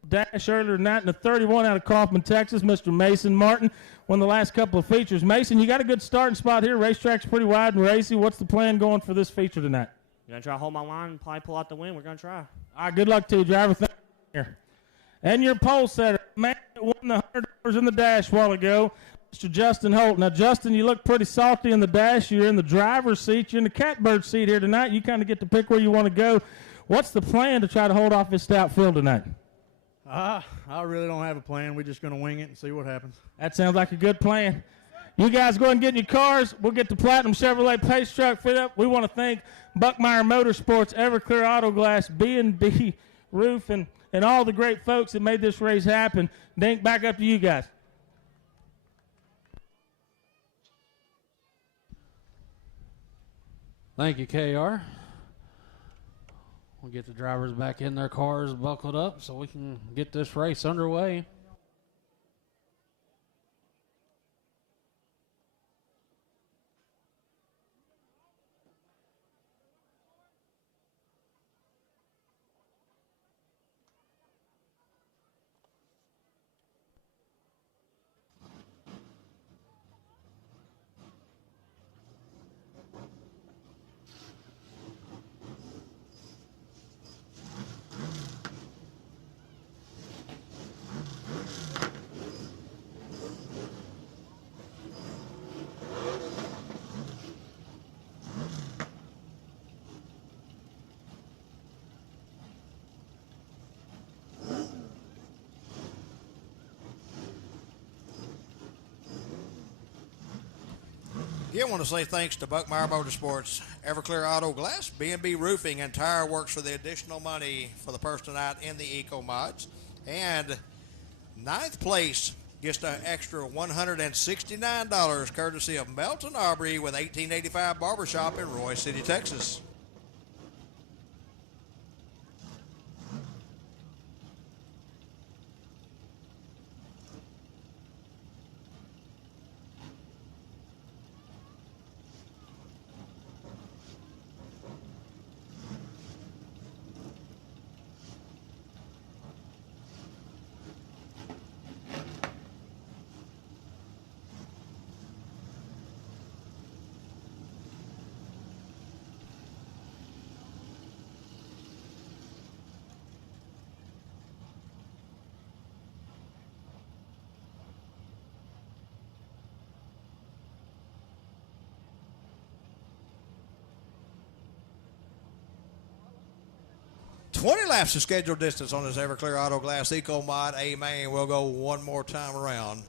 dash earlier tonight in the 31 out of Kaufman, Texas, Mr. Mason Martin. Won the last couple of features. Mason, you got a good starting spot here. Racetrack's pretty wide and racy. What's the plan going for this feature tonight? I'm going to try to hold my line and probably pull out the win. We're going to try. All right, good luck to you, driver. Thank you. Here. And your pole setter, man that won the $100 in the dash a while ago, Mr. Justin Holt. Now, Justin, you look pretty salty in the dash. You're in the driver's seat. You're in the catbird seat here tonight. You kind of get to pick where you want to go. What's the plan to try to hold off this stout field tonight? I really don't have a plan. We're just going to wing it and see what happens. That sounds like a good plan. You guys go ahead and get in your cars. We'll get the Platinum Chevrolet Pace Truck fit up. We want to thank Buckmeyer Motorsports, Everclear Auto Glass, B&B Roof, and all the great folks that made this race happen. Dink, back up to you guys. Thank you, KR. We'll get the drivers back in their cars buckled up so we can get this race underway. Again, I want to say thanks to Buckmeyer Motorsports, Everclear Auto Glass, B&B Roofing, and Tire Works for the additional money for the person tonight in the Eco Mods. And ninth place gets an extra $169 courtesy of Melton Aubrey with 1885 Barbershop in Roy City, Texas. $20 laps of scheduled distance on this Everclear Auto Glass Eco Mod A-Main. We'll go one more time around.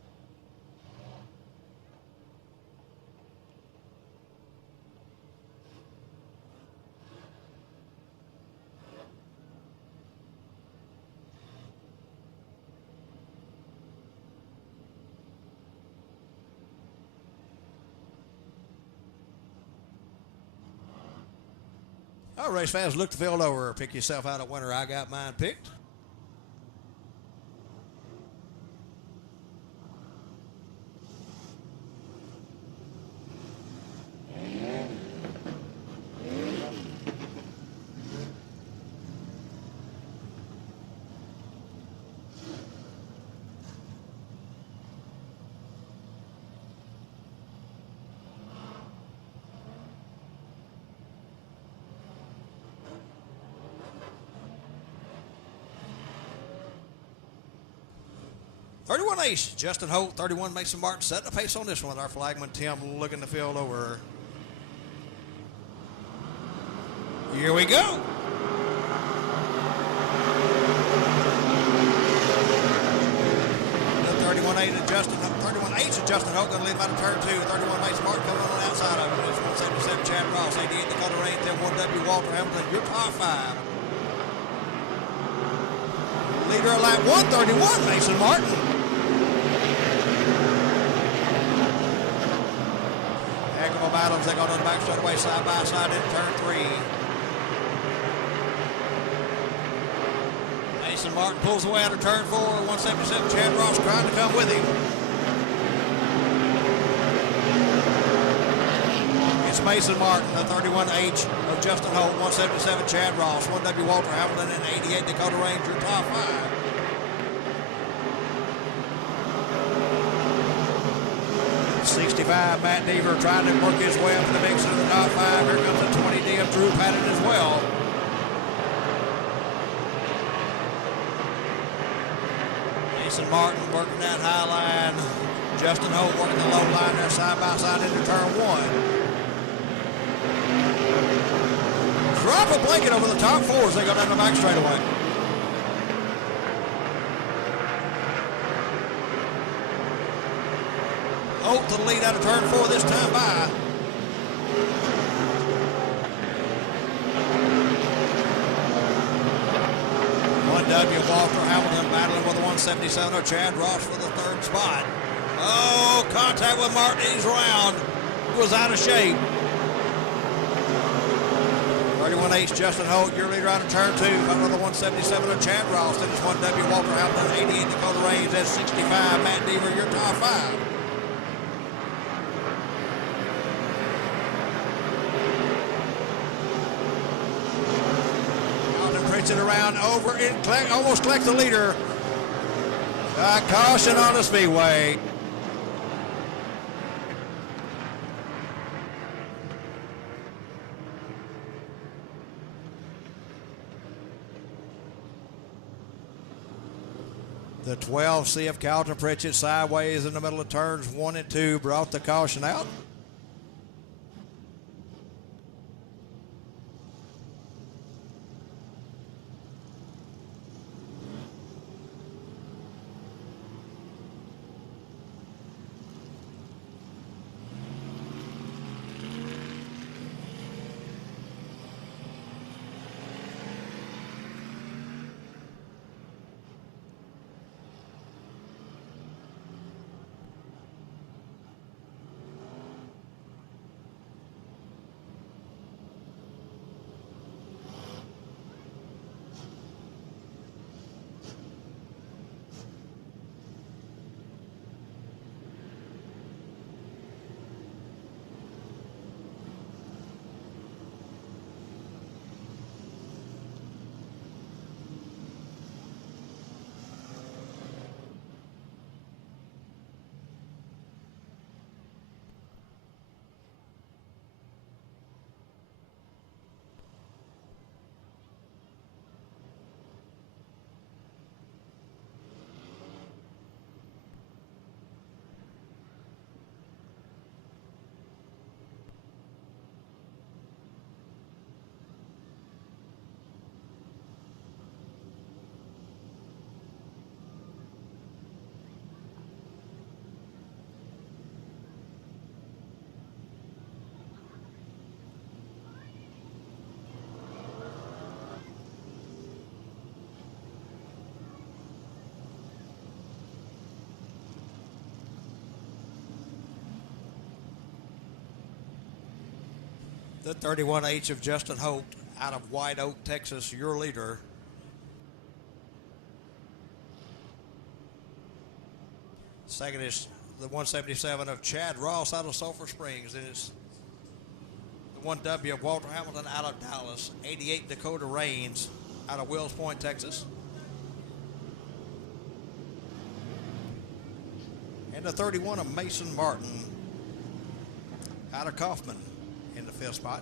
All right, race fans, look the field over. Pick yourself out a winner. I got mine picked. 31 Ace, Justin Holt. 31 Mason Martin setting the pace on this one with our flagman Tim looking the field over. Here we go. The 31-8 of Justin Holt going to lead by the turn 2. 31 Mason Martin coming on the outside of it. It's 177 Chad Ross, 88 Dakota Reigns, then 1W Walter Hamilton. Your top 5. Leader of lap 131, Mason Martin. Heck of a battle as they go to the back straightaway side by side in turn 3. Mason Martin pulls away out of turn 4. 177 Chad Ross trying to come with him. It's Mason Martin, the 31H of Justin Holt, 177 Chad Ross, 1W Walter Hamilton, and 88 Dakota Reigns, your top 5. '65 Matt Deaver trying to work his way up in the mix of the top 5. Here comes a 20D of Drew Patton as well. Mason Martin working that high line. Justin Holt working the low line there side by side into turn 1. Drop a blanket over the top 4 as they go down the back straightaway. Holt to the lead out of turn 4 this time by. W. Walter Hamilton battling with the 177 of Chad Ross for the 3rd spot. Oh, contact with Martin. He's round. He was out of shape. 31 Ace Justin Holt, your leader out of turn 2. Followed the 177 of Chad Ross. Then it's 1W Walter Hamilton, 88 Dakota Reigns, that's 65 Matt Deaver, your top 5. It around over and almost collects the leader. Caution on the speedway. The 12 CF Calton Pritchett sideways in the middle of turns 1 and 2 brought the caution out. The 31H of Justin Holt out of White Oak, Texas, your leader. Second is the 177 of Chad Ross out of Sulphur Springs. Then it's the 1W of Walter Hamilton out of Dallas. 88 Dakota Reigns out of Wills Point, Texas. And the 31 of Mason Martin out of Kaufman in the 5th spot.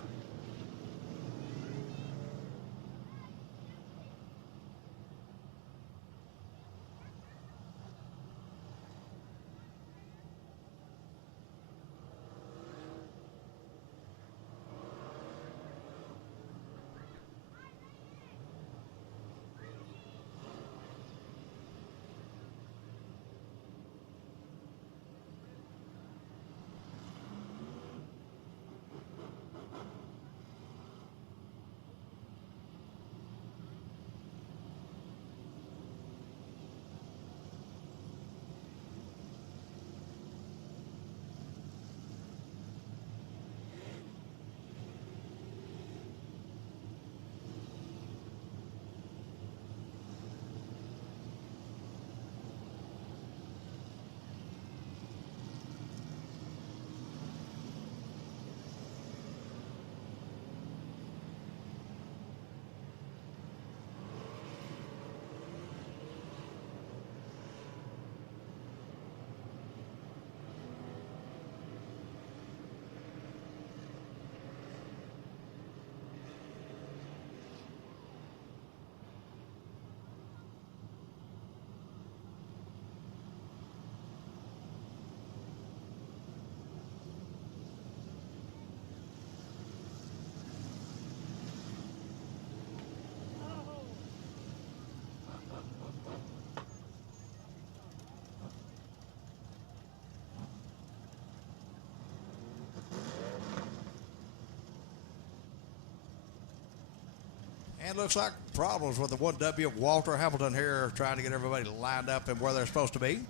And looks like problems with the 1W of Walter Hamilton here, trying to get everybody lined up and where they're supposed to be.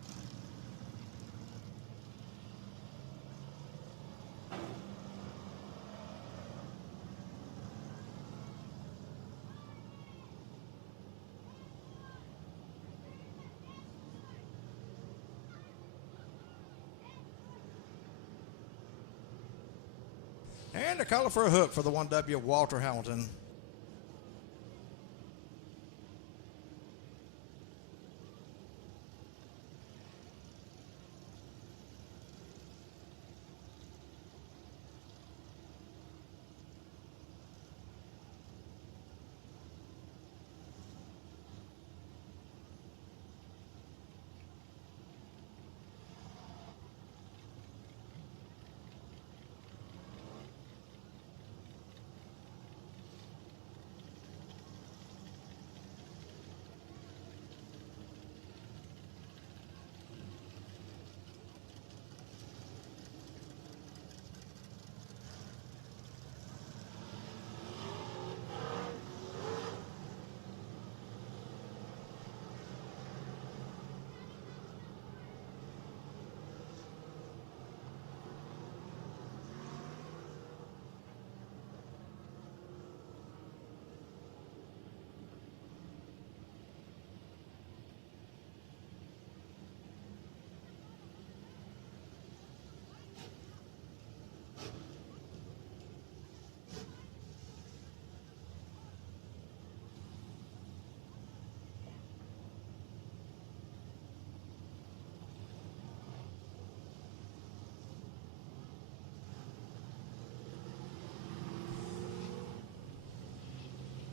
And a color for a hook for the 1W of Walter Hamilton.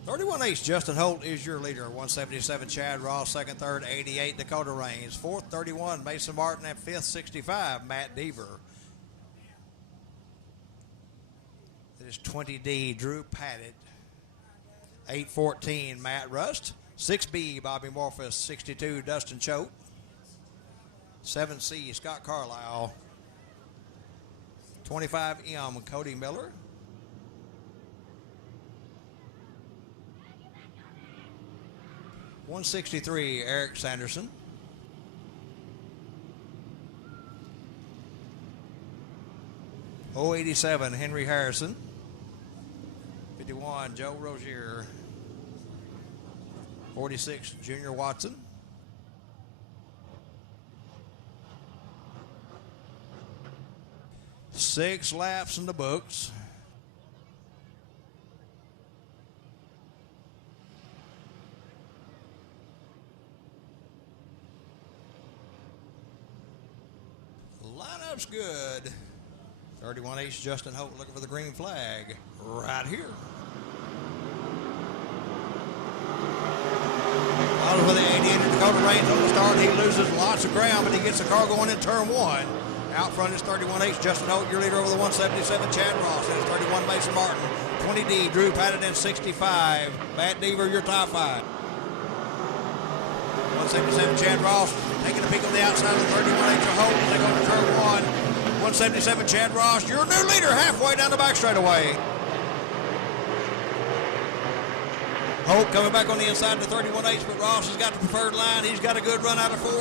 .31 Justin Holt is your leader. 177 Chad Ross, second, third, 88 Dakota Raines, fourth, 31 Mason Martin, and fifth, 65 Matt Deaver. It is 20D Drew Patton, 814 Matt Rust, 6B Bobby Morphus, 62 Dustin Choate, 7C Scott Carlisle, 25M Cody Miller, 163 Eric Sanderson, 087 Henry Harrison, 51 Joe Rozier, 46 Junior Watson, 6 laps in the books. Lineup's good. 31H Justin Holt looking for the green flag right here. Follows with the 88 Dakota Raines on the start. He loses lots of ground, but he gets the car going in turn one. Out front is 31H Justin Holt, your leader over the 177 Chad Ross. And it's 31 Mason Martin. 20D Drew Patton and 65 Matt Deaver, your top 5. 177 Chad Ross taking a peek on the outside of the 31H of Holt. They go to turn one. 177 Chad Ross, your new leader, halfway down the back straightaway. Holt coming back on the inside of the 31H, but Ross has got the preferred line. He's got a good run out of 4.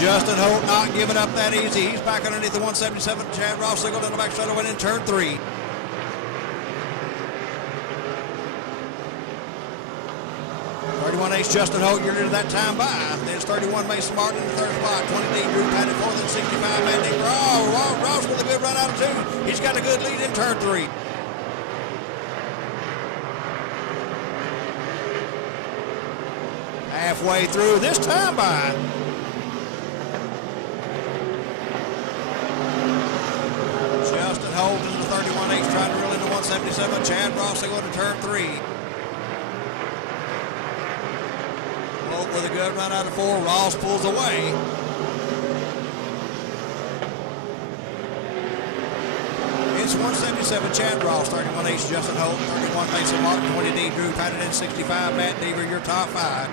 Justin Holt not giving up that easy. He's back underneath the 177 Chad Ross. They go down the back straightaway in turn 3. 31H Justin Holt, you're into that time by. Then it's 31 Mason Martin in the third spot. 20D Drew Patton fourth and 65 Matt Deaver. Oh, Ross with a good run out of 2. He's got a good lead in turn 3. Halfway through this time by. Justin Holt into the 31H trying to reel into 177. Chad Ross, they go to turn 3. With a good run out of 4, Ross pulls away. It's 177 Chad Ross, 31H Justin Holt, 31 Mason Martin, 20D Drew Patton, and 65 Matt Deaver, your top 5.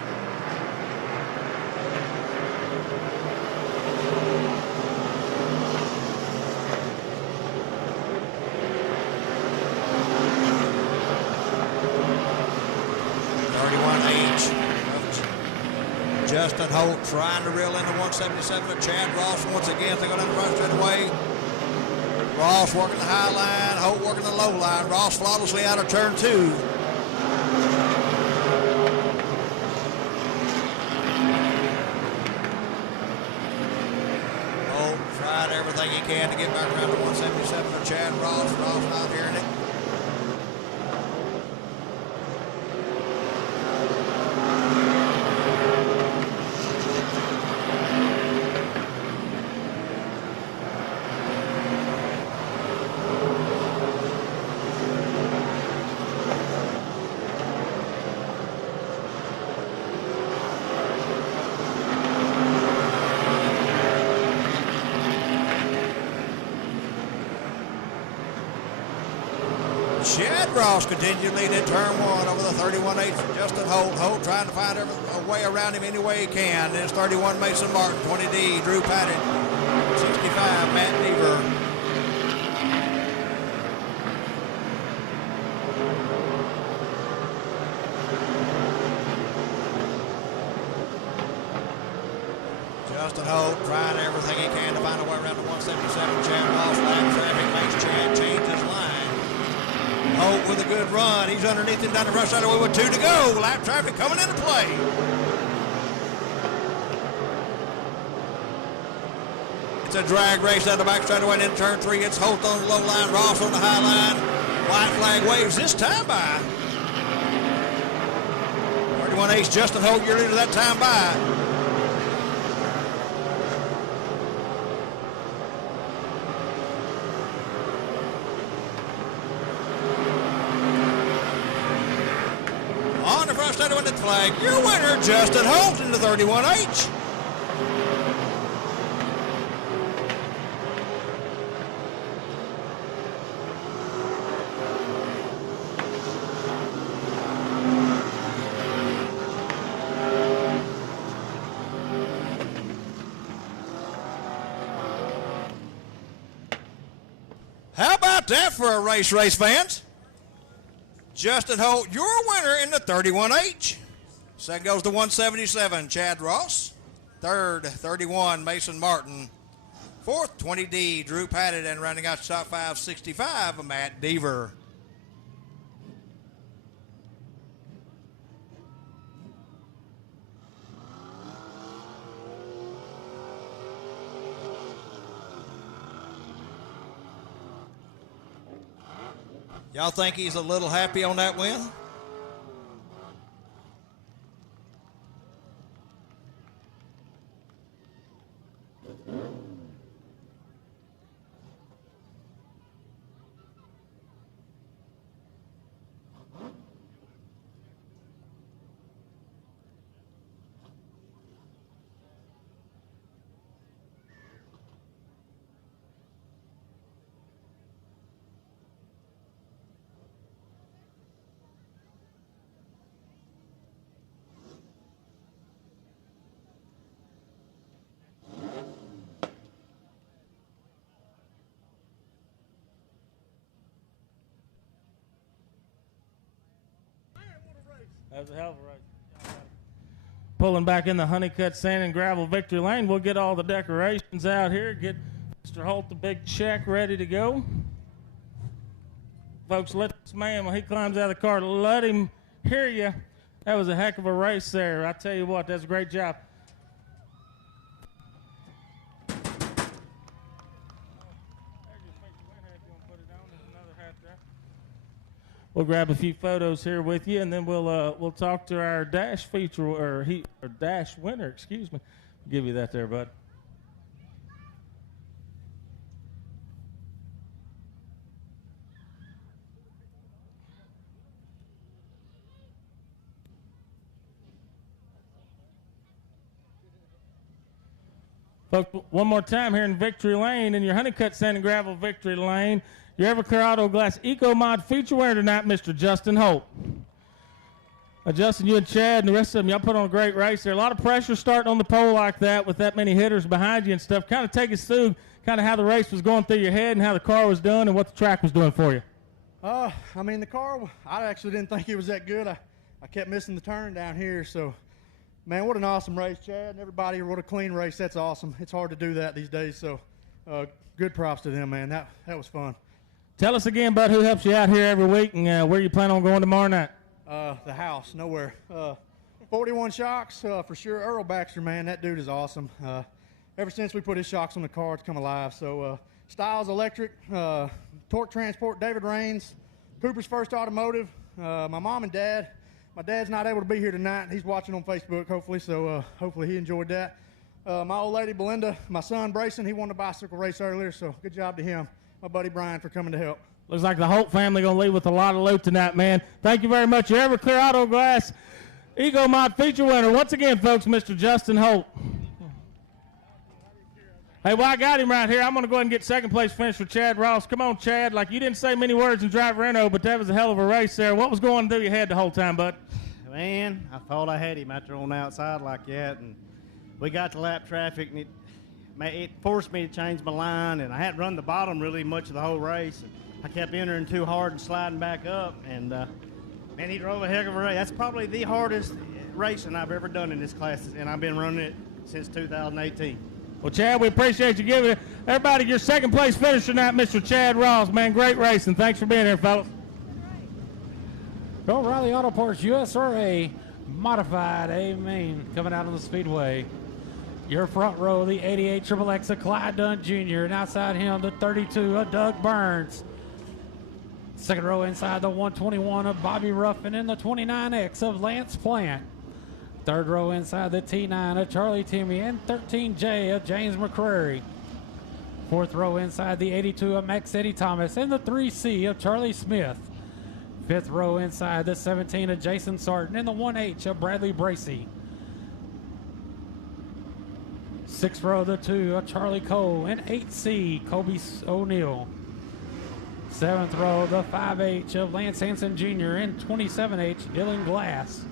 Justin Holt trying to reel in the 177 of Chad Ross once again. They go down the front straight away. Ross working the high line, Holt working the low line. Ross flawlessly out of turn 2. Holt tried everything he can to get back around the 177 of Chad Ross. Ross not hearing it. Chad Ross continued to lead in turn 1 over the 31-8 from Justin Holt. Holt trying to find a way around him any way he can. There's 31 Mason Martin, 20D, Drew Patton, 65 Matt Deaver. Justin Holt trying everything he can to find a way around the 177. Chad Ross lap traffic makes Chad change his line. Holt with a good run. He's underneath him down the front side of the way with 2 to go. Lap traffic coming into play. It's a drag race down the back side of the way into turn 3. It's Holt on the low line, Ross on the high line. White flag waves this time by. 31-8 Justin Holt, your leader that time by. On the front side of the flag, your winner, Justin Holt in the 31H. How about that for a race, fans? Justin Holt, your winner in the 31H. Second goes to 177, Chad Ross. Third, 31, Mason Martin. Fourth, 20D, Drew Patton. And rounding out the top 5, 65, Matt Deaver. Y'all think he's a little happy on that win? That was a hell of a race. Pulling back in the Honeycutt Sand and Gravel Victory Lane. We'll get all the decorations out here. Get Mr. Holt the big check ready to go. Folks, let this man, when he climbs out of the car, let him hear you. That was a heck of a race there. I tell you what, that's a great job. We'll grab a few photos here with you, and then we'll talk to our dash feature or dash winner. Excuse me. I'll give you that there, bud. Folks, one more time here in Victory Lane, in your Honeycutt Sand and Gravel Victory Lane. Your Everclear Auto Glass Eco Mod feature winner tonight, Mr. Justin Holt. Justin, you and Chad and the rest of them, y'all put on a great race there. A lot of pressure starting on the pole like that with that many hitters behind you and stuff. Kind of take us through kind of how the race was going through your head and how the car was doing and what the track was doing for you. I mean, the car, I actually didn't think it was that good. I kept missing the turn down here, so Man, what an awesome race, Chad, and everybody. What a clean race. That's awesome. It's hard to do that these days, so good props to them, man. That was fun. Tell us again, bud, who helps you out here every week and where you plan on going tomorrow night. The house, nowhere. 41 Shocks, for sure. Earl Baxter, man, that dude is awesome. Ever since we put his shocks on the car, it's come alive. So Styles Electric, Torque Transport, David Rains, Cooper's First Automotive, my mom and dad. My dad's not able to be here tonight. He's watching on Facebook, hopefully, so hopefully he enjoyed that. My old lady, Belinda, my son, Brayson, he won the bicycle race earlier, so good job to him. My buddy, Brian, for coming to help. Looks like the Holt family going to leave with a lot of loot tonight, man. Thank you very much. Your Everclear Auto Glass Eco Mod feature winner. Once again, folks, Mr. Justin Holt. Hey, well, I got him right here. I'm going to go ahead and get second place finish for Chad Ross. Come on, Chad. Like, you didn't say many words in Driver Reno, but that was a hell of a race there. What was going through your head the whole time, bud? Man, I thought I had him out there on the outside like that, and we got to lap traffic, and it forced me to change my line, and I hadn't run the bottom really much of the whole race. And I kept entering too hard and sliding back up, and man, he drove a heck of a race. That's probably the hardest racing I've ever done in this class, and I've been running it since 2018. Well, Chad, we appreciate you giving it. Everybody, your second place finisher tonight, Mr. Chad Ross. Man, great racing. Thanks for being here, fellas. O'Reilly Auto Parts USRA Modified A-Main coming out on the Speedway. Your front row, the 88 XXX of Clyde Dunn Jr. And outside him, the 32 of Doug Burns. Second row inside, the 121 of Bobby Ruffin and the 29X of Lance Plant. Third row inside, the T9 of Charlie Timmy and 13J of James McCrary. Fourth row inside, the 82 of Max Eddie Thomas and the 3C of Charlie Smith. Fifth row inside, the 17 of Jason Sarton and the 1H of Bradley Bracey. Sixth row, the 2 of Charlie Cole and 8C, Kobe O'Neill. Seventh row, the 5H of Lance Hansen Jr. and 27H, Dylan Glass.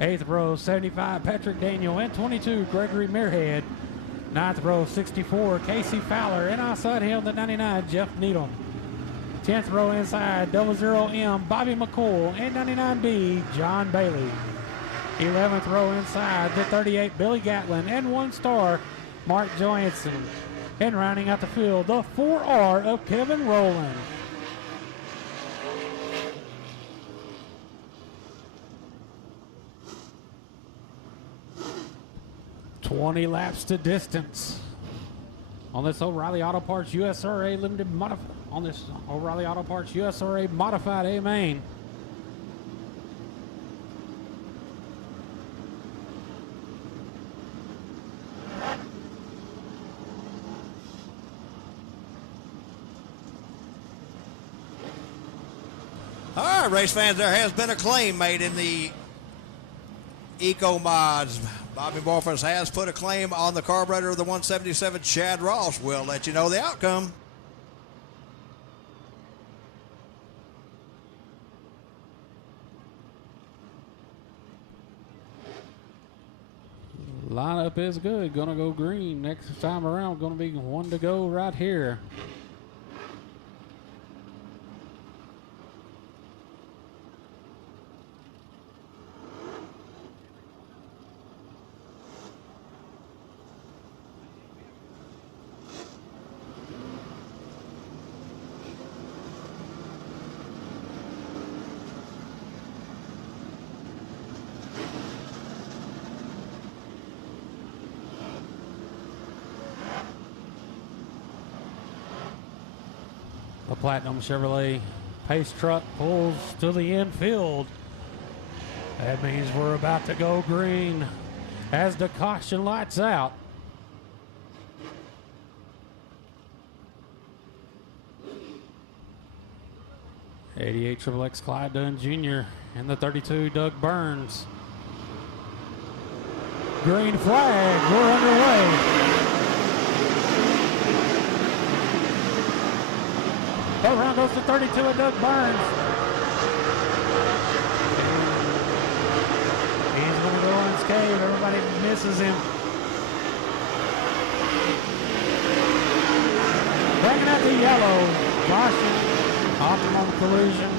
Eighth row, 75, Patrick Daniel and 22, Gregory Muirhead. Ninth row, 64, Casey Fowler and outside him, the 99, Jeff Needham. 10th row inside, 00M, Bobby McCool, and 99B, John Bailey. 11th row inside, the 38, Billy Gatlin, and 1 star, Mark Johansson. And rounding out the field, the 4R of Kevin Rowland. "20 laps to distance on this O'Reilly Auto Parts USRA Limited Modified. On this O'Reilly Auto Parts USRA Modified A-Main. All right, race fans, there has been a claim made in the Eco Mods. Bobby Morphus has put a claim on the carburetor of the 177 Chad Ross. We'll let you know the outcome. Lineup is good. Gonna go green next time around. Gonna be 1 to go right here. The Platinum Chevrolet Pace truck pulls to the infield. That means we're about to go green as the caution lights out. '88 XXX Clyde Dunn Jr. and the 32 Doug Burns. Green flag, we're underway. Around goes to 32 of Doug Burns. He's going to go unscathed. Everybody misses him. Bringing out the yellow. Caution. Optimum collision.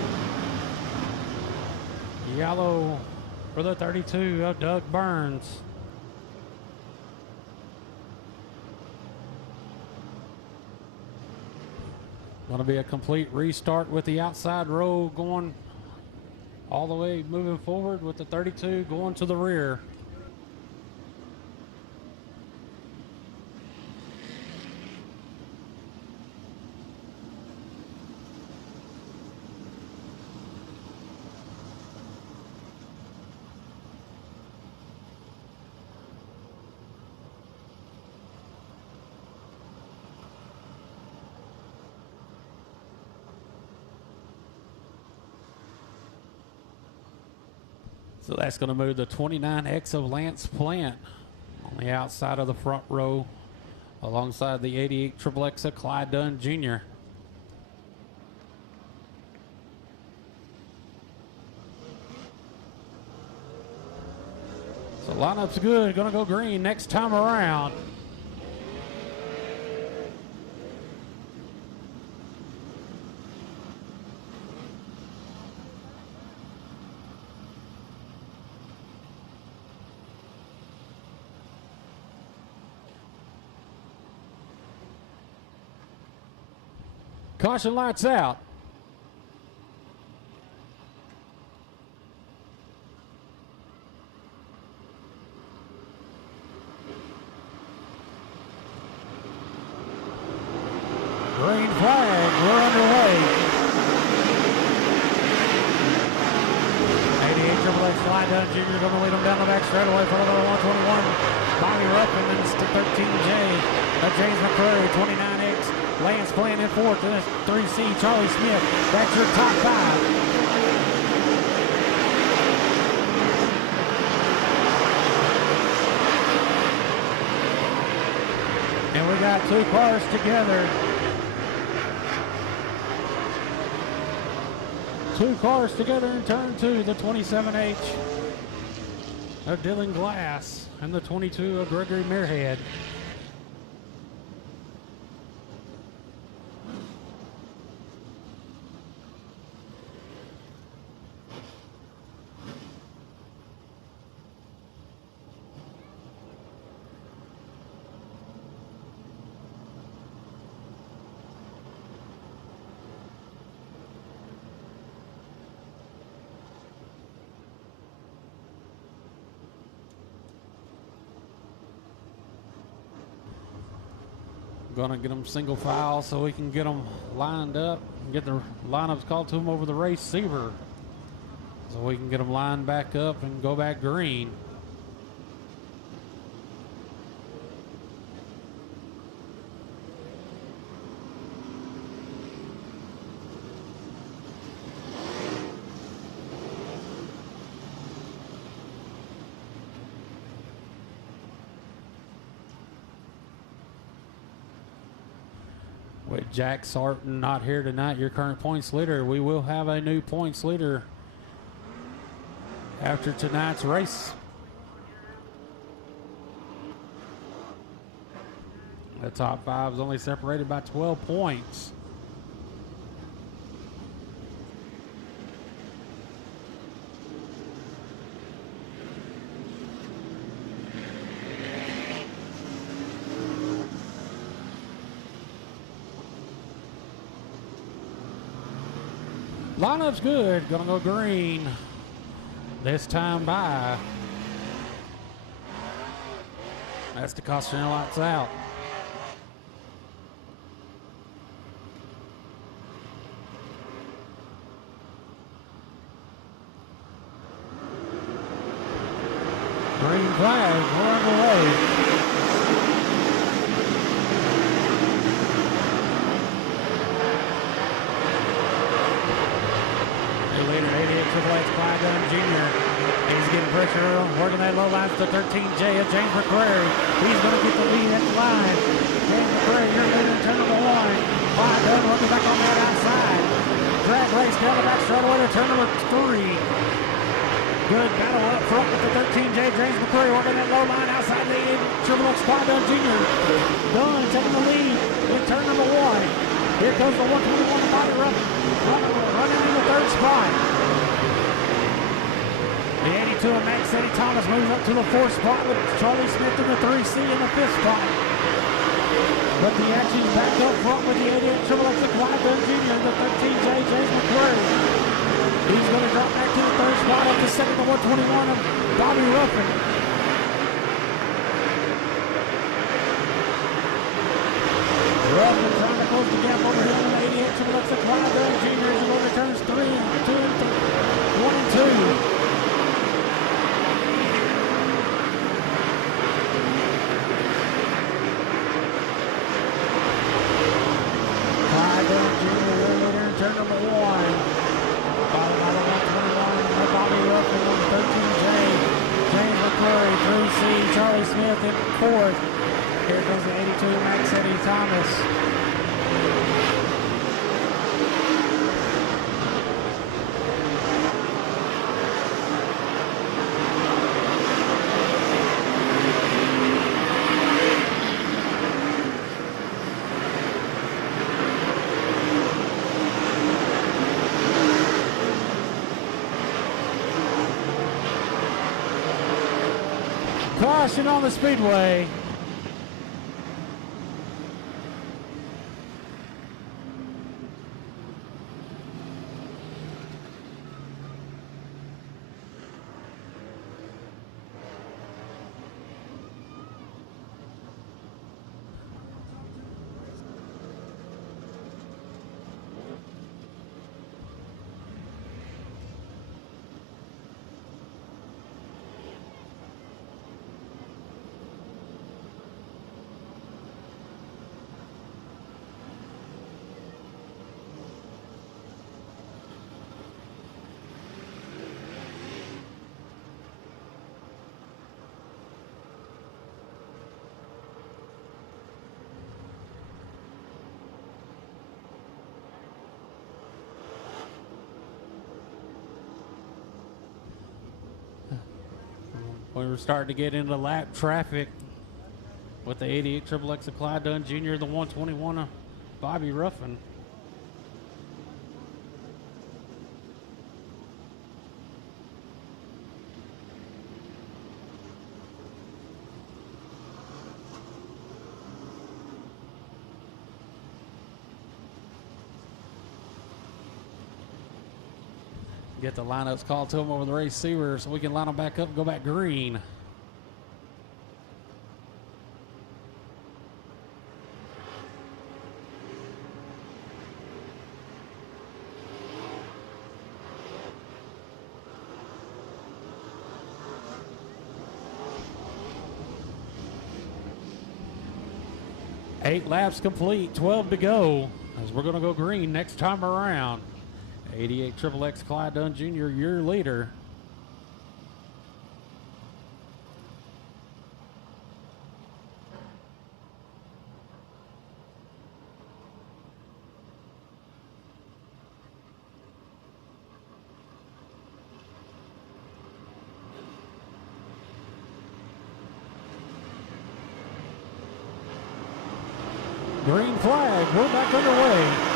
Yellow for the 32 of Doug Burns. Going to be a complete restart with the outside row going all the way moving forward with the 32 going to the rear. So that's going to move the 29X of Lance Plant on the outside of the front row alongside the 88 XXX of Clyde Dunn Jr. So lineup's good. Going to go green next time around. Caution lights out. Green flag, we're underway. 88 XXX Clyde Dunn Jr. going to lead them down the back straightaway for another 121. Bobby Ruffin and 13J. James McCurry, 29X. Lance Plant in fourth, and 3C, Charlie Smith. That's your top five. And we got two cars together. Two cars together in turn two, the 27H of Dylan Glass and the 22 of Gregory Muirhead. Going to get them single file so we can get them lined up and get the lineups called to them over the receiver so we can get them lined back up and go back green. With Jack Sarton not here tonight, your current points leader, we will have a new points leader after tonight's race. The top five is only separated by 12 points. Lineup's good. Gonna go green this time by. That's the caution lights out. Green flag, we're underway. Clyde Dunn Jr. He's getting pressure, working that low line to 13J of James McCrary. He's going to get the lead at the line. James McCrary, you're leading turn number one. Clyde Dunn working back on that outside. Drag race down the back straightaway to turn number three. Good battle up front with the 13J. James McCrary working that low line outside the XXX Clyde Dunn Jr. Dunn taking the lead in turn number one. Here comes the 121 Bobby Ruffin running in the third spot. The 82 of Max Eddie Thomas moves up to the 4th spot with Charlie Smith in the 3C in the 5th spot. But the action's back up front with the 88 Triple X of Clyde Dunn Jr. and the 13J James McClure. He's going to drop back to the 3rd spot up to second to 121 of Bobby Ruffin. Ruffin trying to close the gap over here on the 88 Triple X of Clyde Dunn Jr. as he overturns 3 and 2 and 1 and 2. Turn number 1. Followed by the 121, Bobby Ruffin on the 13J. James McClure, 3C, Charlie Smith in 4th. Here comes the 82, Max Eddie Thomas. Caution on the Speedway. We were starting to get into lap traffic with the 88 Triple X of Clyde Dunn Jr., the 121 of Bobby Ruffin. Get the lineups called to them over the receiver so we can line them back up and go back green. Eight laps complete, 12 to go, as we're going to go green next time around. 88 Triple X Clyde Dunn Jr., your leader. Green flag, we're back underway.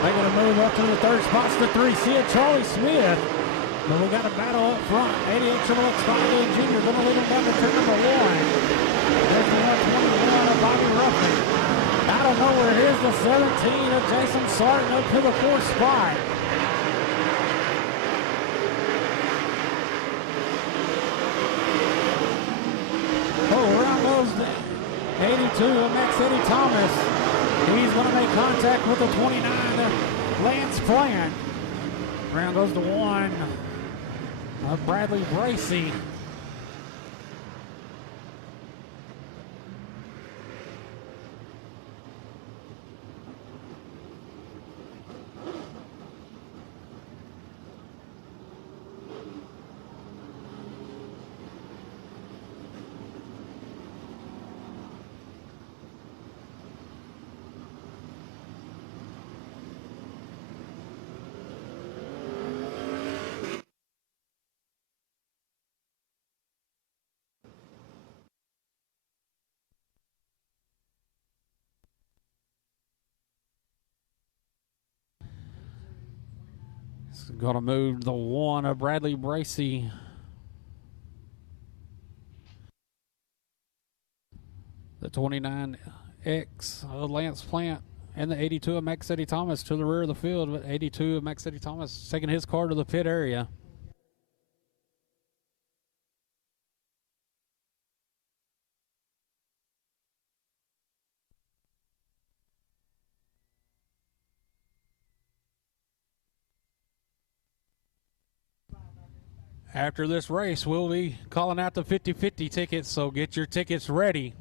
They're going to move up to the 3rd spot to 3C of Charlie Smith. But we got a battle up front. 88 Triple X Clyde Dunn Jr. going to lead them down to turn number 1. There's the 121 of Bobby Ruffin. Out of nowhere, here's the 17 of Jason Sarton up to the 4th spot. Oh, around goes the 82 of Max Eddie Thomas. He's going to make contact with the 29 Lance Plant. Round goes to 1 of Bradley Bracey. It's going to move the 1 of Bradley Bracey. The 29X of Lance Plant and the 82 of Max City Thomas to the rear of the field. But 82 of Max City Thomas taking his car to the pit area. After this race, we'll be calling out the 50-50 tickets, so get your tickets ready.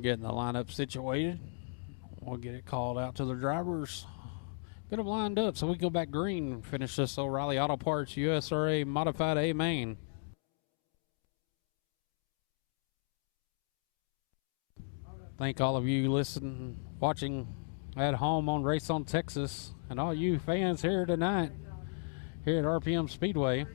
Getting the lineup situated. We'll get it called out to the drivers. Get them lined up so we go back green and finish this O'Reilly Auto Parts USRA Modified A main. Thank all of you listening, watching at home on Race on Texas, and all you fans here tonight here at RPM Speedway.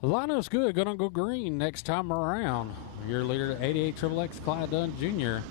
The lineup's good. Gonna go green next time around. Your leader, 88 XXX Clyde Dunn Jr.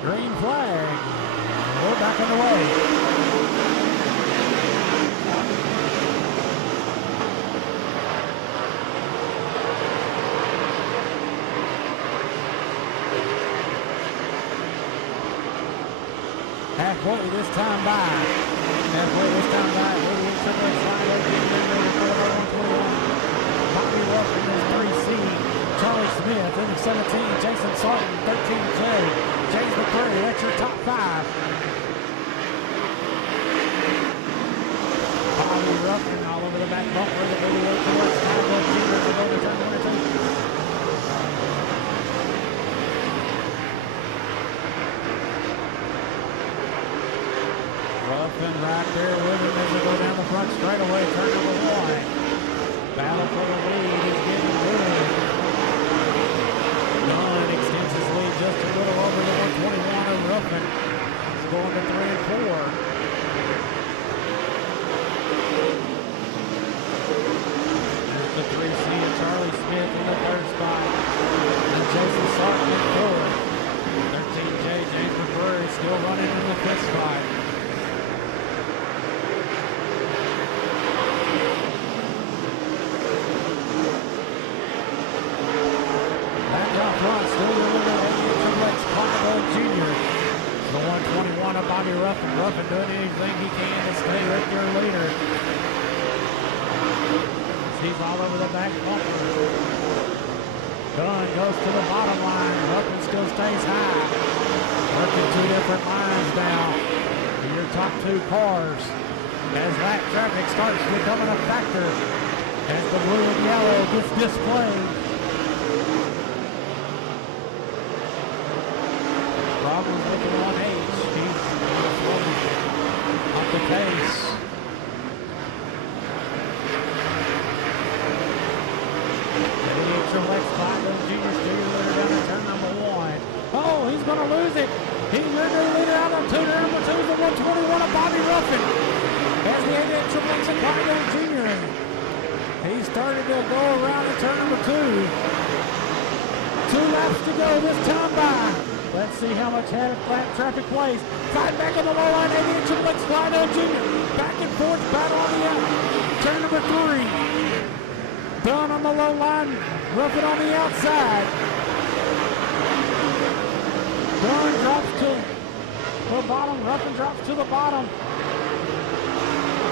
Green flag. We're back on the way. Halfway this time by. Halfway this time by. Bobby Ruffin is 3C. Charlie Smith in the 17. Jason Sarton, 13J. James McCurry, that's your top 5. Bobby Ruffin all over the back bumper. The 88 towards Crandall Jr. to go to turn 1 or 2. Ruffin right there with him as they go down the front straightaway, turn number 1. Battle for the lead is getting good. Dunn extends his lead just a little over the 121 of Ruffin. He's going to 3 and 4. There's the 3C of Charlie Smith in the 3rd spot. And Jason Sarton in 4th. 13J James McCurry still running in the 5th spot. Bobby Ruffin. Ruffin doing anything he can to stay with your leader. He's all over the back bumper. Dunn goes to the bottom line. Ruffin still stays high. Working 2 different lines now for your top 2 cars. As lap traffic starts becoming a factor. As the blue and yellow gets displayed. the case. Triple X Clyde Jr. still leader down at turn number 1. Oh, he's going to lose it. He's your new leader out on turn number 2, the 121 of Bobby Ruffin. As the 88 Triple X Clyde Jr. He started to go around in turn number 2. 2 laps to go this time by. Let's see how much flat traffic plays. Fight back on the low line, 88 Triple X Clyde Jr. Back and forth battle on the out. Turn number 3. Dunn on the low line, Ruffin on the outside. Dunn drops to the bottom, Ruffin drops to the bottom.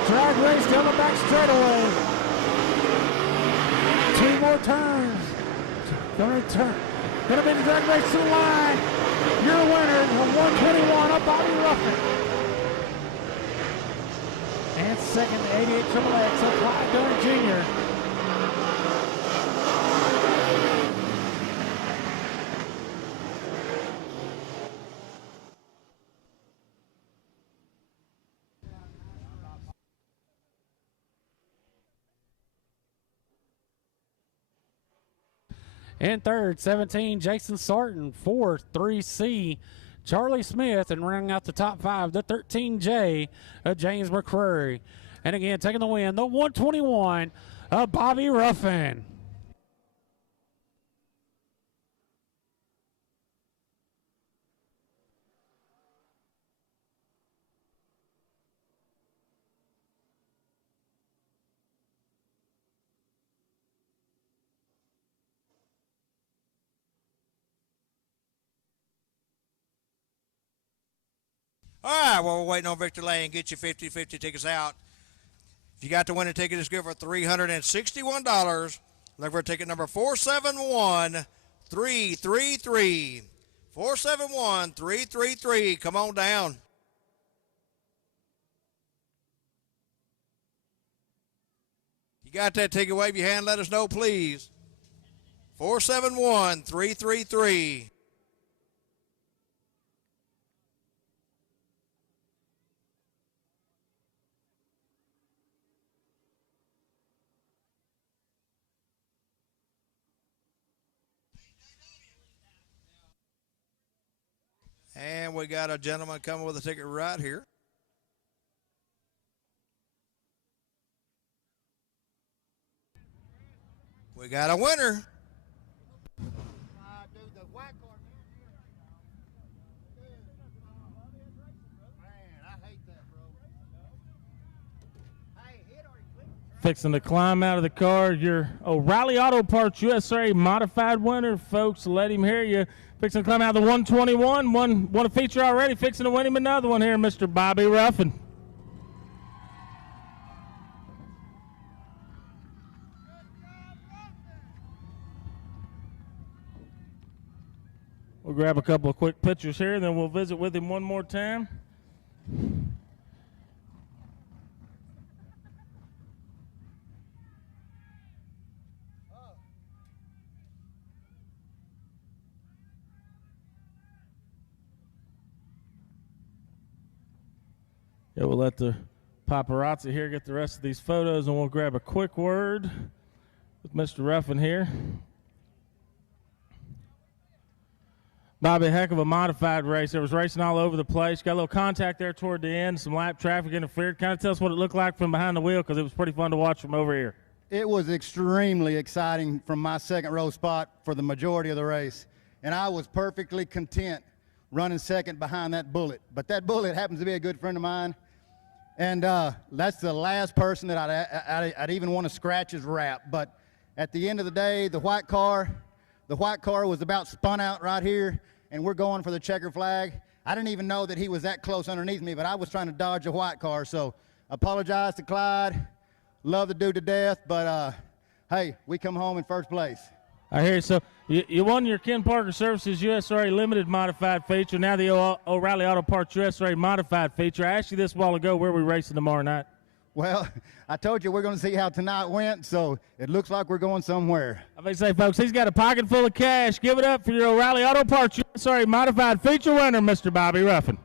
Drag race down the back straightaway. 2 more turns. Gonna be the drag race to the line. Your winner, the 121 of Bobby Ruffin. And second, the 88 Triple X of Clyde Dunn Jr. In third, 17, Jason Sarton. Fourth, 3C, Charlie Smith. And rounding out the top 5, the 13J, James McCrary. And again, taking the win, the 121, Bobby Ruffin. All right, well, we're waiting on Victor Lane. Get your 50-50 tickets out. If you got the winning ticket, it's good for $361. Look for ticket number 471333. 471333. Come on down. You got that ticket? Wave your hand. Let us know, please. 471333. And we got a gentleman coming with a ticket right here. We got a winner. Fixing to climb out of the car. Your O'Reilly Auto Parts USA modified winner, folks. Let him hear you. Fixing to climb out of the 121. Won a feature already. Fixing to win him another one here, Mr. Bobby Ruffin. We'll grab a couple of quick pictures here, and then we'll visit with him one more time. Yeah, we'll let the paparazzi here get the rest of these photos, and we'll grab a quick word with Mr. Ruffin here. Bobby, heck of a modified race. There was racing all over the place. Got a little contact there toward the end. Some lap traffic interfered. Kind of tell us what it looked like from behind the wheel, because it was pretty fun to watch from over here. It was extremely exciting from my second row spot for the majority of the race. And I was perfectly content running second behind that Bullet. But that Bullet happens to be a good friend of mine. And that's the last person that I'd even want to scratch his wrap. But at the end of the day, the white car was about spun out right here, and we're going for the checker flag. I didn't even know that he was that close underneath me, but I was trying to dodge a white car. So apologize to Clyde. Love the dude to death, but hey, we come home in first place. I hear you. So you won your Ken Parker Services USRA Limited Modified feature, now the O'Reilly Auto Parts USRA Modified feature. I asked you this a while ago, where are we racing tomorrow night? Well, I told you we're going to see how tonight went, so it looks like we're going somewhere. I'm going to say, folks, he's got a pocket full of cash. Give it up for your O'Reilly Auto Parts USRA Modified feature winner, Mr. Bobby Ruffin.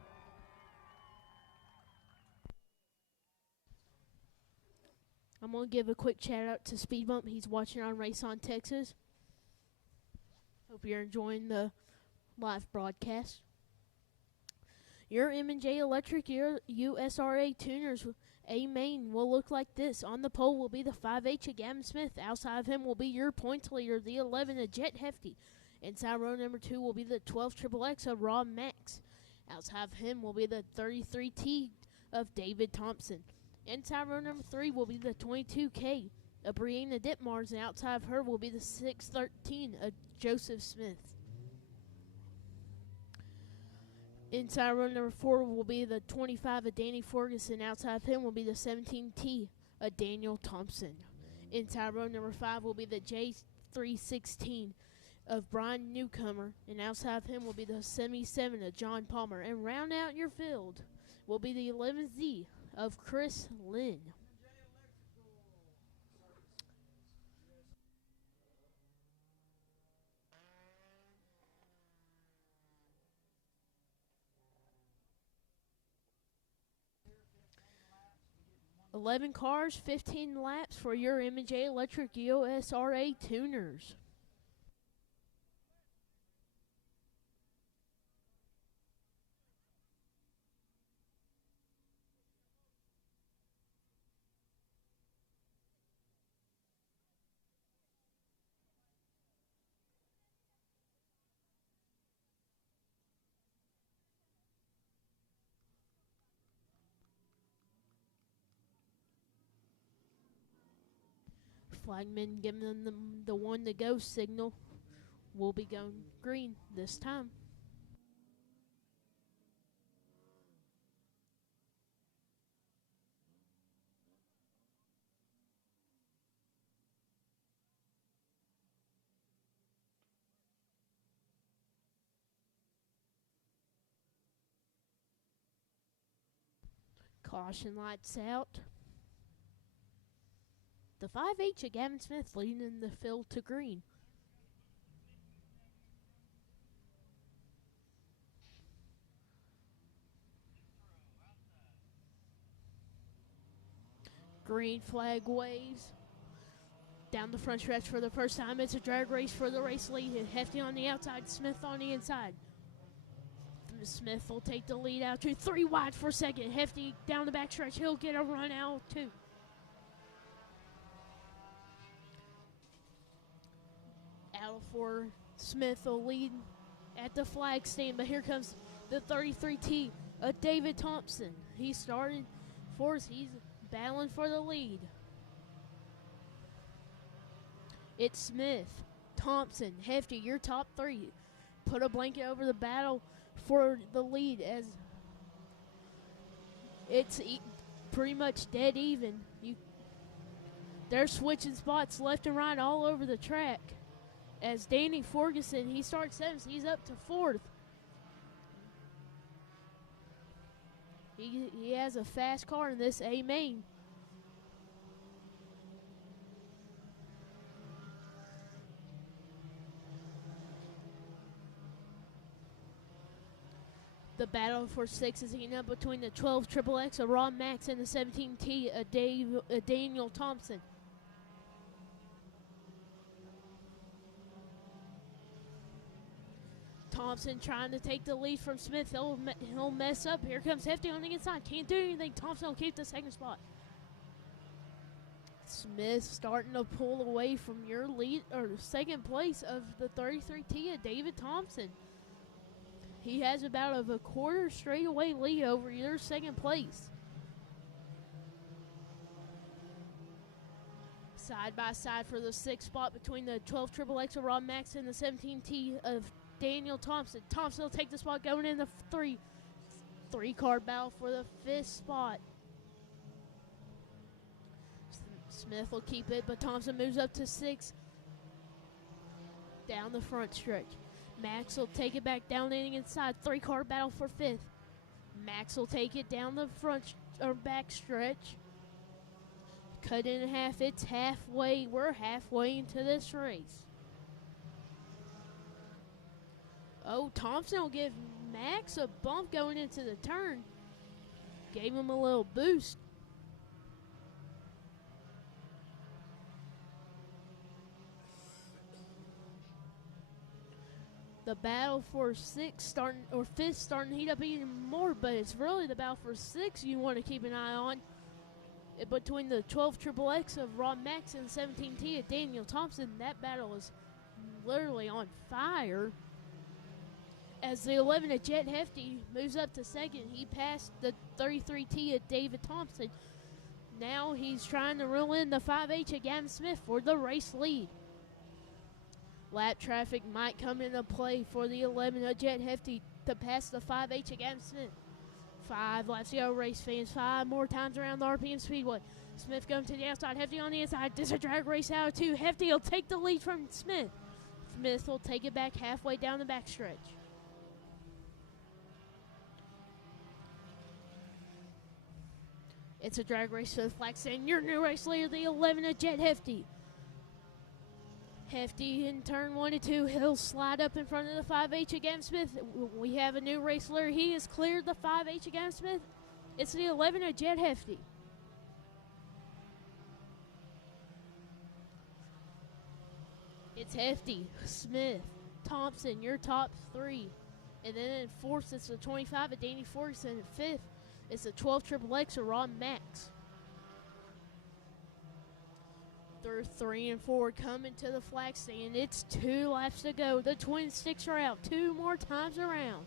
going to give a quick shout out to Speed Bump. He's watching on Race on Texas. Hope you're enjoying the live broadcast. Your M&J Electric USRA tuners A main will look like this. On the pole will be the 5H of Gavin Smith. Outside of him will be your points leader, the 11 of Jet Hefty. Inside row number 2 will be the 12 XXX of Rob Max. Outside of him will be the 33T of David Thompson. Inside row number 3 will be the 22K of Brianna Ditmars, and outside of her will be the 613 of Joseph Smith. Inside row number 4 will be the 25 of Danny Ferguson. Outside of him will be the 17T of Daniel Thompson. Inside row number 5 will be the J316 of Brian Newcomer. And outside of him will be the 77 of John Palmer. And round out your field will be the 11Z of Chris Lynn. $11 cars, 15 laps for your M&J Electric USRA tuners. Flagman giving them the one to go signal. Will be going green this time. Caution lights out. The 5H of Gavin Smith leading the field to green. Green flag waves. Down the front stretch for the first time. It's a drag race for the race lead. Hefty on the outside, Smith on the inside. Smith will take the lead out to 3 wide for second. Hefty down the back stretch. He'll get a run out too. Out for Smith will lead at the flag stand, but here comes the 33T of David Thompson. He started fourth. He's battling for the lead. It's Smith, Thompson, Hefty, your top 3. Put a blanket over the battle for the lead as it's pretty much dead even. They're switching spots left and right all over the track. As Danny Ferguson, he starts 7th. He's up to 4th. He has a fast car in this A main. The battle for 6 is heating up between the 12 XXX of Ron Max and the 17T of Daniel Thompson. Thompson trying to take the lead from Smith. He'll mess up. Here comes Hefty on the inside. Can't do anything. Thompson will keep the second spot. Smith starting to pull away from your lead or second place of the 33T of David Thompson. He has about a quarter straightaway lead over your second place. Side by side for the 6th spot between the 12 XXX of Rob Max and the 17T of Daniel Thompson. Thompson will take the spot going in the 3-car battle for the 5th spot. Smith will keep it, but Thompson moves up to 6 down the front stretch. Max will take it back down the inside. 3-car battle for 5th. Max will take it down the front or back stretch. Cut it in half. It's halfway. We're halfway into this race. Oh, Thompson will give Max a bump going into the turn. Gave him a little boost. The battle for sixth starting or fifth starting to heat up even more, but it's really the battle for sixth you want to keep an eye on. Between the 12 Triple X of Rob Max and 17T of Daniel Thompson, that battle is literally on fire. As the 11 of Jet Hefty moves up to second, he passed the 33T of David Thompson. Now he's trying to reel in the 5H of Gavin Smith for the race lead. Lap traffic might come into play for the 11 of Jet Hefty to pass the 5H of Gavin Smith. 5 laps to go, race fans. 5 more times around the RPM Speedway. Smith going to the outside, Hefty on the inside. This is a drag race out of 2. Hefty will take the lead from Smith. Smith will take it back halfway down the backstretch. It's a drag race to the flag stand. Your new race leader, the 11 of Jet Hefty. Hefty in turn 1 and 2. He'll slide up in front of the 5H of Gavin Smith. We have a new race leader. He has cleared the 5H of Gavin Smith. It's the 11 of Jet Hefty. It's Hefty, Smith, Thompson, your top 3. And then in fourth, it's the 25 of Danny Ferguson. And fifth, it's the 12 Triple X of Ron Max. They're 3 and 4 coming to the flag stand. It's 2 laps to go. The twin sticks are out 2 more times around.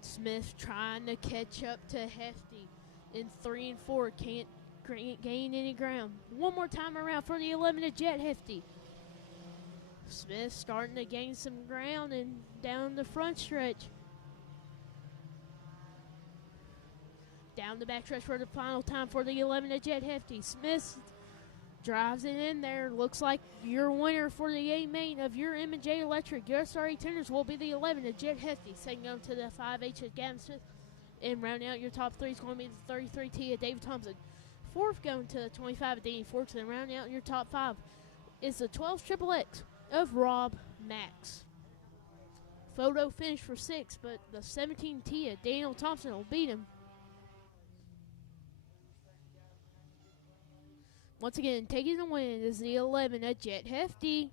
Smith trying to catch up to Hefty in 3 and 4. Can't gain any ground. One more time around for the 11 of Jet Hefty. Smith starting to gain some ground and down the front stretch. Down the backstretch for the final time for the 11 of Jet Hefty. Smith drives it in there. Looks like your winner for the A main of your M&J Electric USRA Tenders will be the 11 of Jet Hefty. Second on to the 5H of Gavin Smith. And rounding out your top 3 is going to be the 33T of David Thompson. Fourth going to the 25 of Danny Forks. And rounding out your top 5 is the 12 Triple X of Rob Max. Photo finish for 6, but the 17T of Daniel Thompson will beat him. Once again, taking the win is the 11 of Jet Hefty.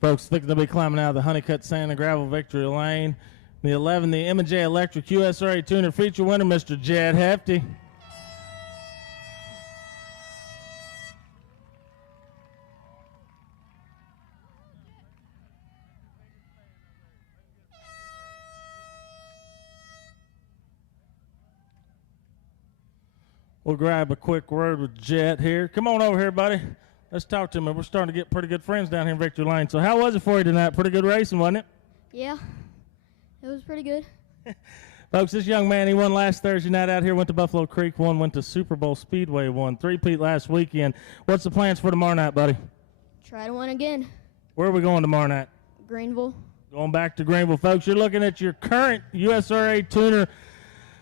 Folks, looking to be climbing out of the Honeycutt Sand and Gravel Victory Lane. The 11, the M&J Electric USRA Tuner feature winner, Mr. Jet Hefty. We'll grab a quick word with Jet here. Come on over here, buddy. Let's talk to him. We're starting to get pretty good friends down here in Victory Lane. So how was it for you tonight? Pretty good racing, wasn't it? Yeah, it was pretty good. Folks, this young man, he won last Thursday night out here, went to Buffalo Creek, went to Super Bowl Speedway, won three-peat last weekend. What's the plans for tomorrow night, buddy? Try to win again. Where are we going tomorrow night? Greenville. Going back to Greenville, folks. You're looking at your current USRA Tuner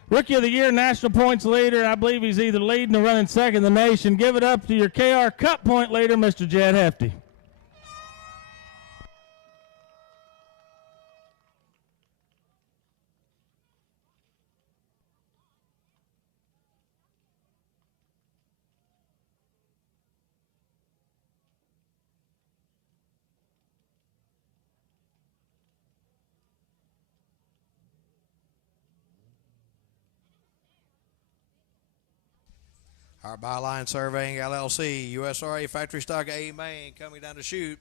Rookie of the Year, national points leader. I believe he's either leading or running second in the nation. Give it up to your KR Cup point leader, Mr. Jet Hefty. Our Byline Surveying LLC, USRA Factory Stock A main coming down to shoot.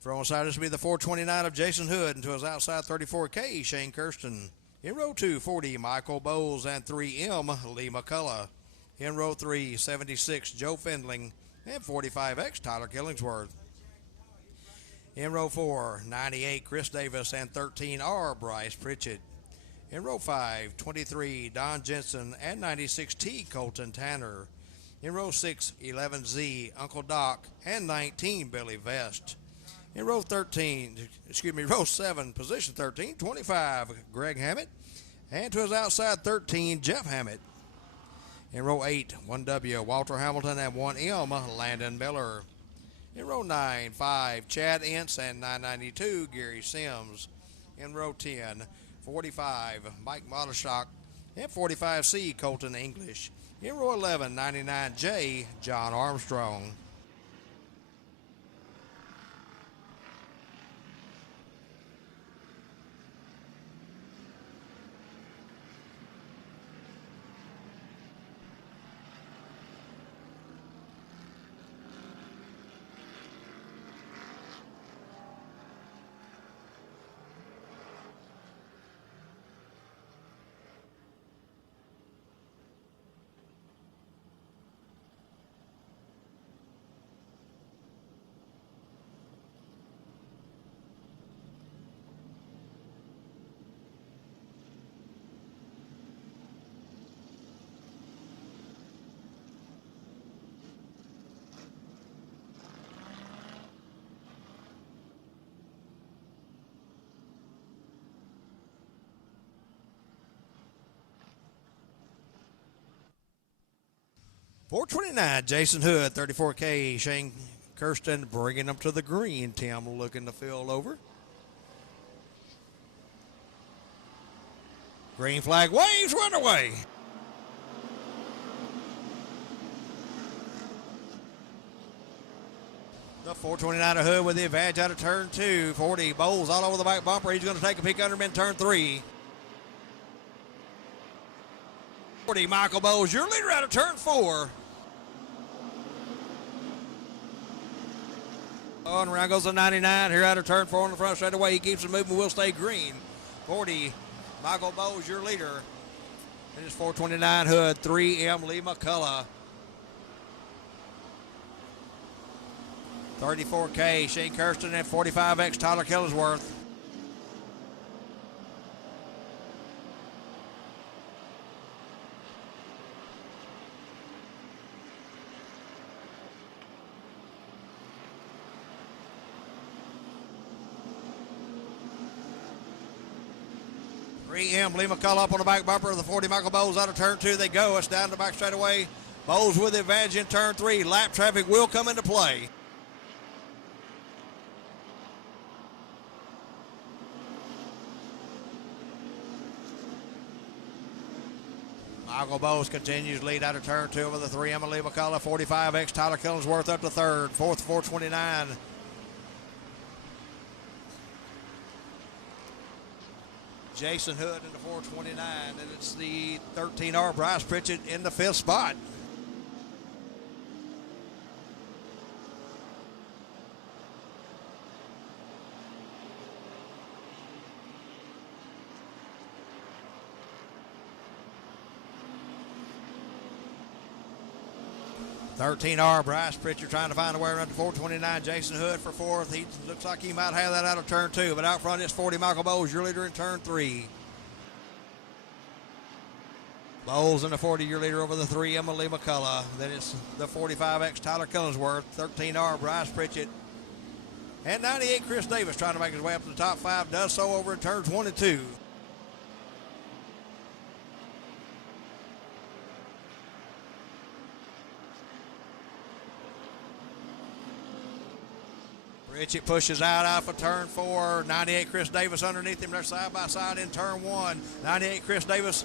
From inside, this will be the 429 of Jason Hood into his outside 34K, Shane Kirsten. In row 2, 40, Michael Bowles and 3M, Lee McCullough. In row 3, 76, Joe Findling and 45X, Tyler Killingsworth. In row 4, 98, Chris Davis and 13R, Bryce Pritchett. In row 5, 23, Don Jensen and 96T, Colton Tanner. In row 6, 11Z, Uncle Doc and 19, Billy Vest. In row 7, position 13, 25, Greg Hammett. And to his outside 13, Jeff Hammett. In row 8, 1W, Walter Hamilton and 1M, Landon Miller. In row 9, 5, Chad Ince and 992, Gary Sims. In row 10, 45, Mike Modeshock and 45C, Colton English. In row 11, 99J, John Armstrong. .429, Jason Hood, 34K, Shane Kirsten bringing them to the green. Tim looking to fill over. Green flag waves, we're underway. The 429 of Hood with the advantage out of turn 2. 40, Bowles all over the back bumper. He's going to take a peek under him in turn 3. 40, Michael Bowles, your leader out of turn 4. Oh, and around goes the 99 here out of turn 4 on the front straight away. He keeps it moving, will stay green. 40, Michael Bowles, your leader. It is 429 Hood, 3M Lee McCullough. 34K, Shane Kirsten and 45X, Tyler Killingsworth. M. Lee McCullough up on the back bumper of the 40. Michael Bowles out of turn 2. They go. It's down the back straightaway. Bowles with the advantage in turn 3. Lap traffic will come into play. Michael Bowles continues lead out of turn 2 over the 3. Lee McCullough. 45X. Tyler Killingsworth up to third. Fourth, 429. Jason Hood in the 429, and it's the 13R Bryce Pritchett in the 5th spot. $13R Bryce Pritchett trying to find a way around to 429. Jason Hood for 4th. He looks like he might have that out of turn 2, but out front it's 40 Michael Bowles, your leader in turn 3. Bowles in the 40, your leader over the 3, Emily McCullough. Then it's the 45X Tyler Killingsworth, 13R Bryce Pritchett, and 98 Chris Davis trying to make his way up to the top 5. Does so over in turns 1 and 2. Pritchett pushes out of turn 4. 98 Chris Davis underneath him. They're side by side in turn 1. 98 Chris Davis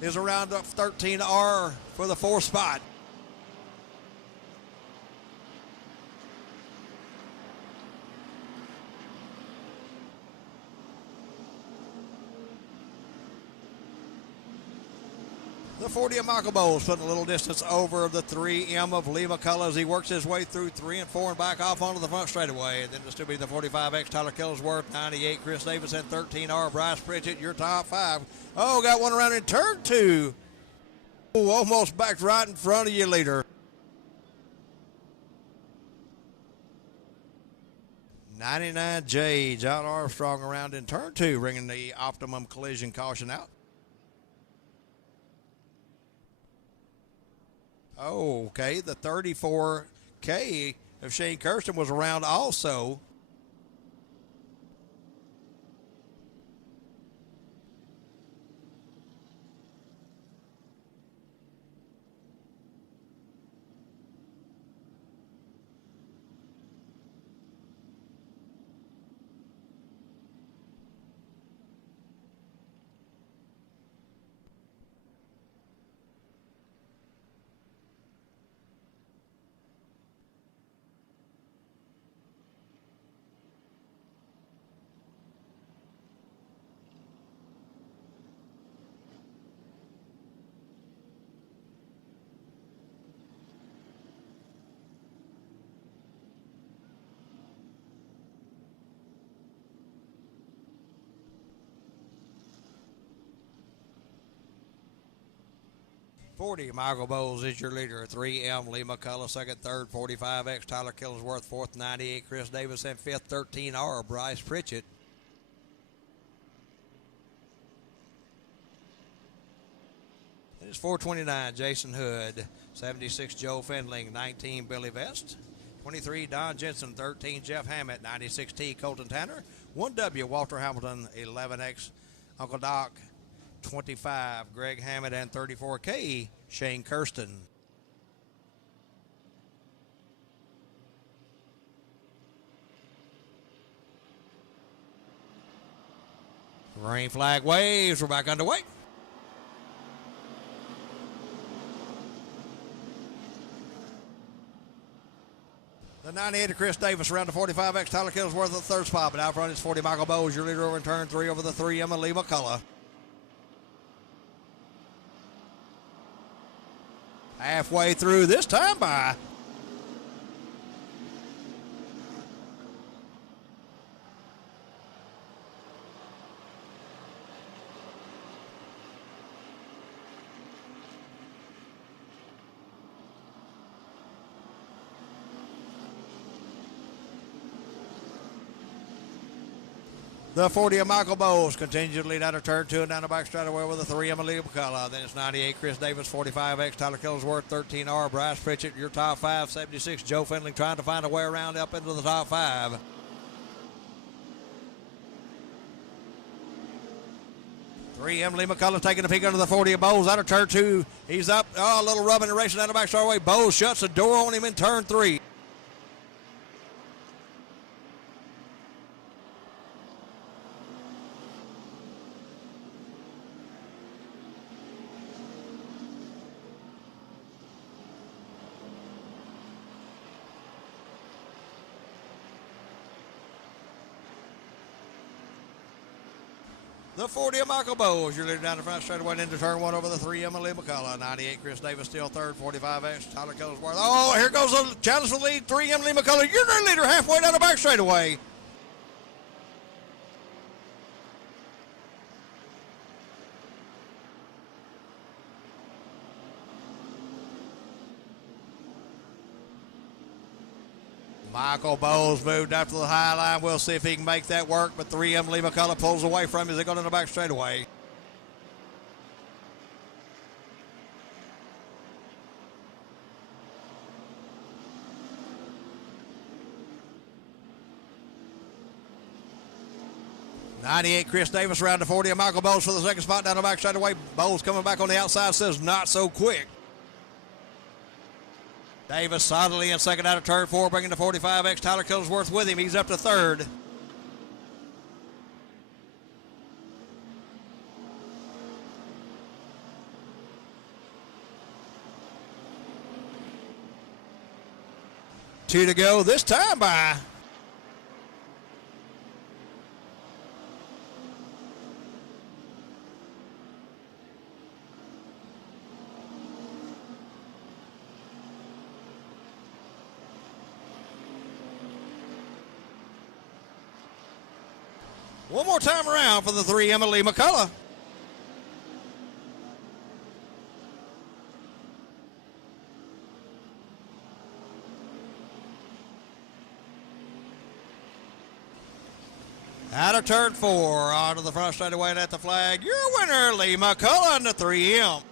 is around up 13R for the 4th spot. The 40 of Michael Bowles, putting a little distance over the 3M of Lee McCullough as he works his way through 3 and 4 and back off onto the front straightaway. And then it'll still be the 45X Tyler Killsworth, 98 Chris Davis, and 13R Bryce Pritchett, your top 5. Oh, got one around in turn 2. Oh, almost backed right in front of you, leader. 99J, John Armstrong around in turn 2, ringing the optimum collision caution out. Oh, okay. The 34K of Shane Kirsten was around also. Michael Bowles is your leader. 3M Lee McCullough, second, third, 45X Tyler Killsworth, fourth, 98 Chris Davis, and fifth, 13R Bryce Pritchett. It's 429 Jason Hood, 76 Joe Fendling, 19 Billy Vest, 23 Don Jensen, 13 Jeff Hammett, 96T Colton Tanner, 1W Walter Hamilton, 11X Uncle Doc, 25 Greg Hammett, and 34K Shane Kirsten. Green flag waves. We're back underway. The 98 of Chris Davis around the 45X Tyler Killsworth at the third spot, but out front is 40 Michael Bowles, your leader over in turn 3 over the 3M of Lee McCullough. Halfway through this time by. The 40 of Michael Bowles continues to lead out of turn 2 and down the back straightaway with the 3M of Lee McCullough. Then it's 98 Chris Davis, 45X Tyler Killsworth, 13R Bryce Pritchett, your top 5, 76 Joe Fendling trying to find a way around up into the top 5. Lee McCullough taking a peek under the 40 of Bowles out of turn 2. He's up. Oh, a little rubbing and racing down the back straightaway. Bowles shuts the door on him in turn 3. The 40 of Michael Bowles, you're leading down the front straightaway into turn 1 over the 3M of Lee McCullough. 98 Chris Davis still third, 45X Tyler Killsworth. Oh, here goes the challenge for the lead. 3M Lee McCullough, you're their leader halfway down the back straightaway. Michael Bowles moved up to the high line. We'll see if he can make that work, but 3M Lee McCullough pulls away from him as they go down the back straightaway. '98 Chris Davis around the 40 of Michael Bowles for the second spot down the back straightaway. Bowles coming back on the outside, says not so quick. Davis solidly in second out of turn 4, bringing the 45X Tyler Killsworth with him. He's up to third. Two to go this time by. One more time around for the 3M of Lee McCullough. Out of turn 4, onto the front straightaway and at the flag. Your winner, Lee McCullough in the 3M.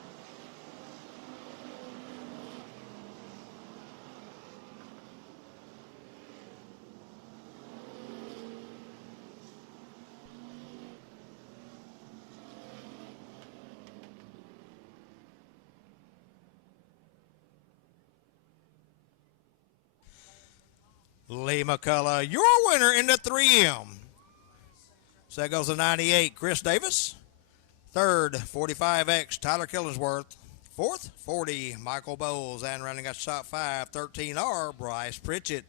Lee McCullough, your winner in the 3M. So that goes to 98, Chris Davis. Third, 45X, Tyler Killingsworth. Fourth, 40, Michael Bowles. And running at shot 5, 13R, Bryce Pritchett.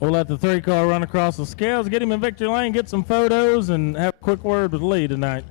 We'll let the 3-car run across the scales, get him in victory lane, get some photos, and have a quick word with Lee tonight.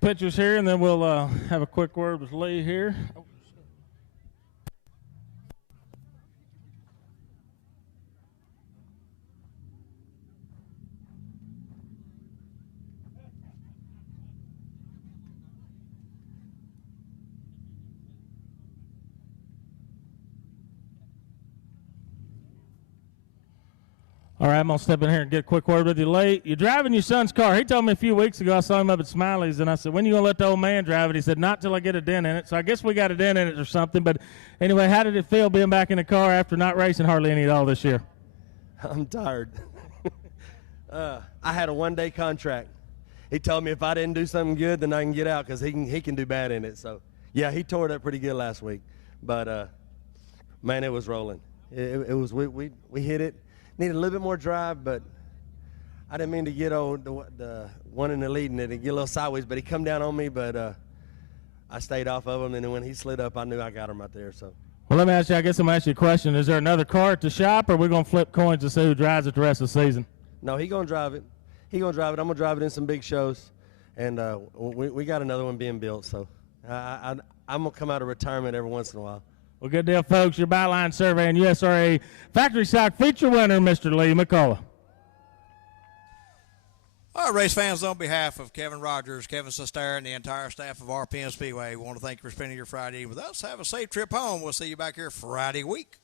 Pictures here, and then we'll have a quick word with Lee here. All right, I'm going to step in here and get a quick word with you. Lee, you're driving your son's car. He told me a few weeks ago, I saw him up at Smiley's, and I said, when are you going to let the old man drive it? He said, not till I get a dent in it. So I guess we got a dent in it or something. But anyway, how did it feel being back in the car after not racing hardly any at all this year? I'm tired. I had a one-day contract. He told me if I didn't do something good, then I can get out because he can do bad in it. So, yeah, he tore it up pretty good last week. But, man, it was rolling. It was we hit it. Needed a little bit more drive, but I didn't mean to get the one in the lead and it get a little sideways, but he come down on me, but I stayed off of him, and then when he slid up, I knew I got him right there. So. Well, let me ask you, I guess I'm going to ask you a question. Is there another car at the shop, or are we going to flip coins to see who drives it the rest of the season? No, he going to drive it. He going to drive it. I'm going to drive it in some big shows, and we got another one being built, so I'm going to come out of retirement every once in a while. Well, good deal, folks. Your Byline Survey and USRA Factory Stock feature winner, Mr. Lee McCullough. All right, race fans, on behalf of Kevin Rogers, Kevin Sestair, and the entire staff of RPM Speedway, we want to thank you for spending your Friday with us. Have a safe trip home. We'll see you back here Friday week.